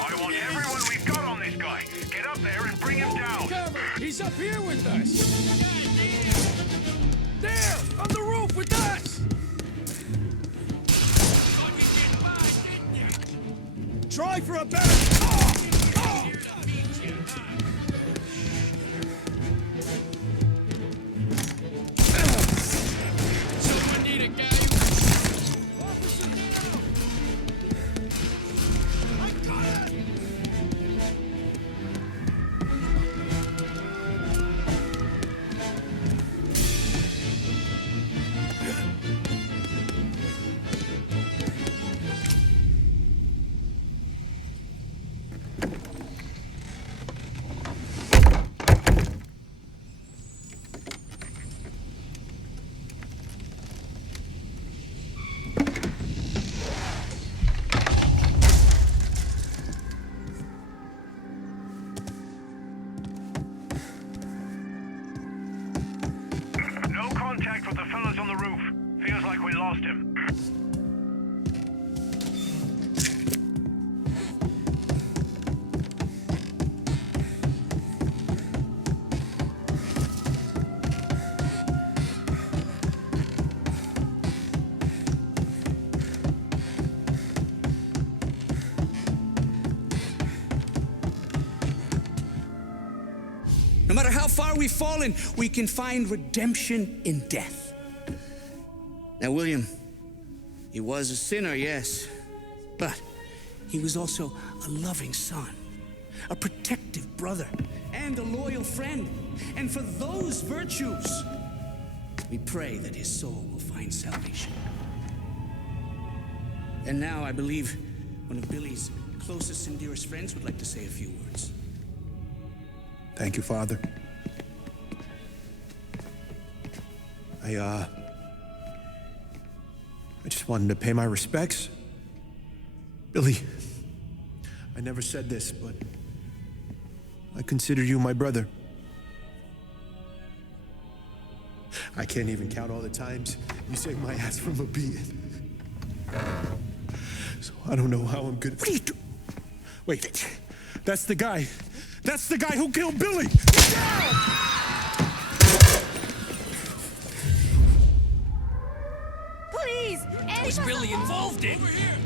I want everyone we've got on this guy. Get up there and bring him down. Cover! He's up here with us! There! On the roof with us! Try for a better... Someone need a guy No contact with the fellas on the roof. Feels like we lost him. No matter how far we've fallen, we can find redemption in death. Now, William, he was a sinner, yes, but he was also a loving son, a protective brother, and a loyal friend. And for those virtues, we pray that his soul will find salvation. And now I believe one of Billy's closest and dearest friends would like to say a few words. Thank you, Father. I just wanted to pay my respects. Billy, I never said this, but I consider you my brother. I can't even count all the times you saved my ass from a beating. So I don't know how I'm gonna... What are you doing? Wait, that's the guy. That's the guy who killed Billy! Please! What's Billy involved in? Over here!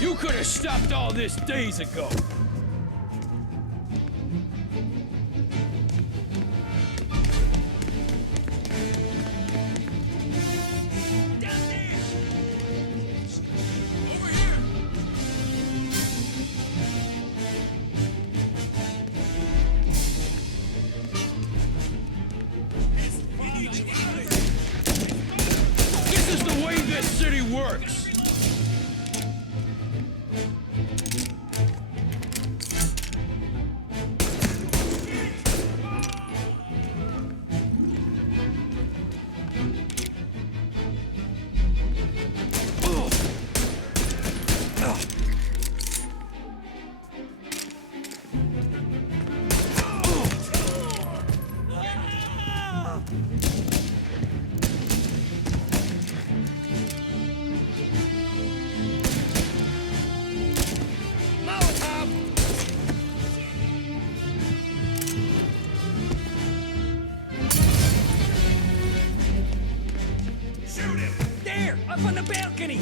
You could have stopped all this days ago. This is the way this city works. balcony!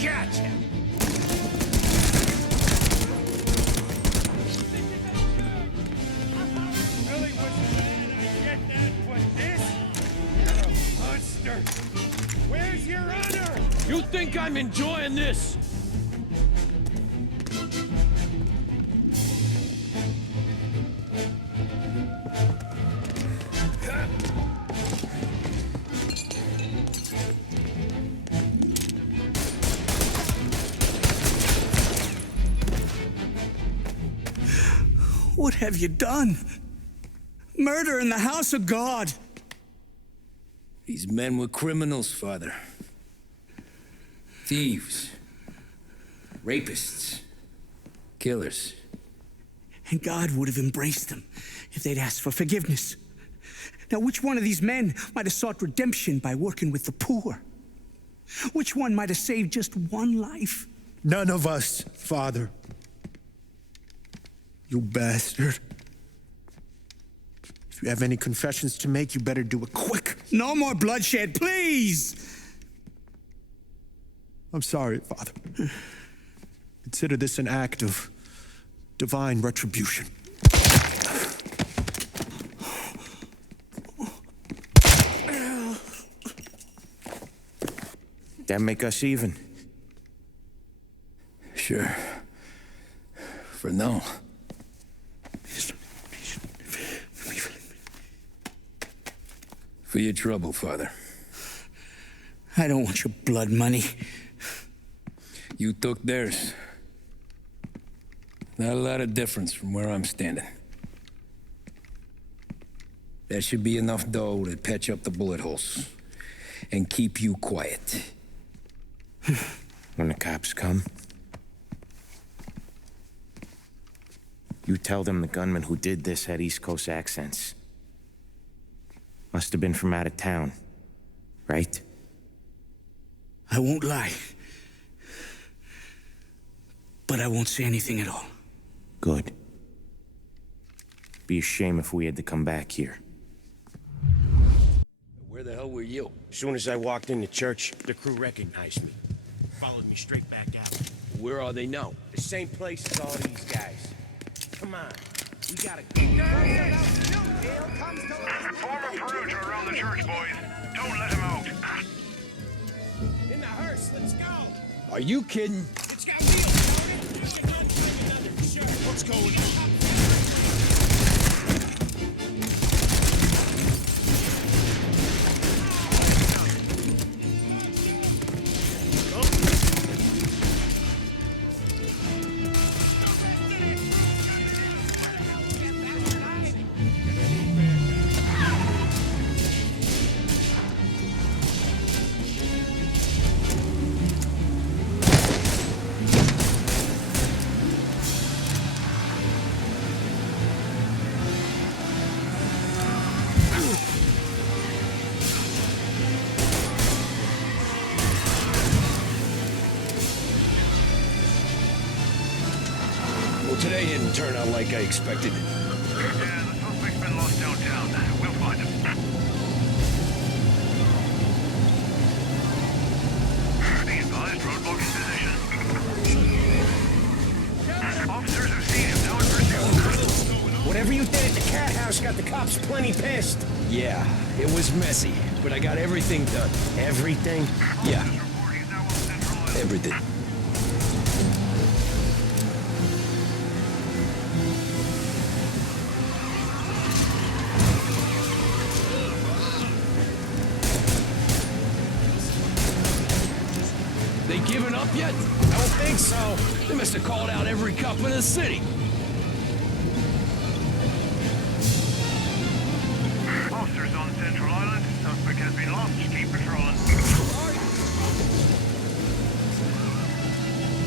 Gotcha! Really wish I get that with this? You're a monster. Where's your honor? You think I'm enjoying this? What have you done? Murder in the house of God! These men were criminals, Father. Thieves. Rapists. Killers. And God would have embraced them if they'd asked for forgiveness. Now, which one of these men might have sought redemption by working with the poor? Which one might have saved just one life? None of us, Father. You bastard. If you have any confessions to make, you better do it quick. No more bloodshed, please! I'm sorry, Father. Consider this an act of divine retribution. That make us even? Sure. For now. For your trouble, Father. I don't want your blood money. You took theirs. Not a lot of difference from where I'm standing. That should be enough dough to patch up the bullet holes and keep you quiet. When the cops come, you tell them the gunman who did this had East Coast accents. Must have been from out of town, right? I won't lie. But I won't say anything at all. Good. Be a shame if we had to come back here. Where the hell were you? As soon as I walked into church, the crew recognized me. Followed me straight back out. Where are they now? The same place as all these guys. Come on. We gotta go. Form a perimeter around the church, boys. Don't let him out. In the hearse, let's go. Are you kidding? It's got wheels. What's going on? Today didn't turn out like I expected. Yeah, the suspect's been lost downtown. We'll find him. Be advised, roadblock in position. Officers have seen him. Now in pursuit. Whatever you did at the cat house got the cops plenty pissed. Yeah, it was messy, but I got everything done. Everything? Yeah. Everything. They giving up yet? I don't think so. They must have called out every cop in the city. Officers on Central Island. Suspect has been lost. Keep patrolling.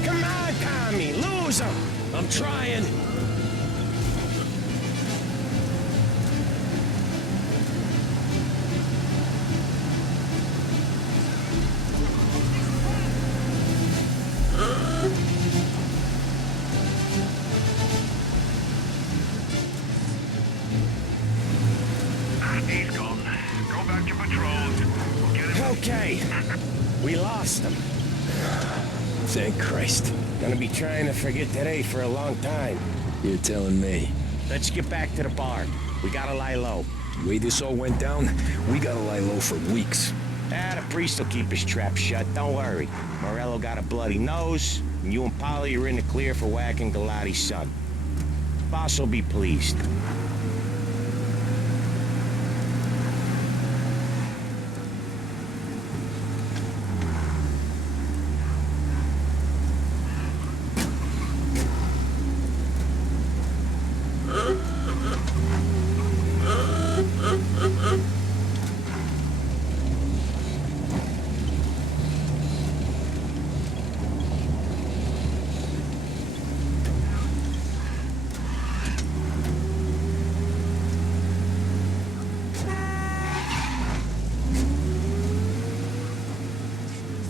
Come on, Tommy. Lose him. I'm trying. He's gone. Go back to patrols. We'll get him. Okay. We lost him. Thank Christ. Gonna be trying to forget today for a long time. You're telling me. Let's get back to the bar. We gotta lie low. The way this all went down, we gotta lie low for weeks. The priest will keep his trap shut, don't worry. Morello got a bloody nose, and you and Polly are in the clear for whacking Galati's son. Boss will be pleased.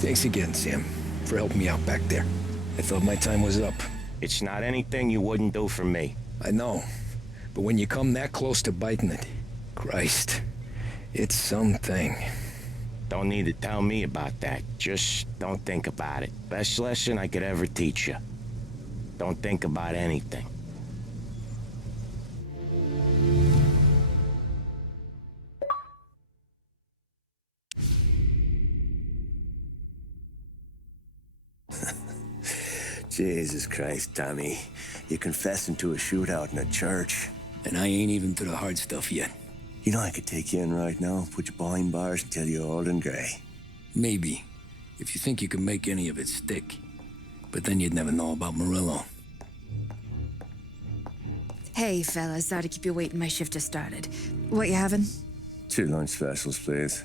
Thanks again, Sam, for helping me out back there. I thought my time was up. It's not anything you wouldn't do for me. I know. But when you come that close to biting it, Christ, it's something. Don't need to tell me about that. Just don't think about it. Best lesson I could ever teach you. Don't think about anything. Jesus Christ, Tommy. You're confessing to a shootout in a church. And I ain't even to the hard stuff yet. You know I could take you in right now, put you behind bars until you're old and gray. Maybe. If you think you can make any of it stick. But then you'd never know about Morello. Hey, fellas. Sorry to keep you waiting. My shift just started. What you having? 2 lunch specials, please.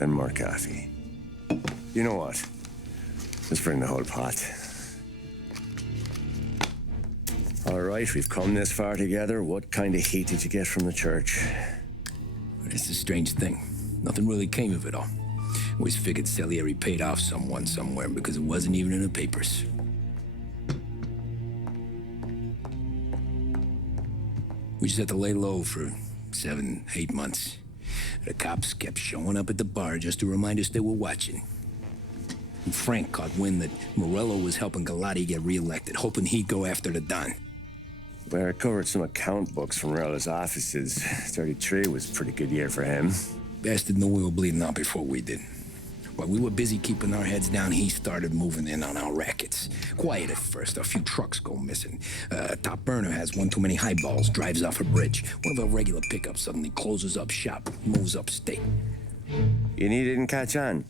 And more coffee. You know what? Let's bring the whole pot. All right, we've come this far together. What kind of heat did you get from the church? It's a strange thing. Nothing really came of it all. Always figured Salieri paid off someone somewhere because it wasn't even in the papers. We just had to lay low for 7, 8 months. The cops kept showing up at the bar just to remind us they were watching. And Frank caught wind that Morello was helping Galati get reelected, hoping he'd go after the Don. Well, I recovered some account books from Morello's offices. 33 was a pretty good year for him. Bastard knew we were bleeding out before we did. While we were busy keeping our heads down, he started moving in on our rackets. Quiet at first, a few trucks go missing. Top burner has one too many highballs, drives off a bridge. One of our regular pickups suddenly closes up shop, moves upstate. And he didn't catch on?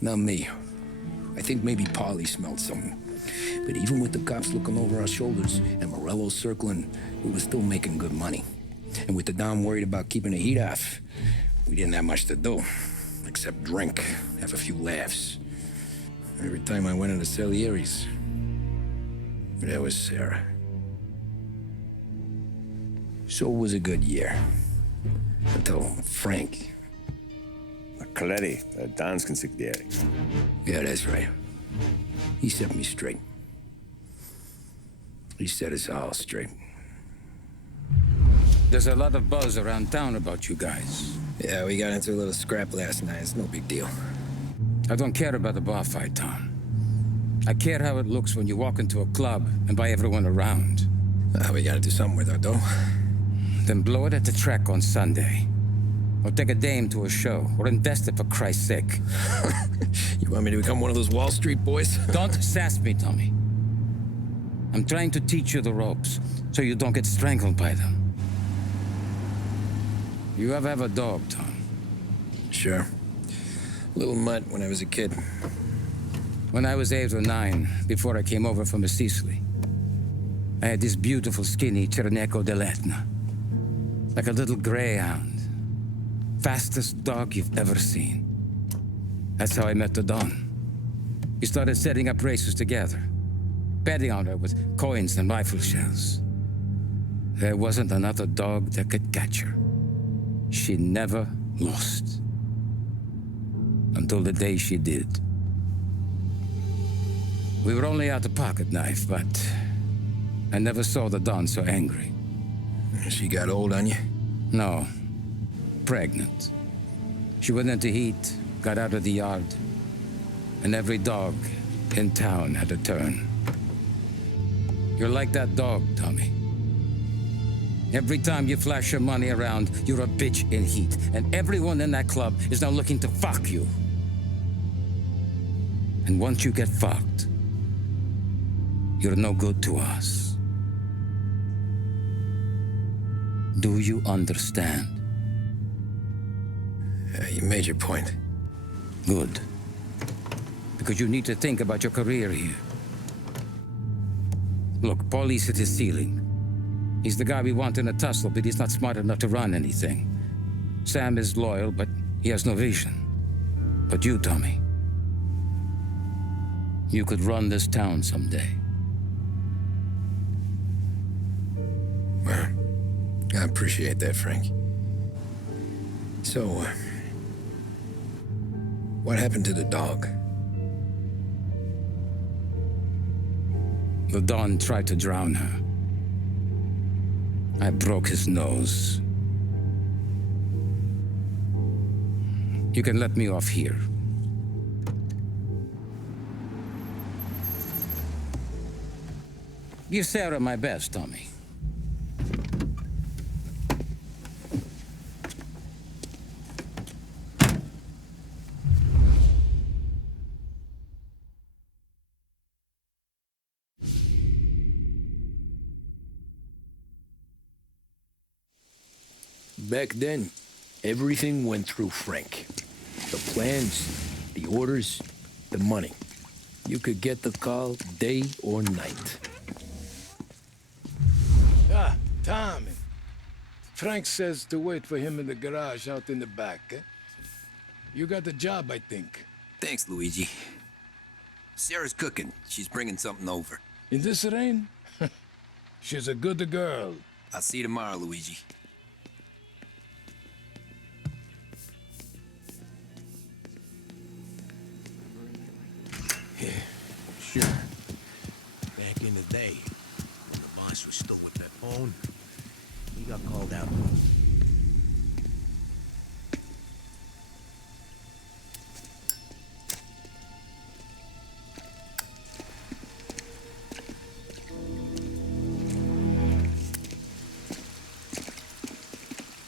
Not me. I think maybe Polly smelled something. But even with the cops looking over our shoulders and Morello circling, we were still making good money. And with the Don worried about keeping the heat off, we didn't have much to do. Except drink, have a few laughs. Every time I went into Salieri's, there was Sarah. So it was a good year. Until Frank. Coletti, Don's consigliere. Yeah, that's right. He set me straight. He set us all straight. There's a lot of buzz around town about you guys. Yeah, we got into a little scrap last night. It's no big deal. I don't care about the bar fight, Tom. I care how it looks when you walk into a club and buy everyone around. We gotta do something with our dough. Then blow it at the track on Sunday. Or take a dame to a show. Or invest it for Christ's sake. You want me to become one of those Wall Street boys? Don't sass me, Tommy. I'm trying to teach you the ropes, so you don't get strangled by them. You ever have a dog, Tom? Sure. Little mutt when I was a kid. When I was 8 or 9, before I came over from Sicily, I had this beautiful, skinny Cerneco dell'Etna. Like a little greyhound. Fastest dog you've ever seen. That's how I met the Don. We started setting up races together. betting on her with coins and rifle shells. There wasn't another dog that could catch her. She never lost. Until the day she did. We were only out a pocket knife, but I never saw the Don so angry. She got old on you? No. Pregnant. She went into heat, got out of the yard, and every dog in town had a turn. You're like that dog, Tommy. Every time you flash your money around, you're a bitch in heat, and everyone in that club is now looking to fuck you. And once you get fucked, you're no good to us. Do you understand? You made your point. Good. Because you need to think about your career here. Look, Paulie's hit his ceiling. He's the guy we want in a tussle, but he's not smart enough to run anything. Sam is loyal, but he has no vision. But you, Tommy, you could run this town someday. Well, I appreciate that, Frank. So, what happened to the dog? The Don tried to drown her. I broke his nose. You can let me off here. Give Sarah my best, Tommy. Back then, everything went through Frank. The plans, the orders, the money. You could get the call day or night. Ah, Tommy. Frank says to wait for him in the garage out in the back, eh? You got the job, I think. Thanks, Luigi. Sarah's cooking. She's bringing something over. In this rain? She's a good girl. I'll see you tomorrow, Luigi. Yeah, sure. Back in the day, when the boss was still with that phone, we got called out.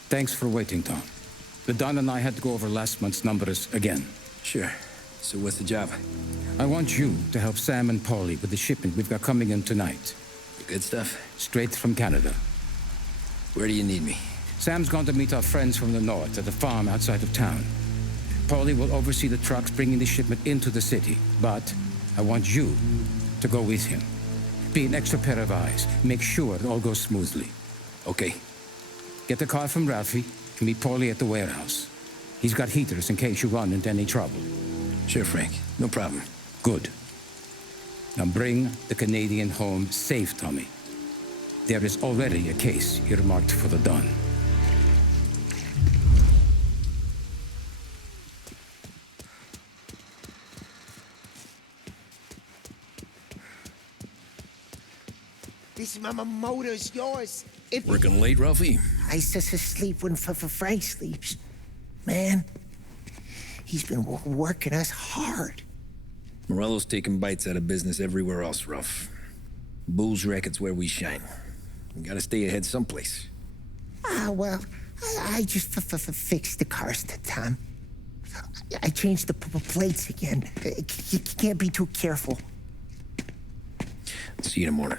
Thanks for waiting, Tom. The Don and I had to go over last month's numbers again. Sure. So what's the job? I want you to help Sam and Paulie with the shipment we've got coming in tonight. The good stuff? Straight from Canada. Where do you need me? Sam's going to meet our friends from the north at the farm outside of town. Paulie will oversee the trucks bringing the shipment into the city, but I want you to go with him. Be an extra pair of eyes. Make sure it all goes smoothly. Okay. Get the car from Ralphie and meet Paulie at the warehouse. He's got heaters in case you run into any trouble. Sure, Frank. No problem. Good. Now bring the Canadian home safe, Tommy. There is already a case earmarked for the Don. This motor's yours. Working late, Ralphie? I sleep when Frank sleeps. Man, he's been working us hard. Morello's taking bites out of business everywhere else, Ralph. Bull's racket's where we shine. We gotta stay ahead someplace. Well, I just fixed the cars, Tom. I changed the plates again. You can't be too careful. See you in the morning.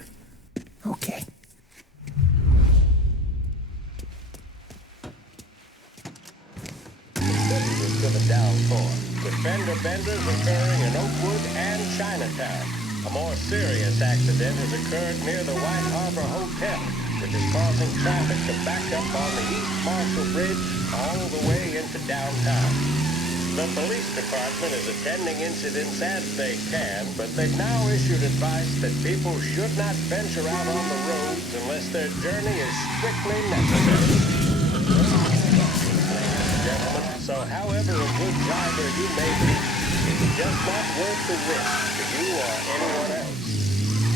Okay. To the downpour, with fender benders occurring in Oakwood and Chinatown. A more serious accident has occurred near the White Harbor Hotel, which is causing traffic to back up on the East Marshall Bridge all the way into downtown. The police department is attending incidents as they can, but they've now issued advice that people should not venture out on the roads unless their journey is strictly necessary. Gentlemen, so however a good driver you may be, it's just not worth the risk to you or anyone else.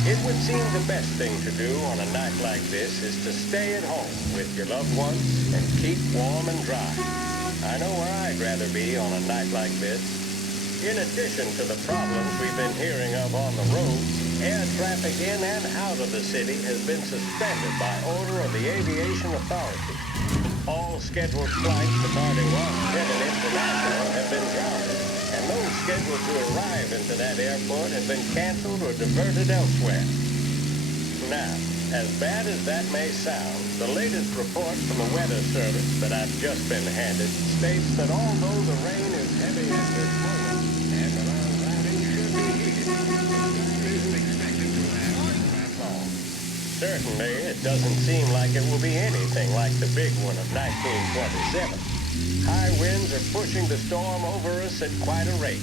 It would seem the best thing to do on a night like this is to stay at home with your loved ones and keep warm and dry. I know where I'd rather be on a night like this. In addition to the problems we've been hearing of on the road, air traffic in and out of the city has been suspended by order of the aviation authority. All scheduled flights departing Washington International have been grounded, and those scheduled to arrive into that airport have been canceled or diverted elsewhere. Now, as bad as that may sound, the latest report from the Weather Service that I've just been handed states that although the rain is heavy at this moment, and the routing should be heated, isn't expected to last that long. Certainly, it doesn't seem like it will be anything like the big one of 1927. High winds are pushing the storm over us at quite a rate.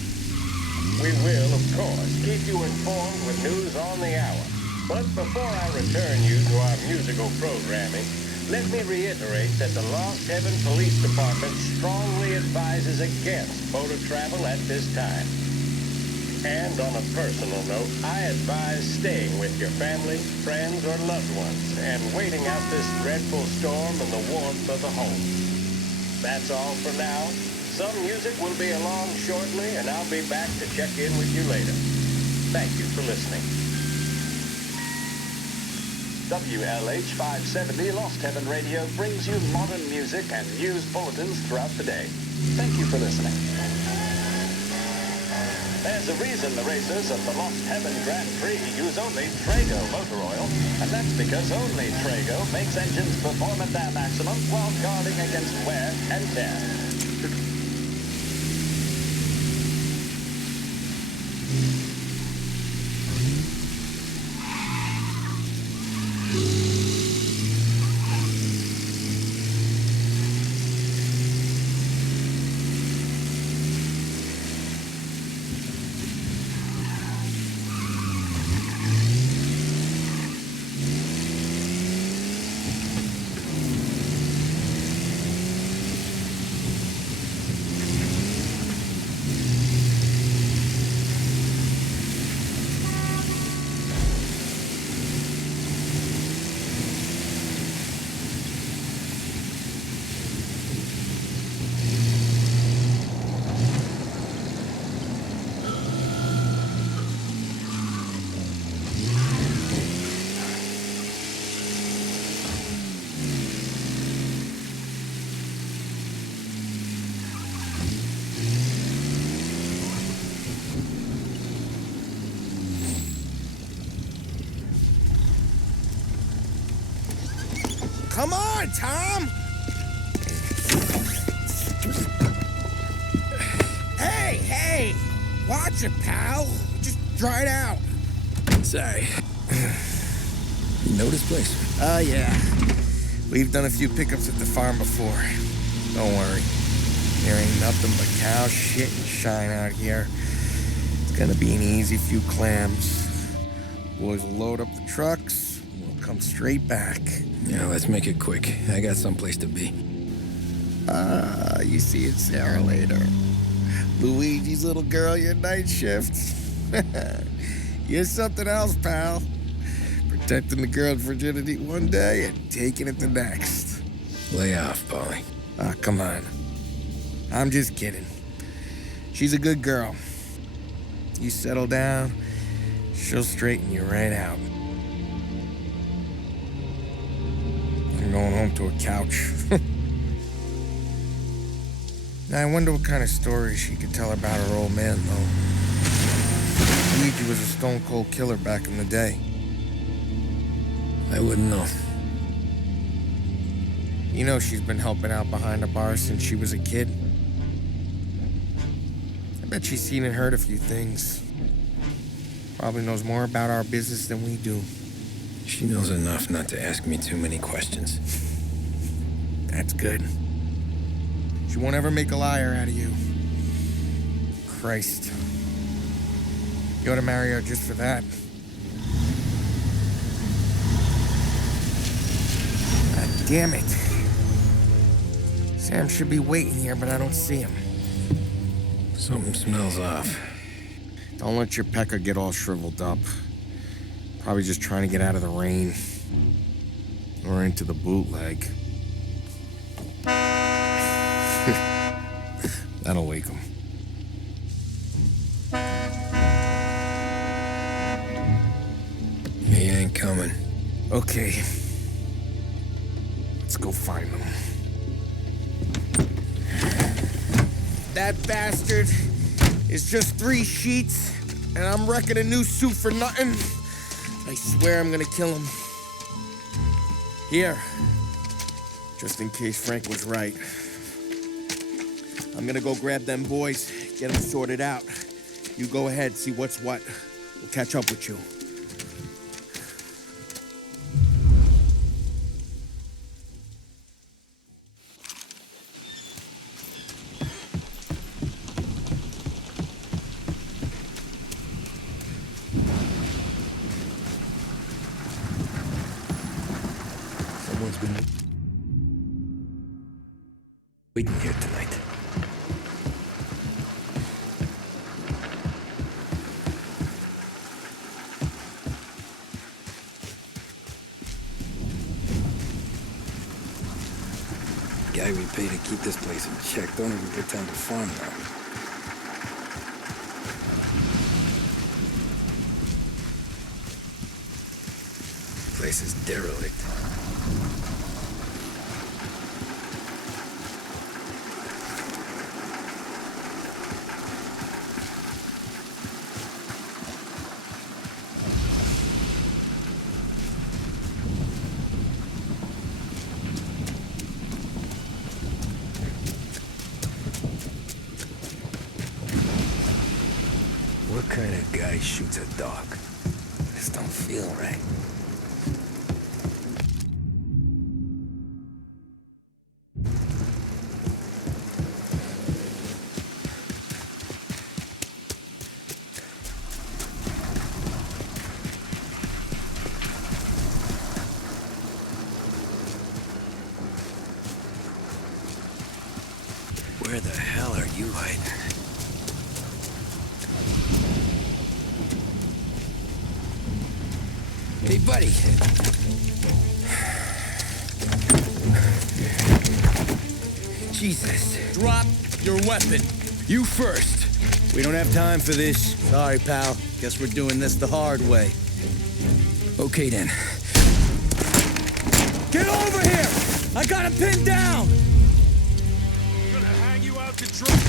We will, of course, keep you informed with news on the hour. But before I return you to our musical programming, let me reiterate that the Lost Heaven Police Department strongly advises against motor travel at this time. And on a personal note, I advise staying with your family, friends, or loved ones and waiting out this dreadful storm in the warmth of the home. That's all for now. Some music will be along shortly, and I'll be back to check in with you later. Thank you for listening. WLH 570 Lost Heaven Radio brings you modern music and news bulletins throughout the day. Thank you for listening. There's a reason the racers of the Lost Heaven Grand Prix use only Trago motor oil, and that's because only Trago makes engines perform at their maximum while guarding against wear and tear. Come on, Tom! Hey! Watch it, pal. Just dry it out. Sorry. You know this place? Yeah. We've done a few pickups at the farm before. Don't worry. There ain't nothing but cow shit and shine out here. It's gonna be an easy few clams. Boys will load up the trucks, and we'll come straight back. Yeah, let's make it quick. I got someplace to be. You see it, Sarah, later. Luigi's little girl, your night shift. You're something else, pal. Protecting the girl's virginity one day and taking it the next. Lay off, Polly. Come on. I'm just kidding. She's a good girl. You settle down, she'll straighten you right out. I'm going home to a couch. Now, I wonder what kind of stories she could tell about her old man, though. Luigi was a stone-cold killer back in the day. I wouldn't know. You know she's been helping out behind the bar since she was a kid. I bet she's seen and heard a few things. Probably knows more about our business than we do. She knows enough not to ask me too many questions. That's good. She won't ever make a liar out of you. Christ. You ought to marry her just for that. God damn it. Sam should be waiting here, but I don't see him. Something smells off. Don't let your pecker get all shriveled up. Probably just trying to get out of the rain. Or into the bootleg. That'll wake him. He ain't coming. Okay. Let's go find him. That bastard is just 3 sheets, and I'm wrecking a new suit for nothing. I swear I'm gonna kill him. Here. Just in case Frank was right. I'm gonna go grab them boys, get them sorted out. You go ahead, see what's what. We'll catch up with you. Someone's been waiting here tonight. Guy we pay to keep this place in check don't even pretend to farm now. Place is derelict. What kind of guy shoots a dog? This don't feel right. Where the hell are you hiding? Hey, buddy. Jesus. Drop your weapon. You first. We don't have time for this. Sorry, pal. Guess we're doing this the hard way. Okay, then. Get over here! I got him pinned down! I'm gonna hang you out to dry.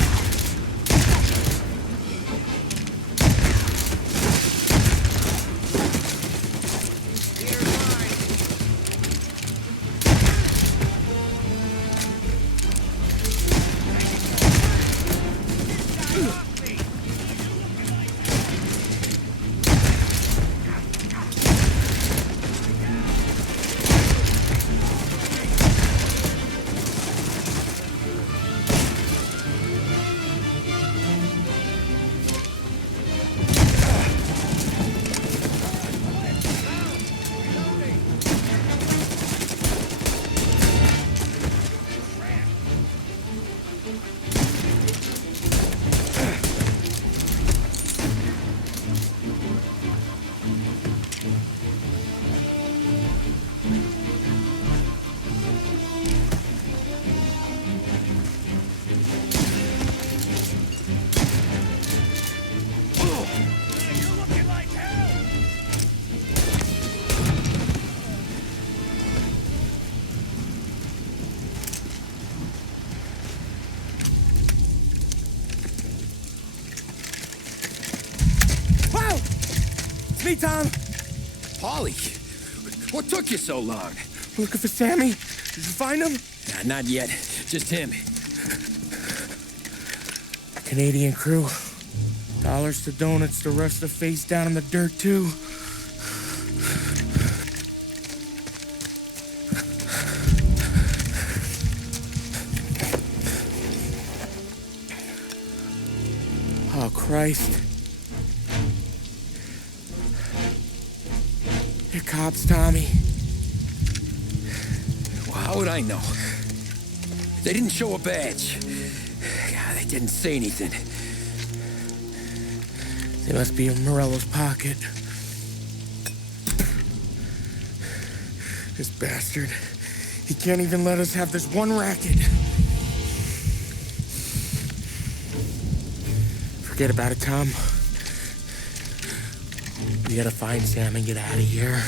Me, Tom. Polly, what took you so long? Looking for Sammy? Did you find him? Nah, not yet. Just him. Canadian crew. Dollars to donuts, the rest of the face down in the dirt, too. Oh, Christ. They're cops, Tommy. Well, how would I know? They didn't show a badge. God, they didn't say anything. They must be in Morello's pocket. This bastard. He can't even let us have this one racket. Forget about it, Tom. We gotta find Sam and get out of here.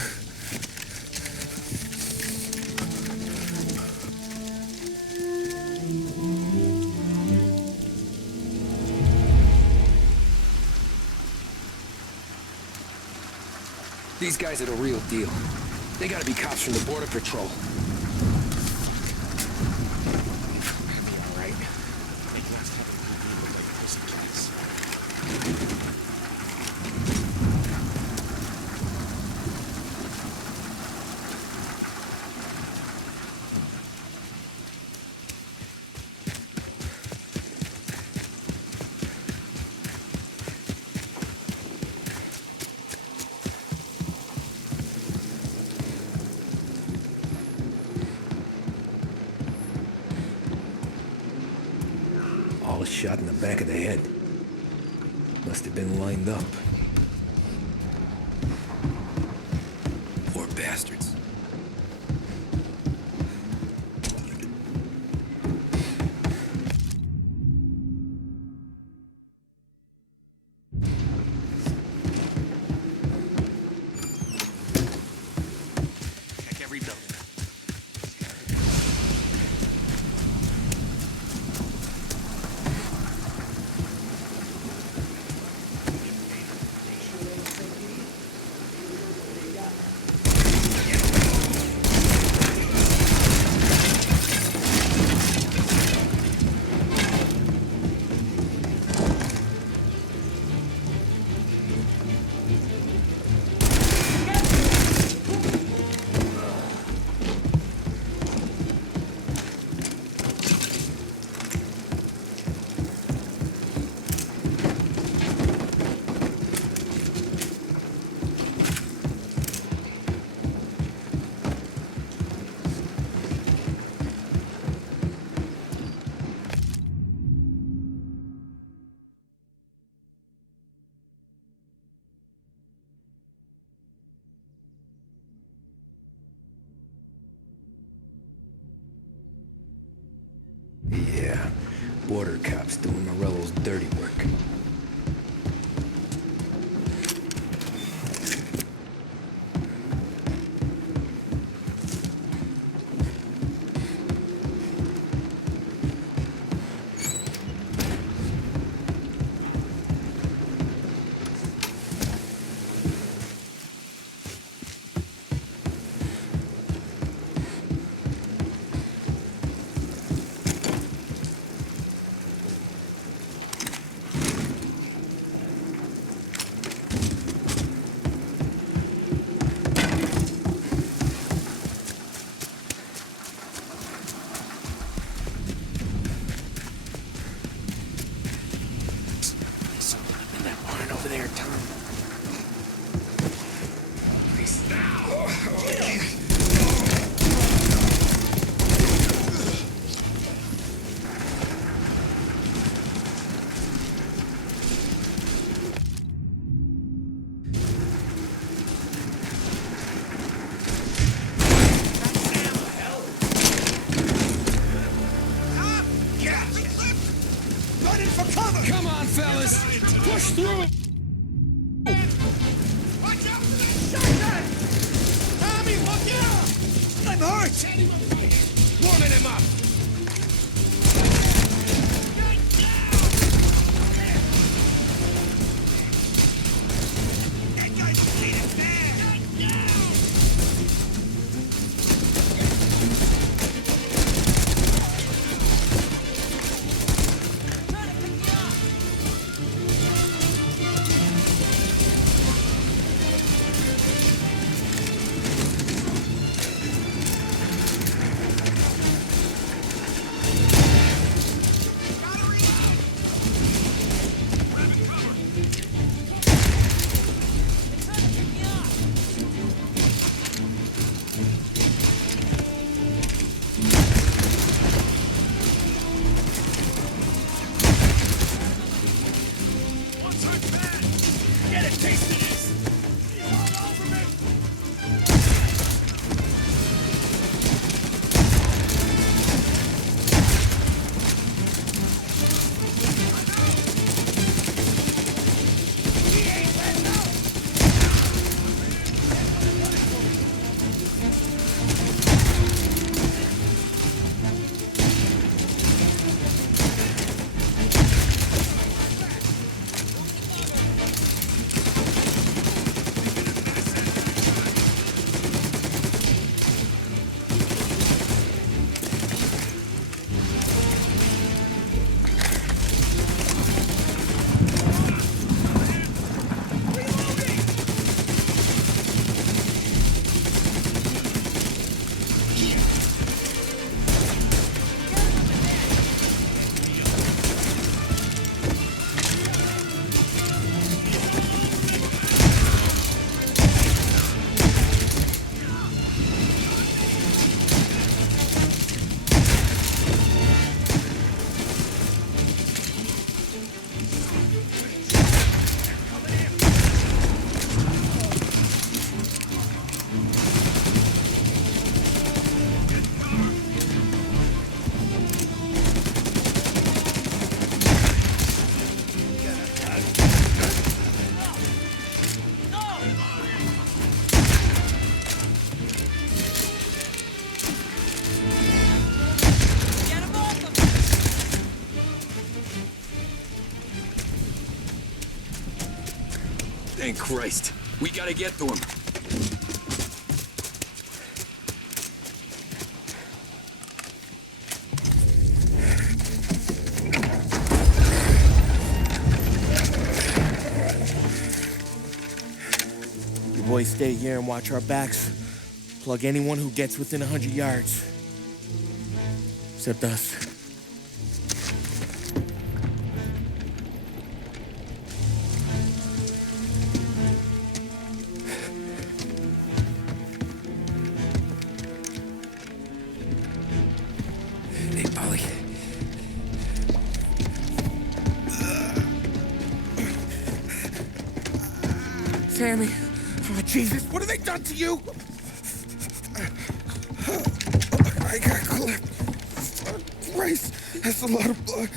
These guys are the real deal. They gotta be cops from the Border Patrol. All shot in the back of the head. Must have been lined up. Poor bastards. Check every building. Yeah, border cops doing Morello's dirty work. Over there, Tom. Please, now. Running for cover! Come on, fellas! Push through! Watch out for that shotgun! Tommy, look out! I'm hurt! Warming him up! Thank Christ. We gotta get to him. You boys stay here and watch our backs. Plug anyone who gets within 100 yards. Except us. Hey, Polly. Sammy. Oh, Jesus, what have they done to you? I got clipped. Christ, that's a lot of blood.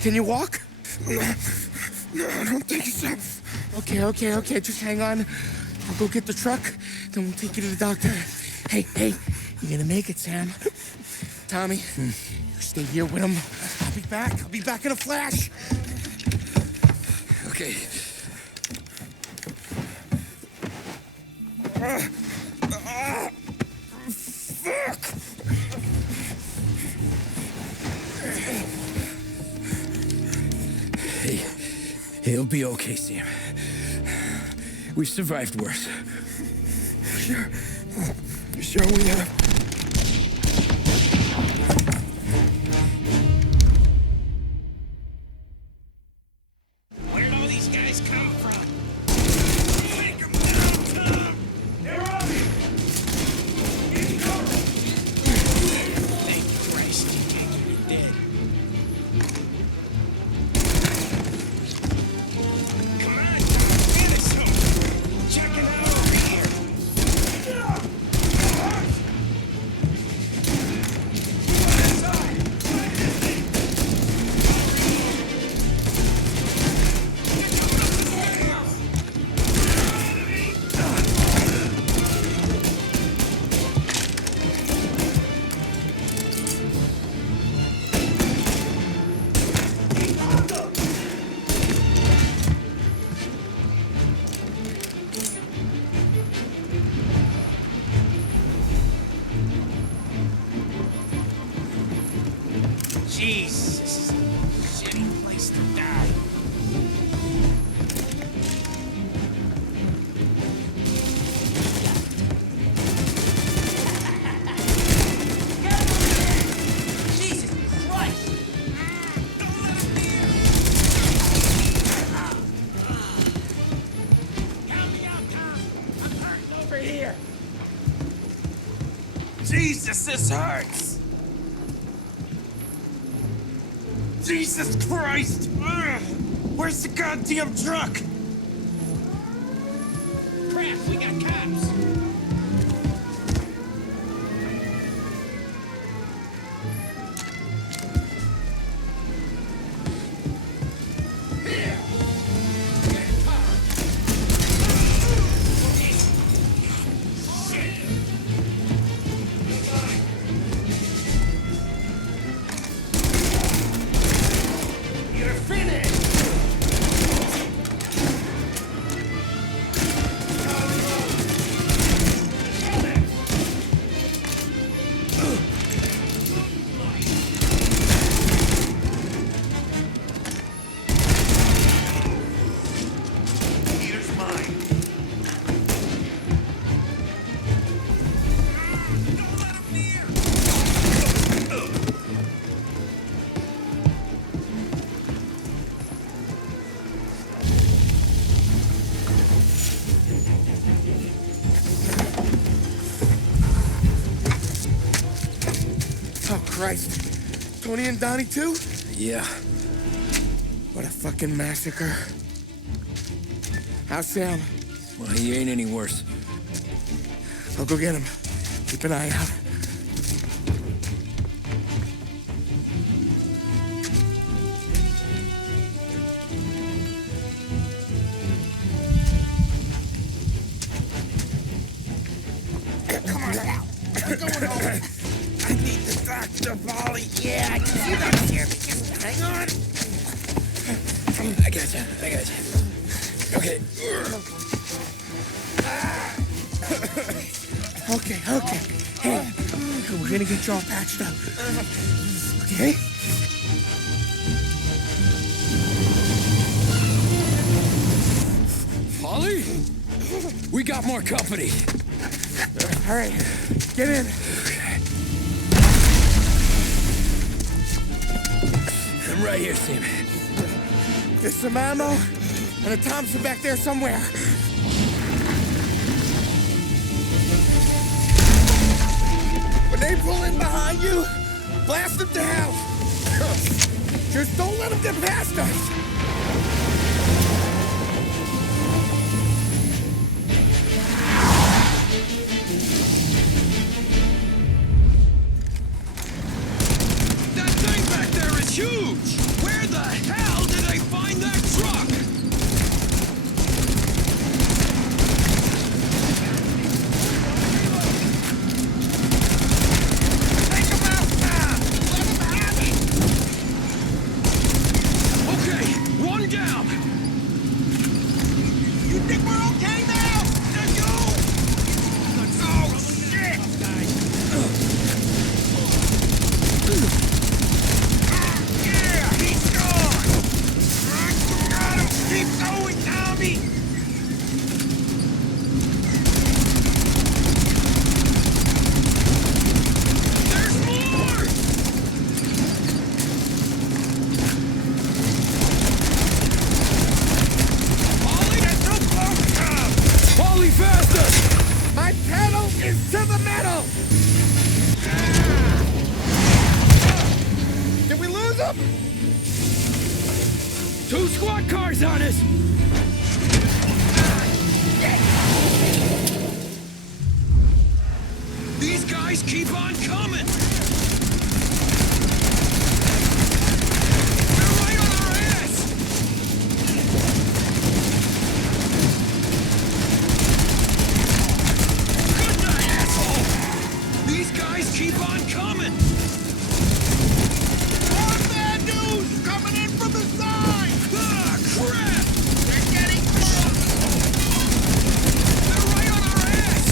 Can you walk? No, I don't think so. Okay, just hang on. I'll go get the truck, then we'll take you to the doctor. Hey, you're gonna make it, Sam. Tommy, you stay here with him. I'll be back in a flash. Okay. Fuck! Hey, he'll be okay, Sam. We've survived worse. Sure we have. Where did all these guys come from? Take them down, Tom! They're on me! Get cover! Thank Christ you can't keep me dead. Come on, Tom, get us some! Check it out over here! Jesus, shitty place to die. Jesus Christ! Don't let him near! Help me out, Tom! I'm hurting over here! Jesus, this hurts! Jesus Christ! Ugh. Where's the goddamn truck? Crap, we got cops! Here! Get cover! Shit! You're finished! Peter's mine. Don't let him near! Oh, Christ. Tony and Donnie, too? Yeah. What a fucking massacre. How's Sam? Well, he ain't any worse. I'll go get him. Keep an eye out. Come on now. We're going home. I need the doctor, Polly. Yeah, I can see that here. Just hang on. I got you. Okay. Okay. Hey, we're gonna get you all patched up. Okay? Ollie? We got more company. All right, get in. I'm right here, Sam. There's some ammo and a Thompson back there somewhere. When they pull in behind you, blast them to hell. Just don't let them get past us. That thing back there is huge! Where the hell did they find that truck? Take him out now! Let him have it! Okay, one down. You think we're okay now? Now you! Oh, shit! Yeah, he's gone! You got him! Keep going, Tommy! There's more! Ollie, that's so close, Tom! Ollie, faster! My pedal is to the metal! Did we lose him? 2 squad cars on us! These guys keep on coming! They're right on our ass! Good night, asshole! These guys keep on coming! More bad news coming in from the side! Ah, crap! They're getting close! They're right on our ass!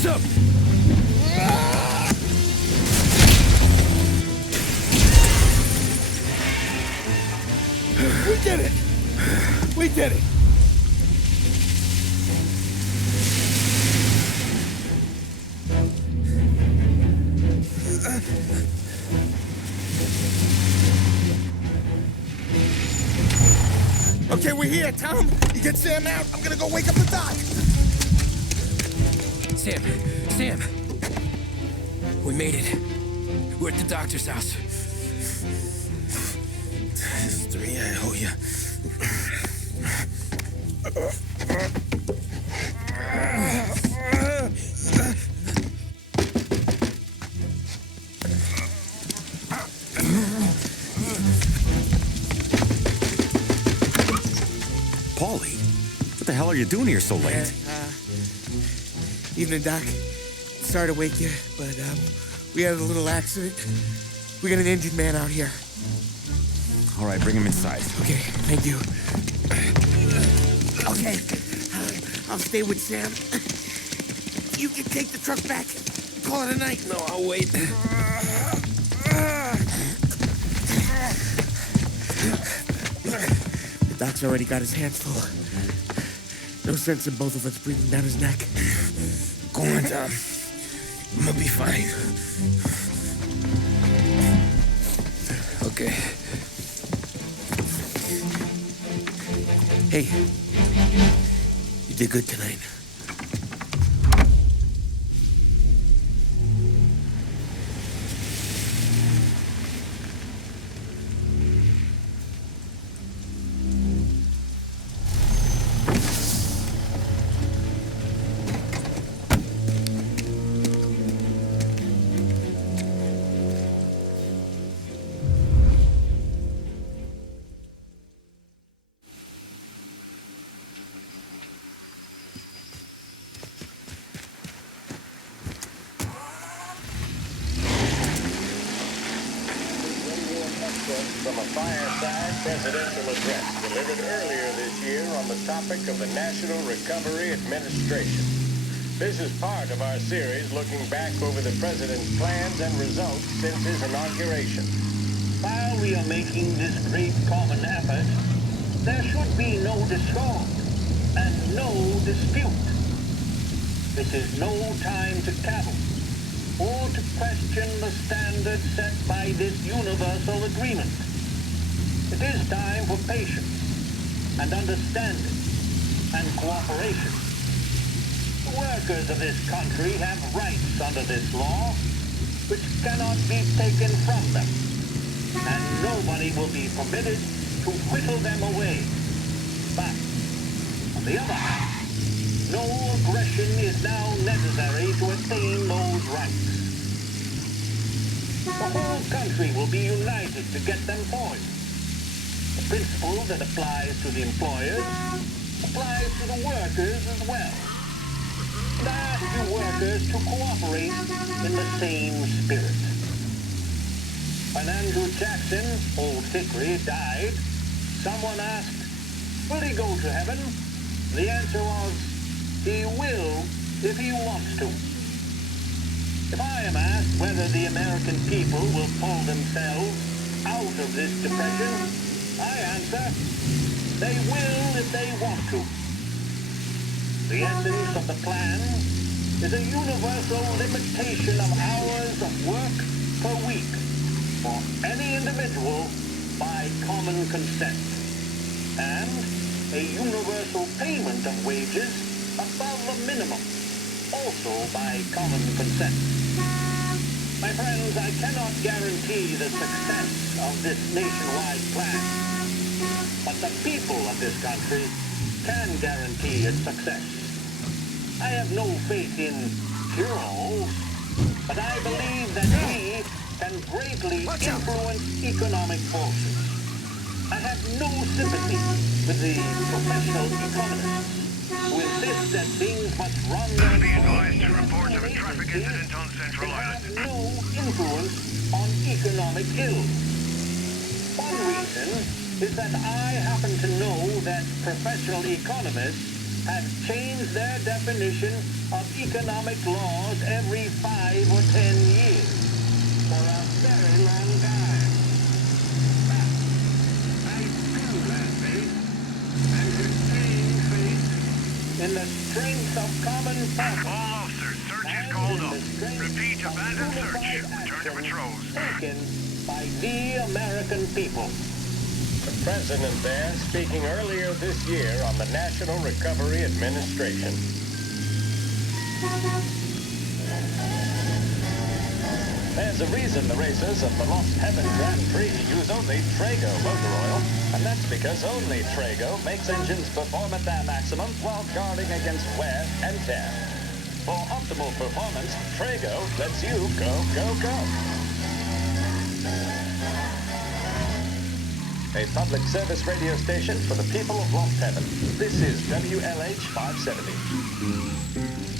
Use them! We did it! We did it! Okay, we're here, Tom. You get Sam out. I'm gonna go wake up the doc. Sam! We made it. We're at the doctor's house. This is 3, I owe you. Paulie, what the hell are you doing here so late? Evening, Doc. Sorry to wake you, but we had a little accident. We got an injured man out here. All right, bring him inside. Okay, thank you. Okay, I'll stay with Sam. You can take the truck back. Call it a night. No, I'll wait. The doc's already got his hands full. No sense in both of us breathing down his neck. Go on, Tom. I'm gonna be fine. Okay. Hey, you did good tonight. From a fireside presidential address delivered earlier this year on the topic of the National Recovery Administration. This is part of our series looking back over the president's plans and results since his inauguration. While we are making this great common effort, there should be no discord and no dispute. This is no time to cavil or to question the standards set by this universal agreement. It is time for patience and understanding and cooperation. The workers of this country have rights under this law which cannot be taken from them, and nobody will be permitted to whittle them away. But, on the other hand, no aggression is now necessary to attain those rights. The whole country will be united to get them forward. The principle that applies to the employers applies to the workers as well. And I ask you workers to cooperate in the same spirit. When Andrew Jackson, Old Hickory, died, someone asked, will he go to heaven? The answer was, he will if he wants to. If I am asked whether the American people will pull themselves out of this depression, I answer, they will if they want to. The essence of the plan is a universal limitation of hours of work per week for any individual by common consent, and a universal payment of wages above the minimum, also by common consent. My friends, I cannot guarantee the success of this nationwide plan, but the people of this country can guarantee its success. I have no faith in cure-alls, but I believe that we can greatly influence economic forces. I have no sympathy with the professional economists who insist that things must run their course to report of a traffic incident on Central Island. Have no influence on economic ills. One reason is that I happen to know that professional economists have changed their definition of economic laws every 5 or 10 years for a very long time. But I still have faith and retain faith in the strength of common purpose. All officers, search is called up. Repeat, abandoned search. Return to patrols. Taken by the American people. The president there speaking earlier this year on the National Recovery Administration. There's a reason the racers of the Lost Heaven Grand Prix use only Trago motor oil, and that's because only Trago makes engines perform at their maximum while guarding against wear and tear. For optimal performance, Trago lets you go, go, go. A public service radio station for the people of Lost Heaven. This is WLH 570.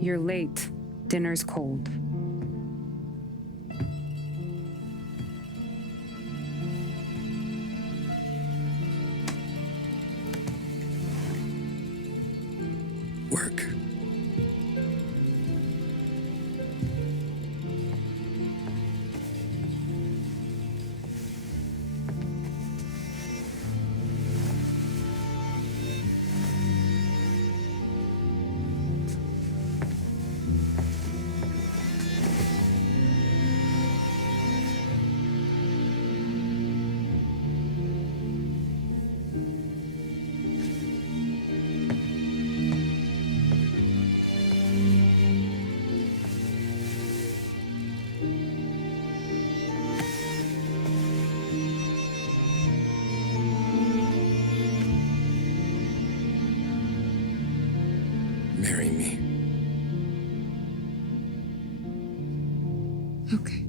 You're late. Dinner's cold. Work. Marry me. Okay.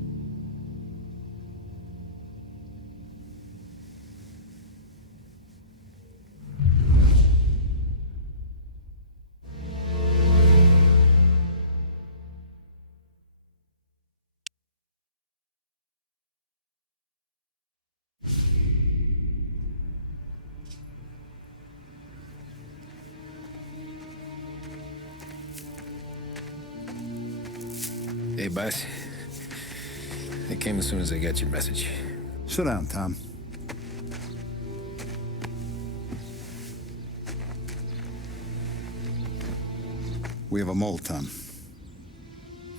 Hey, boss. I came as soon as I got your message. Sit down, Tom. We have a mole, Tom.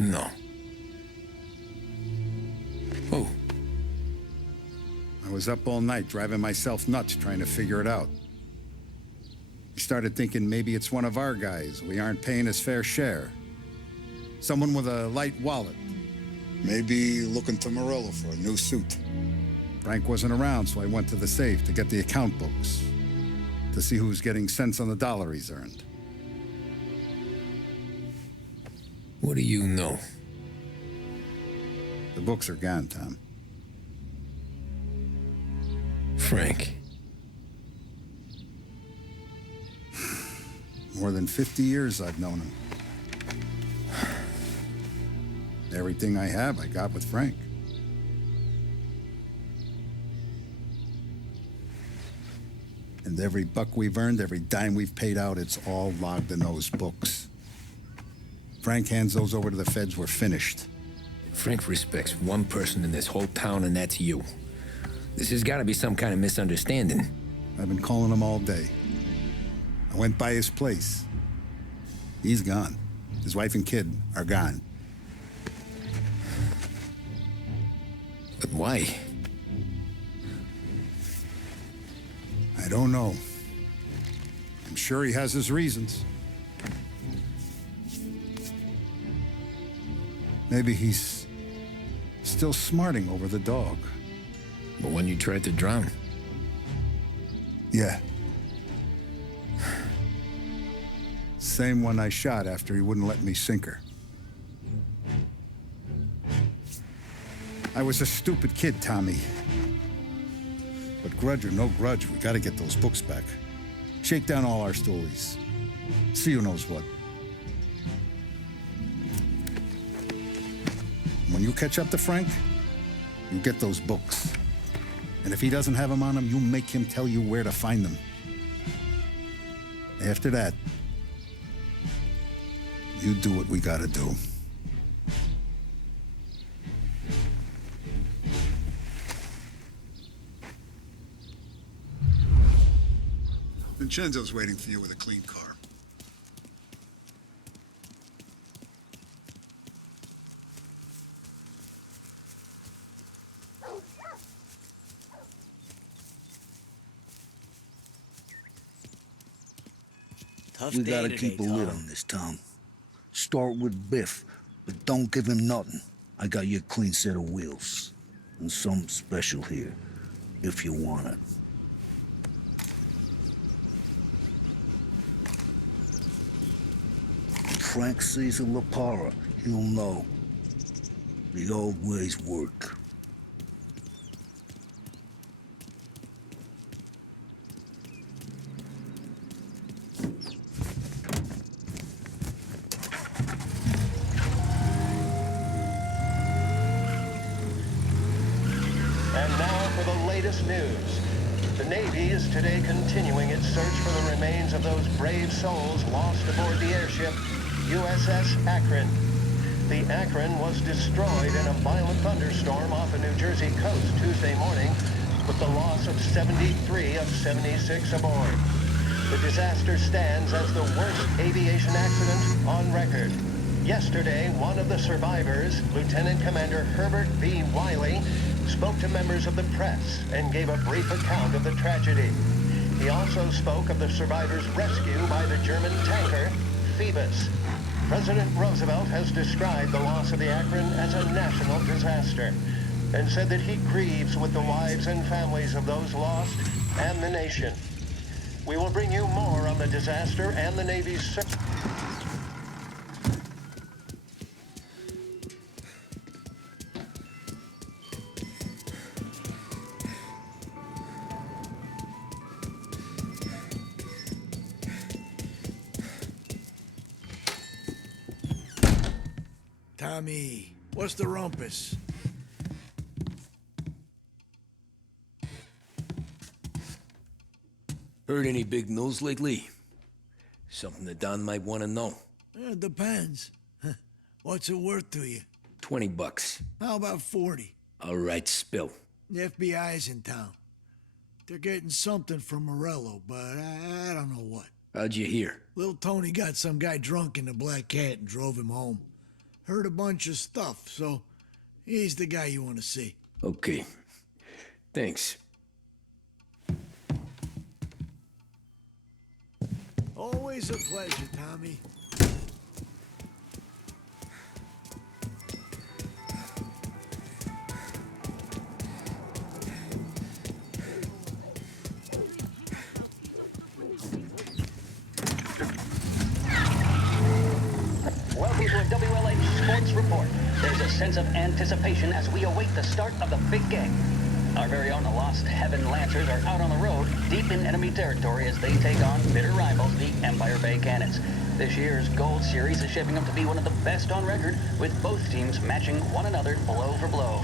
No. Oh. I was up all night driving myself nuts trying to figure it out. I started thinking maybe it's one of our guys. We aren't paying his fair share. Someone with a light wallet. Maybe looking to Morello for a new suit. Frank wasn't around, so I went to the safe to get the account books. To see who's getting cents on the dollar he's earned. What do you know? The books are gone, Tom. Frank. More than 50 years I've known him. Everything I have, I got with Frank. And every buck we've earned, every dime we've paid out, it's all logged in those books. Frank hands those over to the feds, we're finished. Frank respects one person in this whole town, and that's you. This has got to be some kind of misunderstanding. I've been calling him all day. I went by his place. He's gone. His wife and kid are gone. But why? I don't know. I'm sure he has his reasons. Maybe he's still smarting over the dog. The one you tried to drown? Yeah. Same one I shot after he wouldn't let me sink her. I was a stupid kid, Tommy. But grudge or no grudge, we gotta get those books back. Shake down all our stories. See who knows what. When you catch up to Frank, you get those books. And if he doesn't have them on him, you make him tell you where to find them. After that, you do what we gotta do. Vincenzo's waiting for you with a clean car. We gotta keep a lid on this, Tom. Start with Biff, but don't give him nothing. I got you a clean set of wheels. And something special here, if you want it. When Frank sees a La Parra, he'll know. The old ways work. News. The Navy is today continuing its search for the remains of those brave souls lost aboard the airship USS Akron. The Akron was destroyed in a violent thunderstorm off the New Jersey coast Tuesday morning, with the loss of 73 of 76 aboard. The disaster stands as the worst aviation accident on record. Yesterday, one of the survivors, Lieutenant Commander Herbert V. Wiley, spoke to members of the press and gave a brief account of the tragedy. He also spoke of the survivors' rescue by the German tanker Phoebus. President Roosevelt has described the loss of the Akron as a national disaster and said that he grieves with the wives and families of those lost and the nation. We will bring you more on the disaster and the Navy's search. Tommy, what's the rumpus? Heard any big news lately? Something that Don might want to know. It depends. What's it worth to you? $20. How about 40? All right, spill. The FBI's in town. They're getting something from Morello, but I don't know what. How'd you hear? Little Tony got some guy drunk in the Black Cat and drove him home. Heard a bunch of stuff, so he's the guy you want to see. Okay. Thanks. Always a pleasure, Tommy. Welcome to a WLH Sports Report. There's a sense of anticipation as we await the start of the big game. Our very own Lost Heaven Lancers are out on the road, deep in enemy territory as they take on bitter rivals, the Empire Bay Cannons. This year's Gold Series is shaping up to be one of the best on record, with both teams matching one another blow for blow.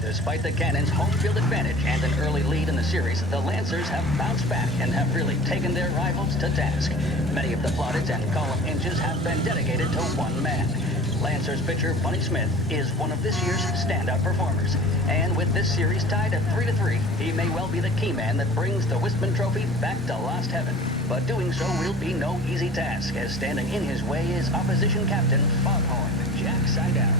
Despite the Cannons' home field advantage and an early lead in the series, the Lancers have bounced back and have really taken their rivals to task. Many of the plaudits and column inches have been dedicated to one man. Lancers pitcher Bunny Smith is one of this year's standout performers. And with this series tied at 3-3, he may well be the key man that brings the Wistman Trophy back to Lost Heaven. But doing so will be no easy task, as standing in his way is opposition captain Foghorn Jack Seidel.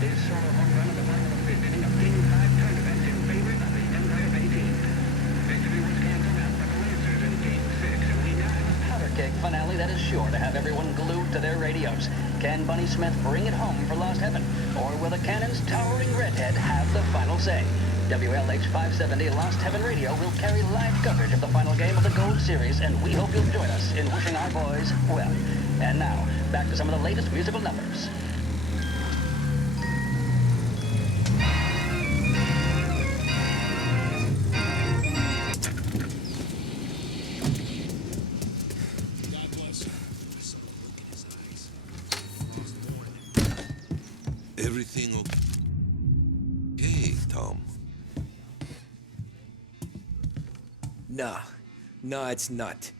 This sort of home run at the bottom of the fifth inning of Game 5 tournament in favor of the Empire Bay team. Victory was canceled out for the Lancers in Game 6, and we now have a powder keg finale that is sure to have everyone glued to their radios. Can Bunny Smith bring it home for Lost Heaven? Or will the Cannon's towering redhead have the final say? WLH 570 Lost Heaven Radio will carry live coverage of the final game of the Gold Series, and we hope you'll join us in wishing our boys well. And now, back to some of the latest musical numbers. Everything okay, Tom? Nah, it's not.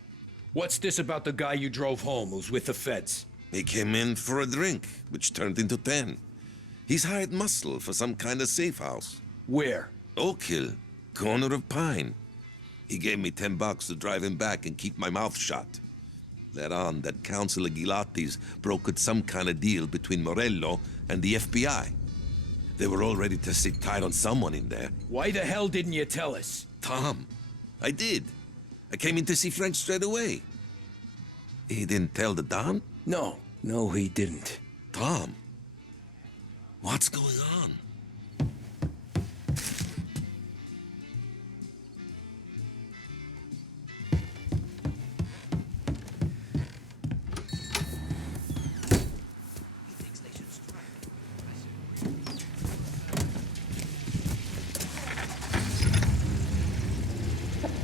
What's this about the guy you drove home who's with the feds? He came in for a drink, which turned into 10. He's hired muscle for some kind of safe house. Where? Oak Hill, corner of Pine. He gave me $10 to drive him back and keep my mouth shut. Later on, that Councilor Gilatti's brokered some kind of deal between Morello and the FBI. They were all ready to sit tight on someone in there. Why the hell didn't you tell us? Tom, I did. I came in to see Frank straight away. He didn't tell the Don? No, he didn't. Tom, what's going on?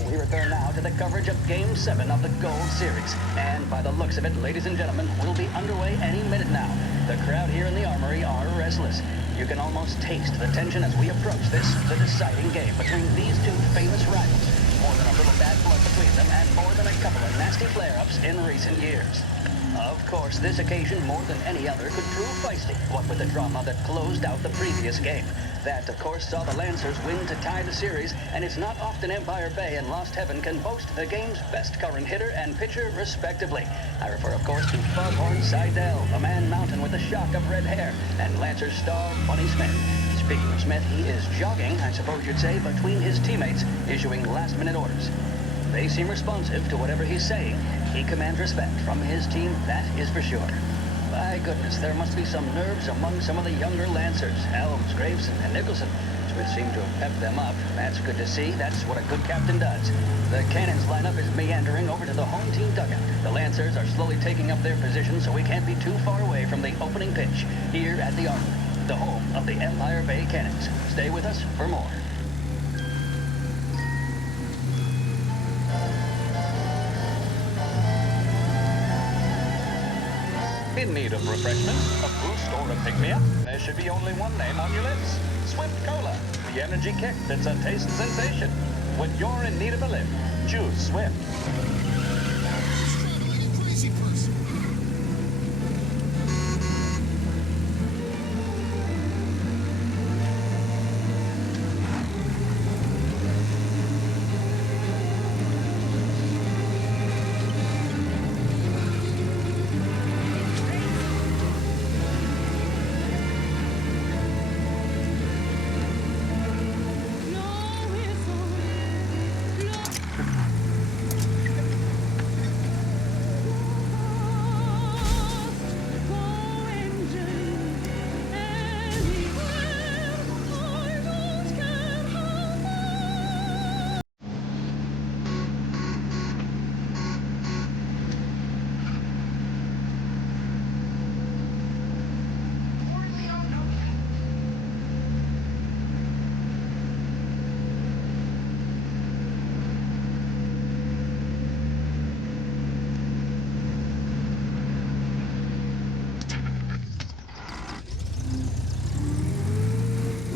We return now to the coverage of Game 7 of the Gold Series. And by the looks of it, ladies and gentlemen, we'll be underway any minute now. The crowd here in the Armory are restless. You can almost taste the tension as we approach the deciding game between these two famous rivals. More than a little bad blood between them, and more than a couple of nasty flare-ups in recent years. Of course, this occasion, more than any other, could prove feisty, what with the drama that closed out the previous game. That, of course, saw the Lancers win to tie the series, and it's not often Empire Bay and Lost Heaven can boast the game's best current hitter and pitcher, respectively. I refer, of course, to Foghorn Seidel, a man mountain with a shock of red hair, and Lancers star Bunny Smith. Speaking of Smith, he is jogging, I suppose you'd say, between his teammates, issuing last-minute orders. They seem responsive to whatever he's saying. He commands respect from his team, that is for sure. My goodness, there must be some nerves among some of the younger Lancers, Helms, Graves, and Nicholson, which seem to have pepped them up. That's good to see. That's what a good captain does. The Cannons lineup is meandering over to the home team dugout. The Lancers are slowly taking up their position, so we can't be too far away from the opening pitch here at the Armory, the home of the Empire Bay Cannons. Stay with us for more. In need of refreshment, a boost or a pick-me-up? There should be only one name on your lips. Swift Cola, the energy kick that's a taste sensation. When you're in need of a lift, choose Swift.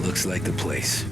Looks like the place.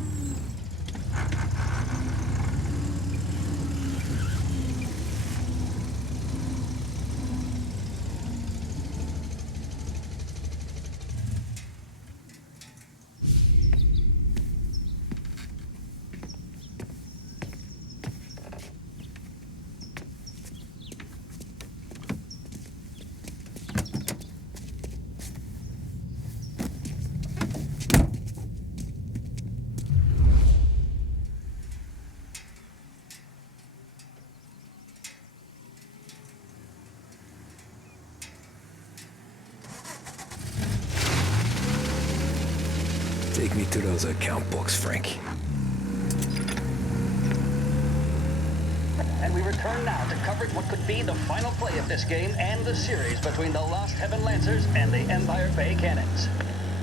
Take me to those account books, Frank. and we return now to coverage what could be the final play of this game and the series between the Lost Heaven Lancers and the Empire Bay Cannons.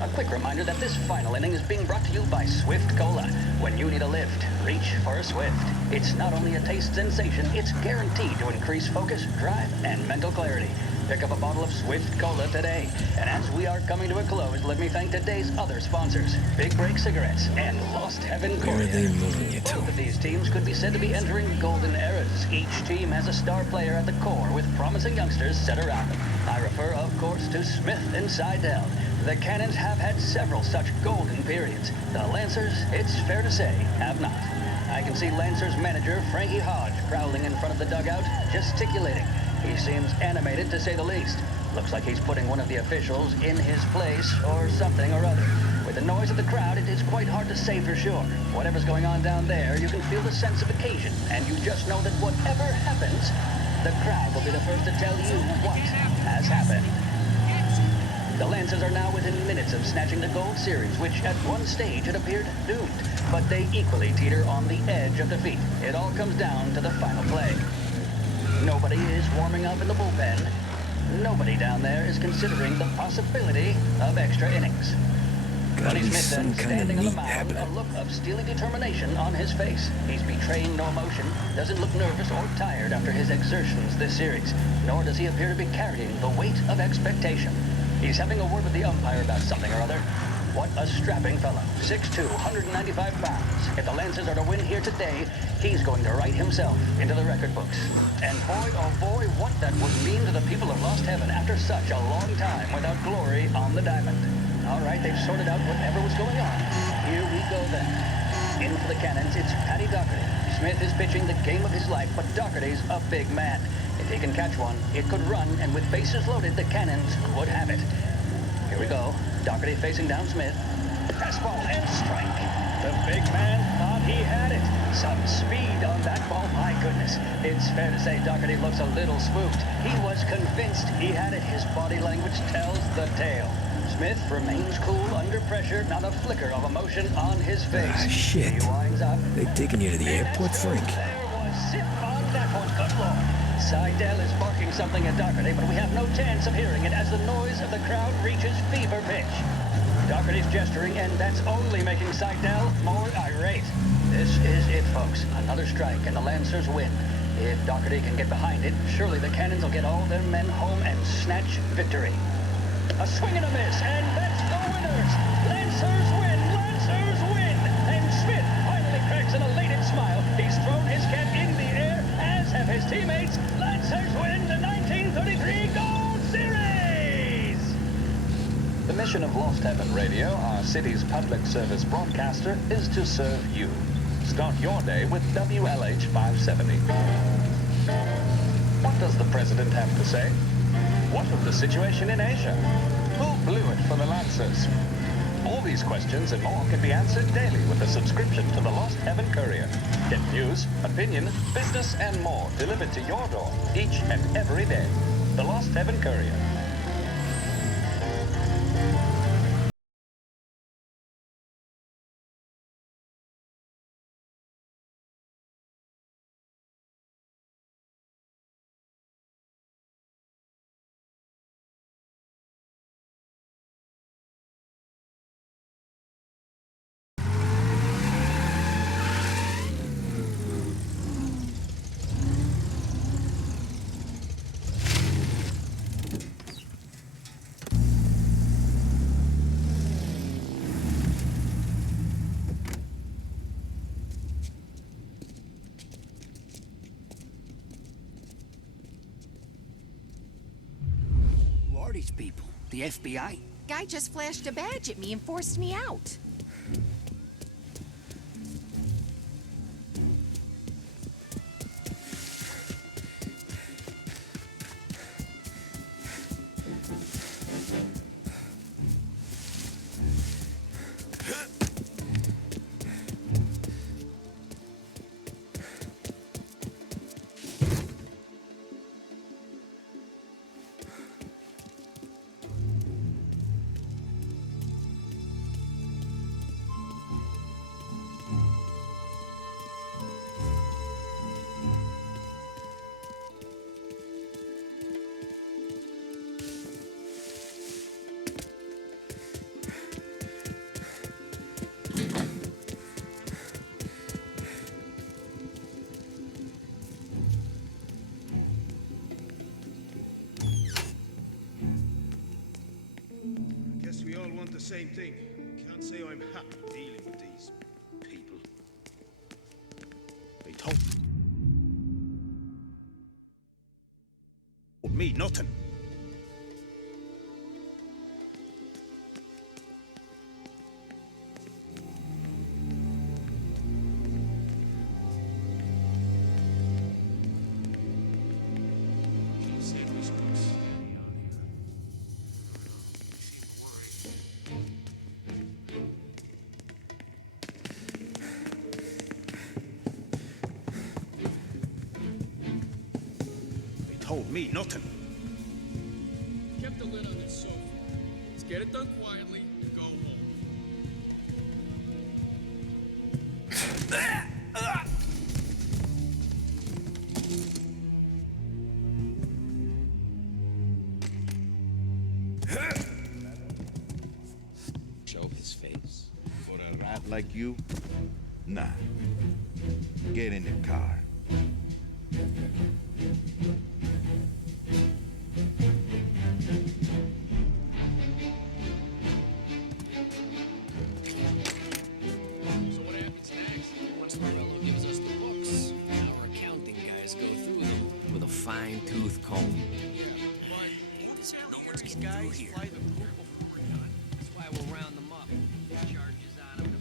A quick reminder that this final inning is being brought to you by Swift Cola. When you need a lift, reach for a Swift. It's not only a taste sensation, it's guaranteed to increase focus, drive, and mental clarity. Pick up a bottle of Swift Cola today. And as we are coming to a close, let me thank today's other sponsors, Big Break Cigarettes and Lost Heaven Where are Courier. they moving you to? Both of these teams could be said to be entering golden eras. Each team has a star player at the core with promising youngsters set around them. I refer, of course, to Smith and Seidel. The Cannons have had several such golden periods. The Lancers, it's fair to say, have not. I can see Lancers manager Frankie Hodge prowling in front of the dugout, gesticulating. He seems animated, to say the least. Looks like he's putting one of the officials in his place or something or other. With the noise of the crowd, it is quite hard to say for sure. Whatever's going on down there, you can feel the sense of occasion, and you just know that whatever happens, the crowd will be the first to tell you what has happened. The Lancers are now within minutes of snatching the Gold Series, which at one stage had appeared doomed. But they equally teeter on the edge of defeat. It all comes down to the final play. Nobody is warming up in the bullpen. Nobody down there is considering the possibility of extra innings. Gotta Buddy be Smith some then kind of standing on the meat mound, happening. a look of steely determination on his face. He's betraying no emotion, doesn't look nervous or tired after his exertions this series, nor does he appear to be carrying the weight of expectation. He's having a word with the umpire about something or other. What a strapping fellow. 6'2", 195 pounds. If the Lancers are to win here today, he's going to write himself into the record books. And boy, oh boy, what that would mean to the people of Lost Heaven after such a long time without glory on the diamond. All right, they've sorted out whatever was going on. Here we go then. In for the Cannons, it's Paddy Doherty. Smith is pitching the game of his life, but Doherty's a big man. If he can catch one, it could run, and with bases loaded, the Cannons would have it. Here we go. Doherty facing down Smith. Fastball and strike. The big man thought he had it. Some speed on that ball, my goodness. It's fair to say Doherty looks a little spooked. He was convinced he had it. His body language tells the tale. Smith remains cool under pressure, not a flicker of emotion on his face. Ah, shit. He winds up. They taking you to the airport, Frank? There was zip on that one, good lord. Seidel is barking something at Doherty, but we have no chance of hearing it as the noise of the crowd reaches fever pitch. Doherty's gesturing, and that's only making Seidel more irate. This is it, folks. Another strike, and the Lancers win. If Doherty can get behind it, surely the Cannons will get all their men home and snatch victory. A swing and a miss, and that's the winners! Lancers win! Lancers win! And Smith finally cracks an elated smile. He's thrown his cap in the air, as have his teammates. Lancers win the 1933 Gold Series! The mission of Lost Heaven Radio, our city's public service broadcaster, is to serve you. Start your day with WLH 570. What does the president have to say? What of the situation in Asia? Who blew it for the Lancers? All these questions and more can be answered daily with a subscription to the Lost Heaven Courier. Get news, opinion, business, and more delivered to your door each and every day. The Lost Heaven Courier. Lordy's people. The FBI. Guy just flashed a badge at me and forced me out. the same thing. Can't say I'm happy dealing with these people. They told me nothing. Told me nothing. Kept the lid on this sofa. Let's get it done quietly and go home. Show his face. For a rat like you? Nah. Get in the car. So what happens next? Once Morello gives us the books, our accounting guys go through them with a fine-tooth comb. Yeah, but no one's getting through here. That's why we'll round them up. Charges on them.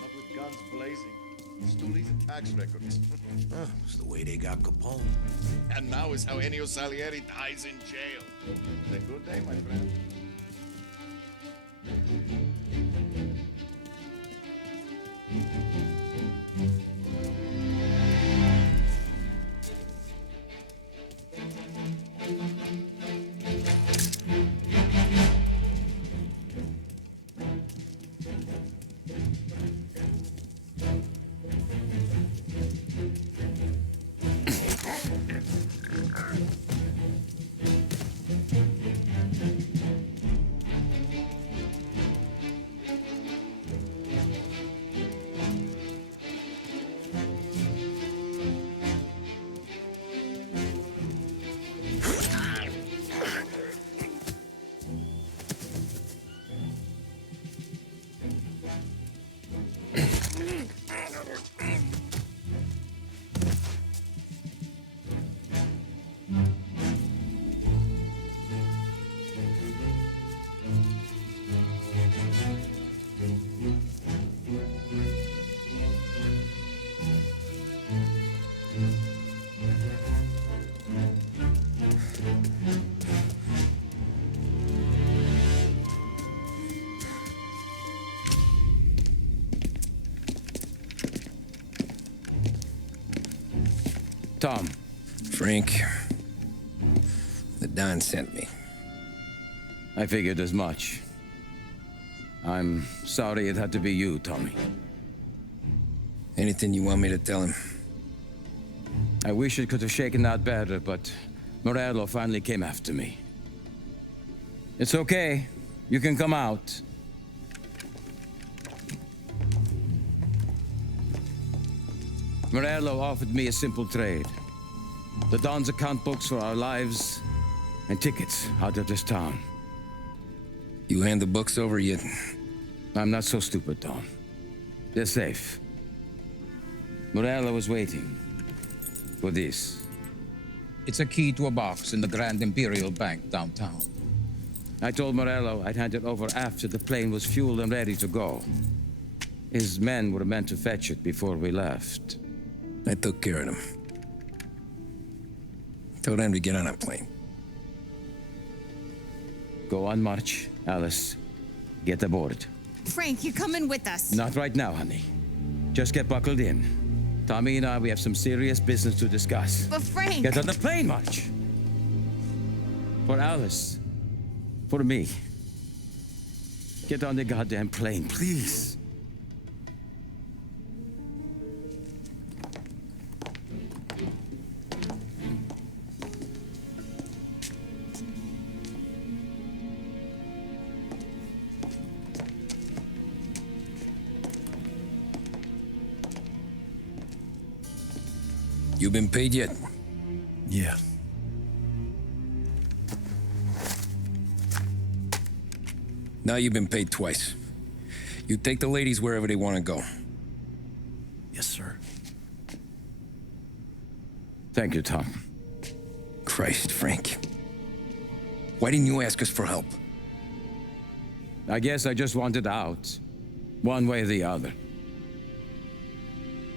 Not with guns blazing. Stoolies and tax records. It's the way they got Capone. And now is how Ennio Salieri dies in jail. It's a good day, my friend. Tom. Frank. The Don sent me. I figured as much. I'm sorry it had to be you, Tommy. Anything you want me to tell him? I wish it could have shaken out better, but Morello finally came after me. It's okay. You can come out. Morello offered me a simple trade. The Don's account books for our lives and tickets out of this town. You hand the books over yet? I'm not so stupid, Tom. They're safe. Morello was waiting for this. It's a key to a box in the Grand Imperial Bank downtown. I told Morello I'd hand it over after the plane was fueled and ready to go. His men were meant to fetch it before we left. I took care of them. Told them to get on a plane. Go on, March. Alice, get aboard. Frank, you're coming with us. Not right now, honey. Just get buckled in. Tommy and I, we have some serious business to discuss. But Frank... Get on the plane, March. For Alice. For me. Get on the goddamn plane, please. You been paid yet? Yeah. Now you've been paid twice. You take the ladies wherever they want to go. Yes, sir. Thank you, Tom. Christ, Frank. Why didn't you ask us for help? I guess I just wanted out. One way or the other.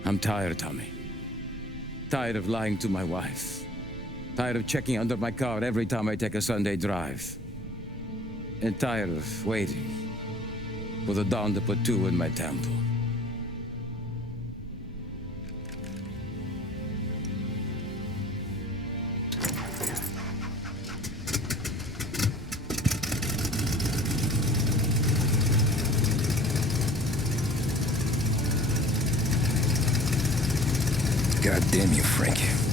I'm tired, Tommy. Tired of lying to my wife. Tired of checking under my car every time I take a Sunday drive. And tired of waiting for the dawn to put two in my temple. God damn you, Frank.